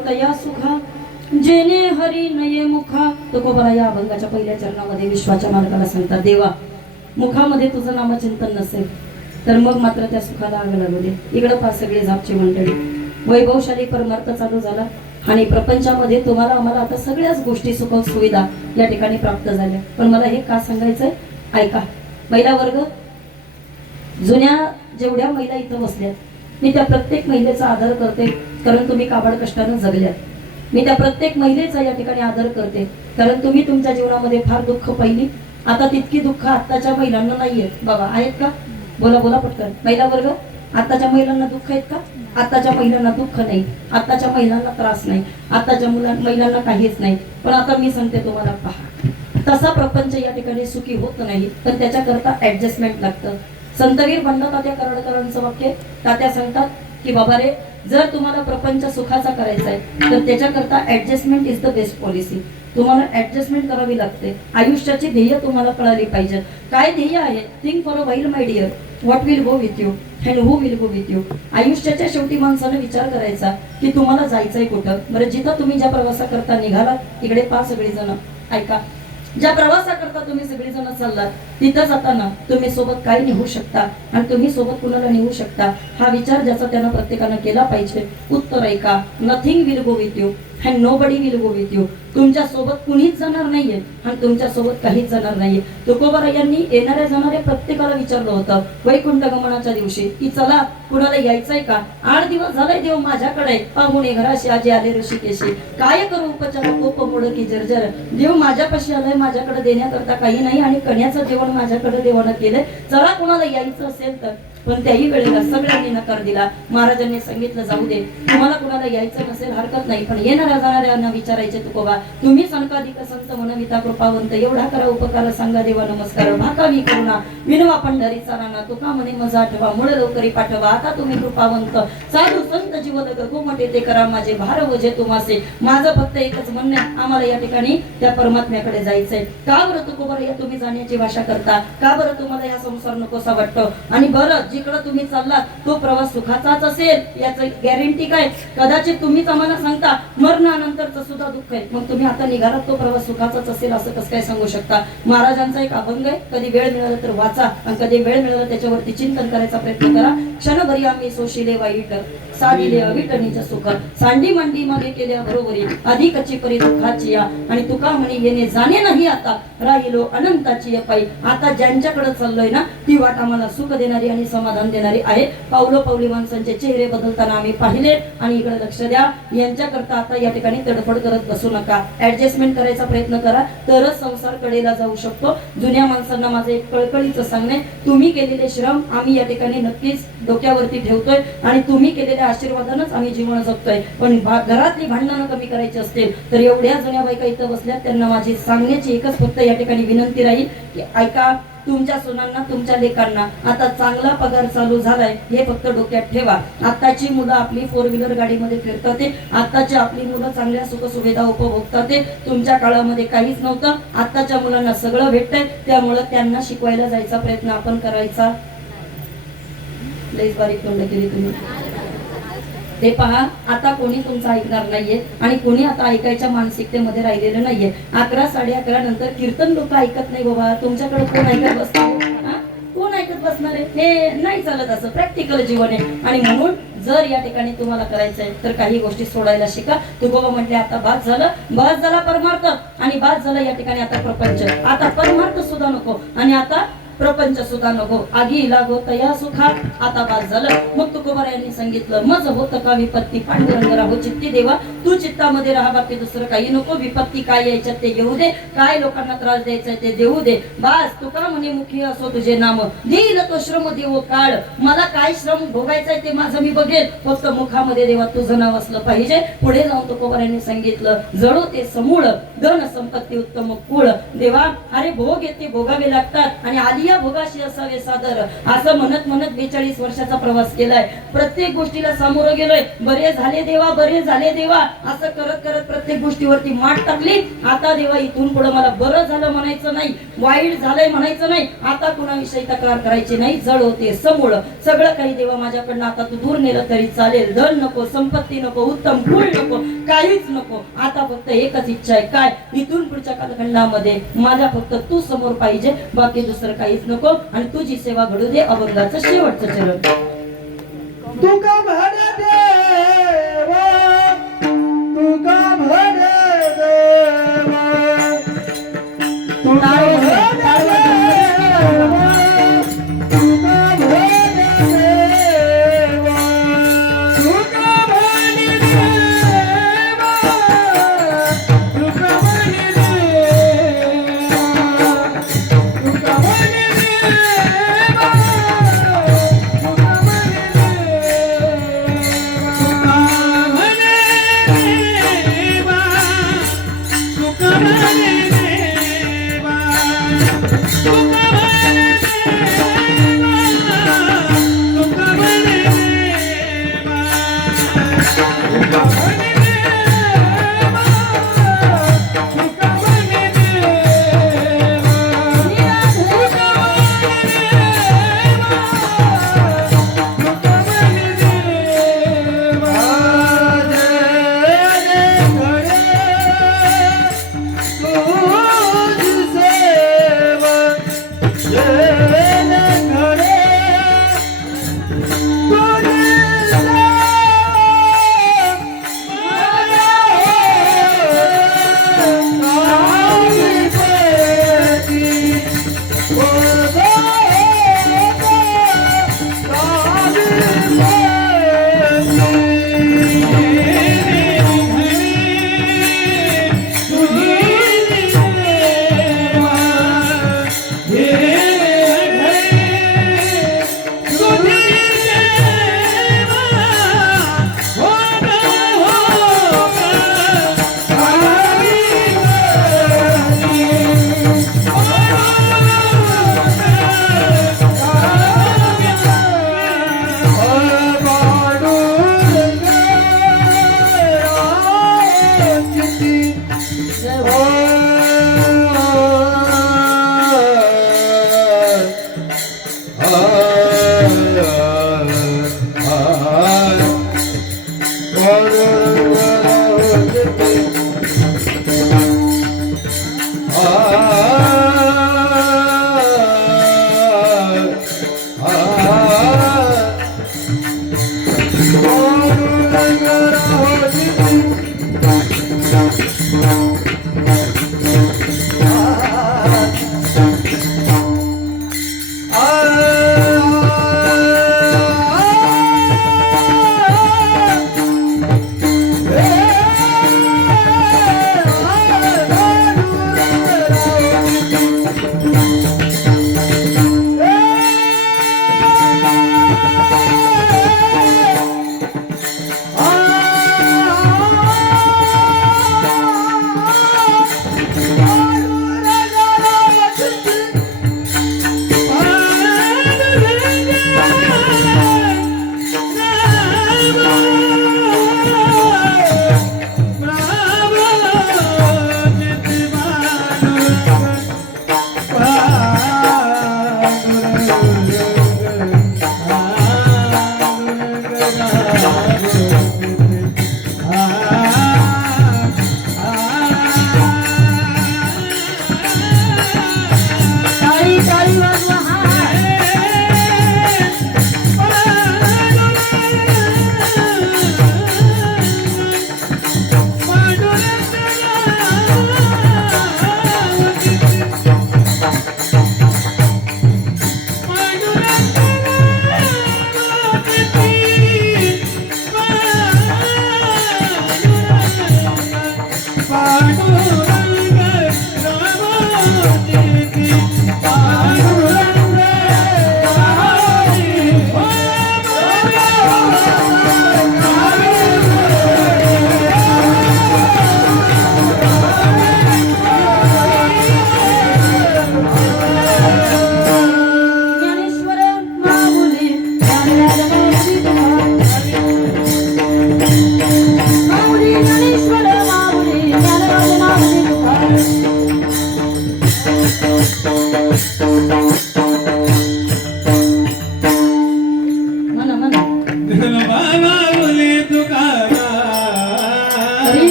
तया सुखा जेने हरी नये मुखा. तुकोबरा या अभंगाच्या पहिल्या चरणामध्ये विश्वाच्या मालकाला सांगतात, देवा मुखामध्ये तुझं नामचिंतन नसेल तर मग मात्र त्या सुखाला आग लागू दे. इकडं पाच सगळे झापची मंडळी, वैभवशाली परमार्थ चालू झाला आणि प्रपंचामध्ये तुम्हाला आम्हाला आता सगळ्याच गोष्टी सुख सुविधा या ठिकाणी प्राप्त झाल्या. पण मला हे का सांगायचंय ऐका. महिला वर्ग, जुन्या जेवढ्या महिला इथं बसल्यात मी त्या प्रत्येक महिलेचा आदर करते, कारण तुम्ही काबाड कष्टानं जगल्यात. मी त्या प्रत्येक महिलेचा या ठिकाणी आदर करते, कारण तुम्ही तुमच्या जीवनामध्ये फार दुःख पाहिली. आता तितकी दुःख आत्ताच्या महिलांना नाहीये बाबा, आहेत का? बोला बोला पटकन. महिला वर्ग, आत्ताच्या महिलांना दुःख आहेत का? आत्ताच्या महिलांना दुःख नाही, आत्ताच्या महिलांना त्रास नाही, आत्ताच्या महिलांना काहीच नाही. पण आता मी सांगते तुम्हाला, पहा, तसा प्रपंच या ठिकाणी सुखी होत नाही, पण त्याच्याकरता ऍडजस्टमेंट लागतं. संतवीर बंड तात्या करडकरांचं वाक्य, तात्या सांगतात की बाबा रे, जर तुम्हाला प्रपंच सुखाचा करायचा आहे तर त्याच्याकरता adjustment is the best policy. तुम्हाला ऍडजस्टमेंट करावी लागते. आयुष्याची ध्येय तुम्हाला कळाली पाहिजे. काय ध्येय आहे? Think for a while my dear, what will go with you and who will go with you. आयुष्याच्या शेवटी माणसाने विचार करायचा की तुम्हाला जायचंय कुठं. बरं, जिथं तुम्ही ज्या प्रवासाकरता निघालात, इकडे पहा सगळेजण ऐका, ज्या प्रवासाकरता तुम्ही सगळेजण चाललात तिथं जाताना तुम्ही सोबत काय निघू शकता आणि तुम्ही सोबत कुणाला निघू शकता, हा विचार ज्याचा त्यानं प्रत्येकानं केला पाहिजे. उत्तर ऐका, nothing will go with you and nobody will go with you. तुमच्या सोबत कुणीच जाणार नाहीये आणि तुमच्या सोबत काहीच जाणार नाहीये. तुकोबरा यांनी येणाऱ्या जाणाऱ्या प्रत्येकाला विचारलं होतं वैकुंठ गमनाच्या दिवशी की चला कुणाला यायचंय का? 8 दिवस झालाय देव माझ्याकडे, पाहुणे घराशी आजी आले ऋषिकेशी, काय करू उपचार कोप मोड की जर्जर. देव माझ्यापाशी आलाय, माझ्याकडे देण्याकरता काही नाही आणि कण्याचं जेवण माझ्याकडे देवानं केलंय, चला कुणाला यायचं असेल तर. पण त्याही वेळेला सगळ्यांनी नकार दिला. महाराजांनी सांगितलं जाऊ दे, तुम्हाला कुणाला यायचं नसेल हरकत नाही, पण येणाऱ्या जाणाऱ्यांना विचारायचे तुकोबा, तुम्ही संकाधिक संत मनविता कृपावंत, एवढा करा उपकार सांगा देवा नमस्कार, भाकावी करुणा विनवा पंढरीचा राणा, तुका म्हणे मजा आठवा मुळ लवकरी पाठवा, आता तुम्ही कृपावंत साधू संत जीवलग गोमटे ते करा माझे भार वजे तुम्हासे. माझं फक्त एकच म्हणणं आहे, आम्हाला या ठिकाणी त्या परमात्म्याकडे जायचंय. का बरं तुकोबा या तुम्ही जाण्याची भाषा करता? का बरं तुम्हाला या संसार नकोसा वाटतो? आणि बरं, जिकडं तुम्ही चालला तो प्रवास सुखाचाच असेल याचं गॅरंटी काय? कदाचित तुम्हीच आम्हाला सांगता मरणानंतरचं सुद्धा दुःख आहे, मग तुम्ही आता निघालात तो प्रवास सुखाचाच असेल असं कसं काय सांगू शकता? महाराजांचा एक अभंग आहे, कधी वेळ मिळाला तर वाचा आणि कधी वेळ मिळाला त्याच्यावरती चिंतन करायचा प्रयत्न करा. क्षणभरी आम्ही सोशिले वाईट साधिले अविटणीच्या सुख, सांडी मांडी मागे केल्या बरोबरी, अधिकची परी दुःखाची या, आणि तुका म्हणे येणे जाणे नाही आता, राहिलो अनंताची पायी. आता ज्यांच्याकडे चाललोय ना ती वाट आम्हाला सुख देणारी आणि समाधान देणारी आहे. पावलो पावली माणसांचे चेहरे बदलताना आम्ही पाहिले आणि इकडे लक्ष द्या. यांच्याकरता आता या ठिकाणी तडफड करत बसू नका, ऍडजस्टमेंट करायचा प्रयत्न करा, तरच संसार कडेला जाऊ शकतो. जुन्या माणसांना माझं एक कळकळीचं सांगणे, तुम्ही केलेले श्रम आम्ही या ठिकाणी नक्कीच डोक्यावरती ठेवतोय आणि तुम्ही केलेल्या आशीर्वादानच आम्ही जीवन जगतोय. पण घरातली भांडणं कमी करायची असतील तर एवढ्या जुन्या बायका इथं बसल्या, त्यांना माझी सांगण्याची एकच फक्त या ठिकाणी विनंती राहील की ऐका, तुमच्या सुनांना तुमच्या लेकांना आता चांगला पगार चालू झालाय हे फक्त डोक्यात ठेवा. आताची मुलं आपली 4 व्हीलर गाडीमध्ये फिरतात, आताची आपली मुलं चांगल्या सुख सुविधा उपभोगतात. तुमच्या काळामध्ये काहीच नव्हतं, आताच्या मुलांना सगळं भेटतंय, त्यामुळे त्यांना शिकवायला जायचा प्रयत्न आपण करायचा. लईच बारीक तोंड केली तुम्ही. ते पहा, आता कोणी तुमचं ऐकणार नाहीये आणि कोणी आता ऐकायच्या मानसिकतेमध्ये राहिलेलं नाहीये. 11, 11:30 नंतर कीर्तन लोक ऐकत नाही बाबा. तुमच्याकडे कोण ऐकत बसणार? कोण ऐकत बसणार आहे? हे नाही चालत, असं प्रॅक्टिकल जीवन आहे. आणि म्हणून जर या ठिकाणी तुम्हाला करायचंय तर काही गोष्टी सोडायला शिका. तुकोबा म्हटले आता बास झाला परमार्थ आणि बास झालं या ठिकाणी आता प्रपंच, आता परमार्थ सुद्धा नको आणि आता प्रपंच सुद्धा नको आगी लागो तया सुखा आता बाद झालं. मग तुकोबारा यांनी सांगितलं मज होत का विपत्ती पांडुरंग राहो चित्ती देवा तू चित्तामध्ये राहा बाकी दुसरं काही नको. विपत्ती काय यायच्यात ते येऊ दे काय लोकांना त्रास द्यायचा ते देऊ दे. बास तुका म्हणे मुखी असो तुझे नाम देईल तो श्रम देवो काळ. मला काय श्रम भोगायचंय ते माझं मी बघेल फक्त मुखामध्ये देवा तुझं नाव असलं पाहिजे. पुढे जाऊन तुकोबारा यांनी सांगितलं जळो ते समूळ धन संपत्ती उत्तम कुळ. देवा अरे भोग येते भोगावे लागतात आणि आलिया भोगाशी असावे सादर. असं म्हणत म्हणत 42 वर्षाचा प्रवास केलाय. प्रत्येक गोष्टीला सामोरं गेलोय. बरे झाले देवा बरे झाले देवा असं करत करत प्रत्येक गोष्टीवरती मात टाकली. आता देवा इथून पुढे मला बरं झालं म्हणायचं नाही वाईट झालंय म्हणायचं नाही. आता कुणाविषयी तक्रार करायची नाही. जड होते समूळ सगळं काही देवा माझ्याकडनं आता तू दूर नेलं तरी चालेल. धन नको संपत्ती नको उत्तम कुळ नको काहीच नको. आता फक्त एकच इच्छा आहे काय इथून पुढच्या कालखंडामध्ये माझ्या फक्त तू समोर पाहिजे बाकी दुसरं काहीच नको. आणि तुझी सेवा घडू दे अभंगाचं शेवटचं चरण. तुका म्हणे देवा तुका म्हणे देवा तुका म्हणे देवा तुका म्हणे देवा तुका म्हणे देवा तुका म्हणे देवा तुका म्हणे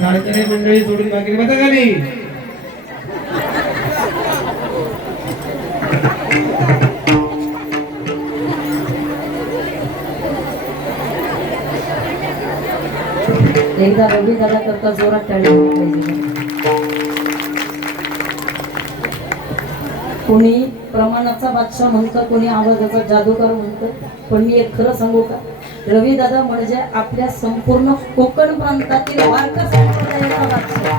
शाळेतले मंडळी सोडून बाकी बघा खाली. एकदा रवी दादा करता जोरात टाळी पाहिजे. कोणी प्रमाणाचा बादशाह म्हणतं, कोणी आवाजाचा जादूगार म्हणतं, पण मी एक खरं सांगू का, रवी दादा म्हणजे आपल्या संपूर्ण कोकण प्रांतातील वारका संप्रदायाचा बादशाह.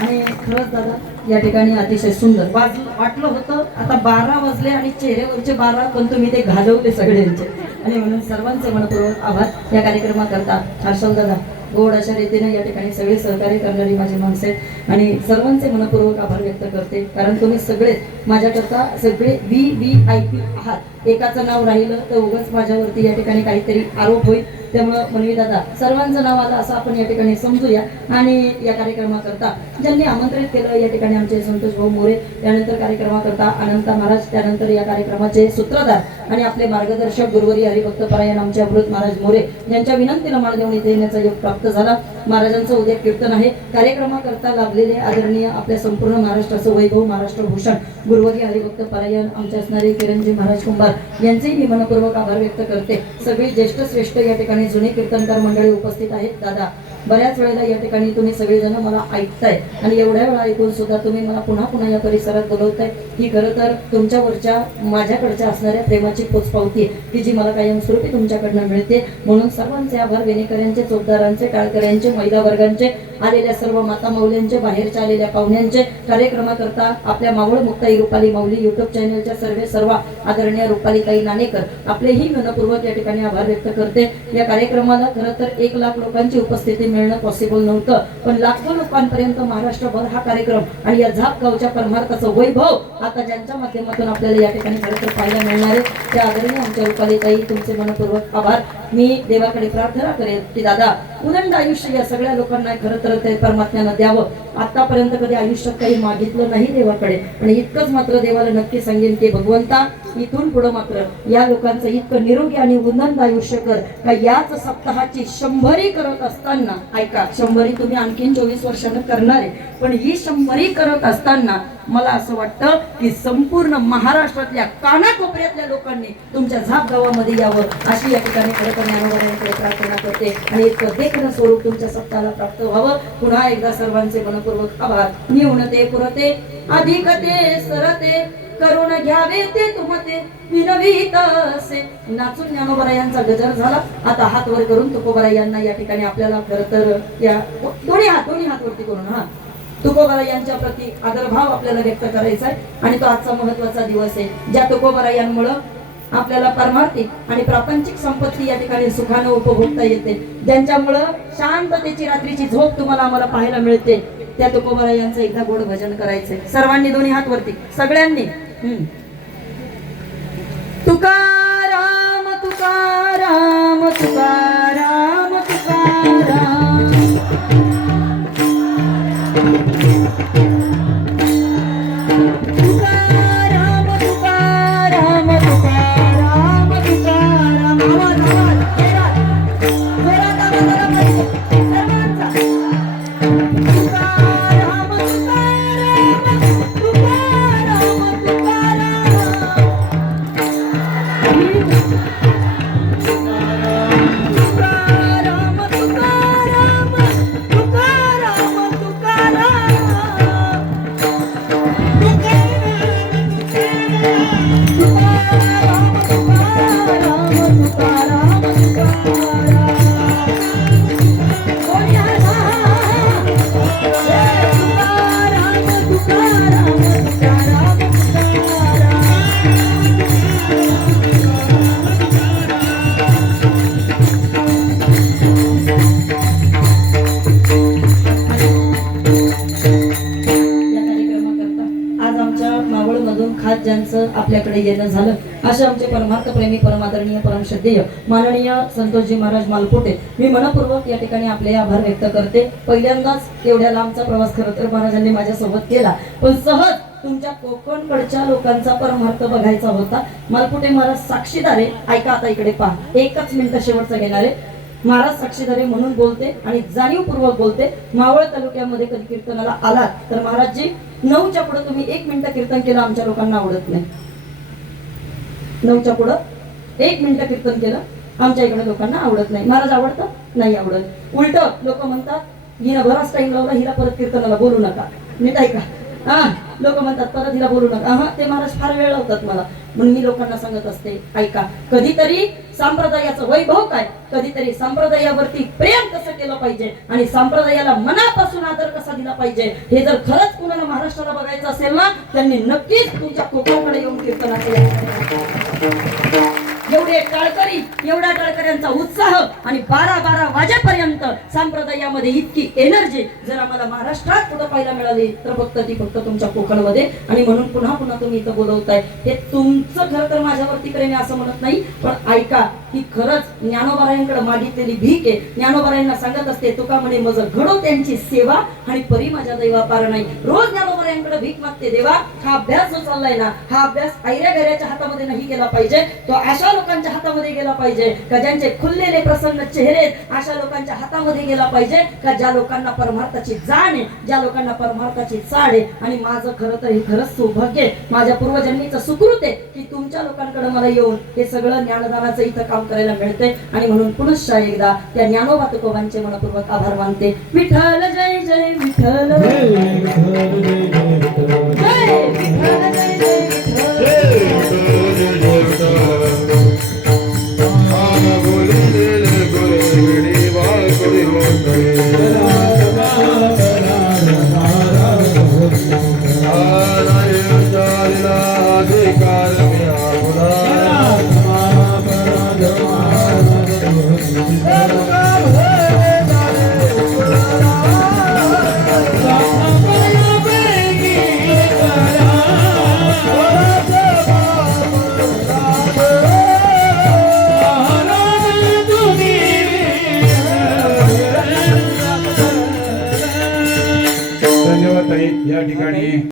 आणि खरंच दादा या ठिकाणी अतिशय सुंदर वाटलं होतं. आता 12 वाजले आणि चेहऱ्यावरचे 12 पण तुम्ही ते घालवले सगळ्यांचे, आणि म्हणून सर्वांचे मनपूर्वक आभार. या कार्यक्रमाकरता हर्षल दादा गोड अशा रीतीने या ठिकाणी सगळे सहकार्य करणारी माझी माणसं आहेत, आणि सर्वांचे मनपूर्वक आभार व्यक्त करते. कारण तुम्ही सगळे माझ्याकरता सगळे VIP आहात. एकाचं नाव राहिलं तर उगाच माझ्यावरती या ठिकाणी काहीतरी आरोप होईल. त्यामुळं मनवी दादा सर्वांचं नाव आलं असं आपण या ठिकाणी समजूया. आणि या कार्यक्रमाकरता ज्यांनी आमंत्रित केलं या ठिकाणी आमचे संतोष भाऊ मोरे, त्यानंतर कार्यक्रमाकरता अनंता महाराज, त्यानंतर या कार्यक्रमाचे सूत्रधार आणि आपले मार्गदर्शक गुरुवारी हरिभक्त परायण आमचे अमृत महाराज मोरे यांच्या विनंतीला मान देऊन इथे येण्याचा योग प्राप्त झाला. महाराजांचं उद्या कीर्तन आहे. कार्यक्रमाकरता लाभलेले आदरणीय आपल्या संपूर्ण महाराष्ट्राचं वैभव महाराष्ट्रभूषण गुरुवर्य हरिभक्त परायण आमचे असणारे किरणजी महाराज कुंभार यांचेही मी मनपूर्वक आभार व्यक्त करते. सगळी ज्येष्ठ श्रेष्ठ या ठिकाणी जुने कीर्तनकार मंडळी उपस्थित आहेत. दादा, बऱ्याच वेळेला या ठिकाणी तुम्ही सगळेजण मला ऐकताय आणि एवढ्या वेळा ऐकून सुद्धा तुम्ही मला पुन्हा पुन्हा या परिसरात बोलवताय. ही खरं तर तुमच्यावरच्या माझ्याकडच्या असणाऱ्या प्रेमाची पोचपावती आहे की जी मला कायमस्वरूपी तुमच्याकडनं मिळते. म्हणून सर्वांचे आभार, वेणेकरांचे, चोपदारांचे, टाळकऱ्यांचे, महिला वर्गांचे, आलेल्या सर्व माता माऊल्यांचे, बाहेरच्या आलेल्या पाहुण्यांचे, कार्यक्रमाकरता आपल्या मावळ मुक्ताई रुपाली माऊली युट्यूब चॅनलच्या सर्व आदरणीय रुपालीताई नाणेकर आपलेही मनपूर्वक या ठिकाणी आभार व्यक्त करते. या कार्यक्रमाला खरं तर 1 लाख लोकांची उपस्थिती मिळणं पॉसिबल नव्हतं, पण लाखो लोकांपर्यंत महाराष्ट्रभर हा कार्यक्रम आणि या झाप गावच्या परमार्थाचं वैभव आता ज्यांच्या माध्यमातून आपल्याला या ठिकाणी खरं तर पाहायला मिळणार आहे त्या आदरणीय आमच्या रुपालीताई तुमचे मनपूर्वक आभार. मी देवाकडे प्रार्थना करेन की दादा उदंड आयुष्य या सगळ्या लोकांना खरं तर ते परमात्म्यानं द्यावं. आतापर्यंत कधी आयुष्यात काही मागितलं नाही देवाकडे, आणि इतकंच मात्र देवाला नक्की सांगेन की भगवंता इथून पुढं मात्र या लोकांचं इतकं निरोगी आणि उदंड आयुष्य कर का याच सप्ताहाची 100री करत असताना, ऐका 100री तुम्ही आणखीन 24 वर्षानं करणार आहे, पण ही 100री करत असताना मला असं वाटतं की संपूर्ण महाराष्ट्रातल्या कानाकोपऱ्यातल्या लोकांनी तुमच्या झाप गावामध्ये यावं अशी या ठिकाणी खरं तर ज्ञानोबांकडे प्रार्थना करते. आणि इतकं देखणं स्वरूप तुमच्या सप्ताहाला प्राप्त व्हावं. पुन्हा एकदा सर्वांचे मनपूर्वक आभार. मी उणते पुरते अधिकते सरते करून घ्यावे ते तुमते विनवीत असे. नाचून ज्ञानोबा यांचा गजर झाला. आता हात वर करून तुकोबा यांना या ठिकाणी आपल्याला खरं तर या दोन्ही हात वरती करून तुकोबा यांच्या प्रती आदरभाव आपल्याला व्यक्त करायचा आहे. आणि तो आजचा महत्वाचा दिवस आहे ज्या तुकोबा यांमुळं आपल्याला पारमार्थिक आणि प्रापंचिक संपत्ती या ठिकाणी सुखानं उपभोगता येते, ज्यांच्यामुळं शांततेची रात्रीची झोप तुम्हाला आम्हाला पाहायला मिळते, त्या तुकोबा यांचं एकदा गोड भजन करायचंय. सर्वांनी दोन्ही हात वरती, सगळ्यांनी. तुकाराम तुकाराम तुकाराम तुकाराम ज्यांचं आपल्याकडे येणं झालं असे आमचे परमार्थ प्रेमी परमादरणीय परमश्रद्धेय माननीय संतोषजी महाराज मालपोटे मी मनपूर्वक या ठिकाणी आपले आभार व्यक्त करते. पहिल्यांदाच एवढ्या लांबचा प्रवास खरं तर महाराजांनी माझ्यासोबत केला, पण सहज तुमच्या कोकणकडच्या लोकांचा परमार्थ बघायचा होता. मालपोटे महाराज साक्षीदार आहे. ऐका आता इकडे पहा, 1 मिनिट शेवटचा घेणार आहे. महाराज साक्षीदार आहे म्हणून बोलते आणि जाणीवपूर्वक बोलते. मावळ तालुक्यामध्ये कधी कीर्तनाला आलात तर महाराजजी 9च्या पुढे तुम्ही 1 मिनिट कीर्तन केलं आमच्या लोकांना आवडत नाही. 9च्या पुढे 1 मिनिट कीर्तन केलं आमच्या इकडे लोकांना आवडत नाही. महाराज आवडतं नाही आवडत. उलट लोक म्हणतात हिला बराच टाइम लावला, हिला परत कीर्तनाला बोलू नका. नीट ऐका. लोक म्हणतात परत हिला बोलू नका. ते महाराज फार वेळ लावतात मला, म्हणून मी लोकांना सांगत असते ऐका. कधीतरी संप्रदायाचं वैभव काय, कधीतरी संप्रदायावरती प्रेम कसं केलं पाहिजे आणि संप्रदायाला मनापासून आदर कसा दिला पाहिजे हे जर खरंच कुणाला महाराष्ट्राला बघायचं असेल ना त्यांनी नक्कीच तुमच्या कोकणाकडे येऊन कीर्तनाचे एवढे टाळकरी, एवढ्या टाळकऱ्यांचा उत्साह आणि 12 वाजेपर्यंत संप्रदायामध्ये इतकी एनर्जी जर आम्हाला महाराष्ट्रात कुठं पाहायला मिळाली तर फक्त तुमच्या कोकणमध्ये. आणि म्हणून पुन्हा तुम्ही इथं बोलवताय हे तुमचं खरं तर माझ्यावरती करेन असं म्हणत नाही, पण ऐका ही खरंच ज्ञानोबारायांकडे मागितलेली भीक आहे. ज्ञानोबारायांना सांगत असते तुका म्हणे मज घडो त्यांची सेवा आणि परी माझ्या दैवा पार नाही. रोज ज्ञानोबारायांकडे भीक मागते देवा. हा अभ्यास जो चाललाय ना हा अभ्यास ऐऱ्या गैऱ्याच्या हातामध्ये नाही केला पाहिजे. तो अशा लोकांच्या लोकांच्या हातामध्ये गेला पाहिजे का ज्यांचे खुललेले प्रसन्न चेहरे आहेत अशा लोकांच्या हातामध्ये गेला पाहिजे का ज्या लोकांना परमार्थाची जाण आहे, ज्या लोकांना परमार्थाची चाड आहे. आणि माझं खरं तर हे खरंच सौभाग्य आहे, माझ्या पूर्वजन्मीचं सुकृत आहे की तुमच्या लोकांकडे मला येऊन हे सगळं ज्ञानदानाचं इथं काम करायला मिळते. आणि म्हणून पुनश्च एकदा त्या ज्ञानोबा तुकोबांचे मनपूर्वक आभार मानते. विठ्ठल जय जय विठ्ठल, जय विठ्ठल, जय जय विठ्ठल. जय विठ्ठल जय जय विठ्ठल.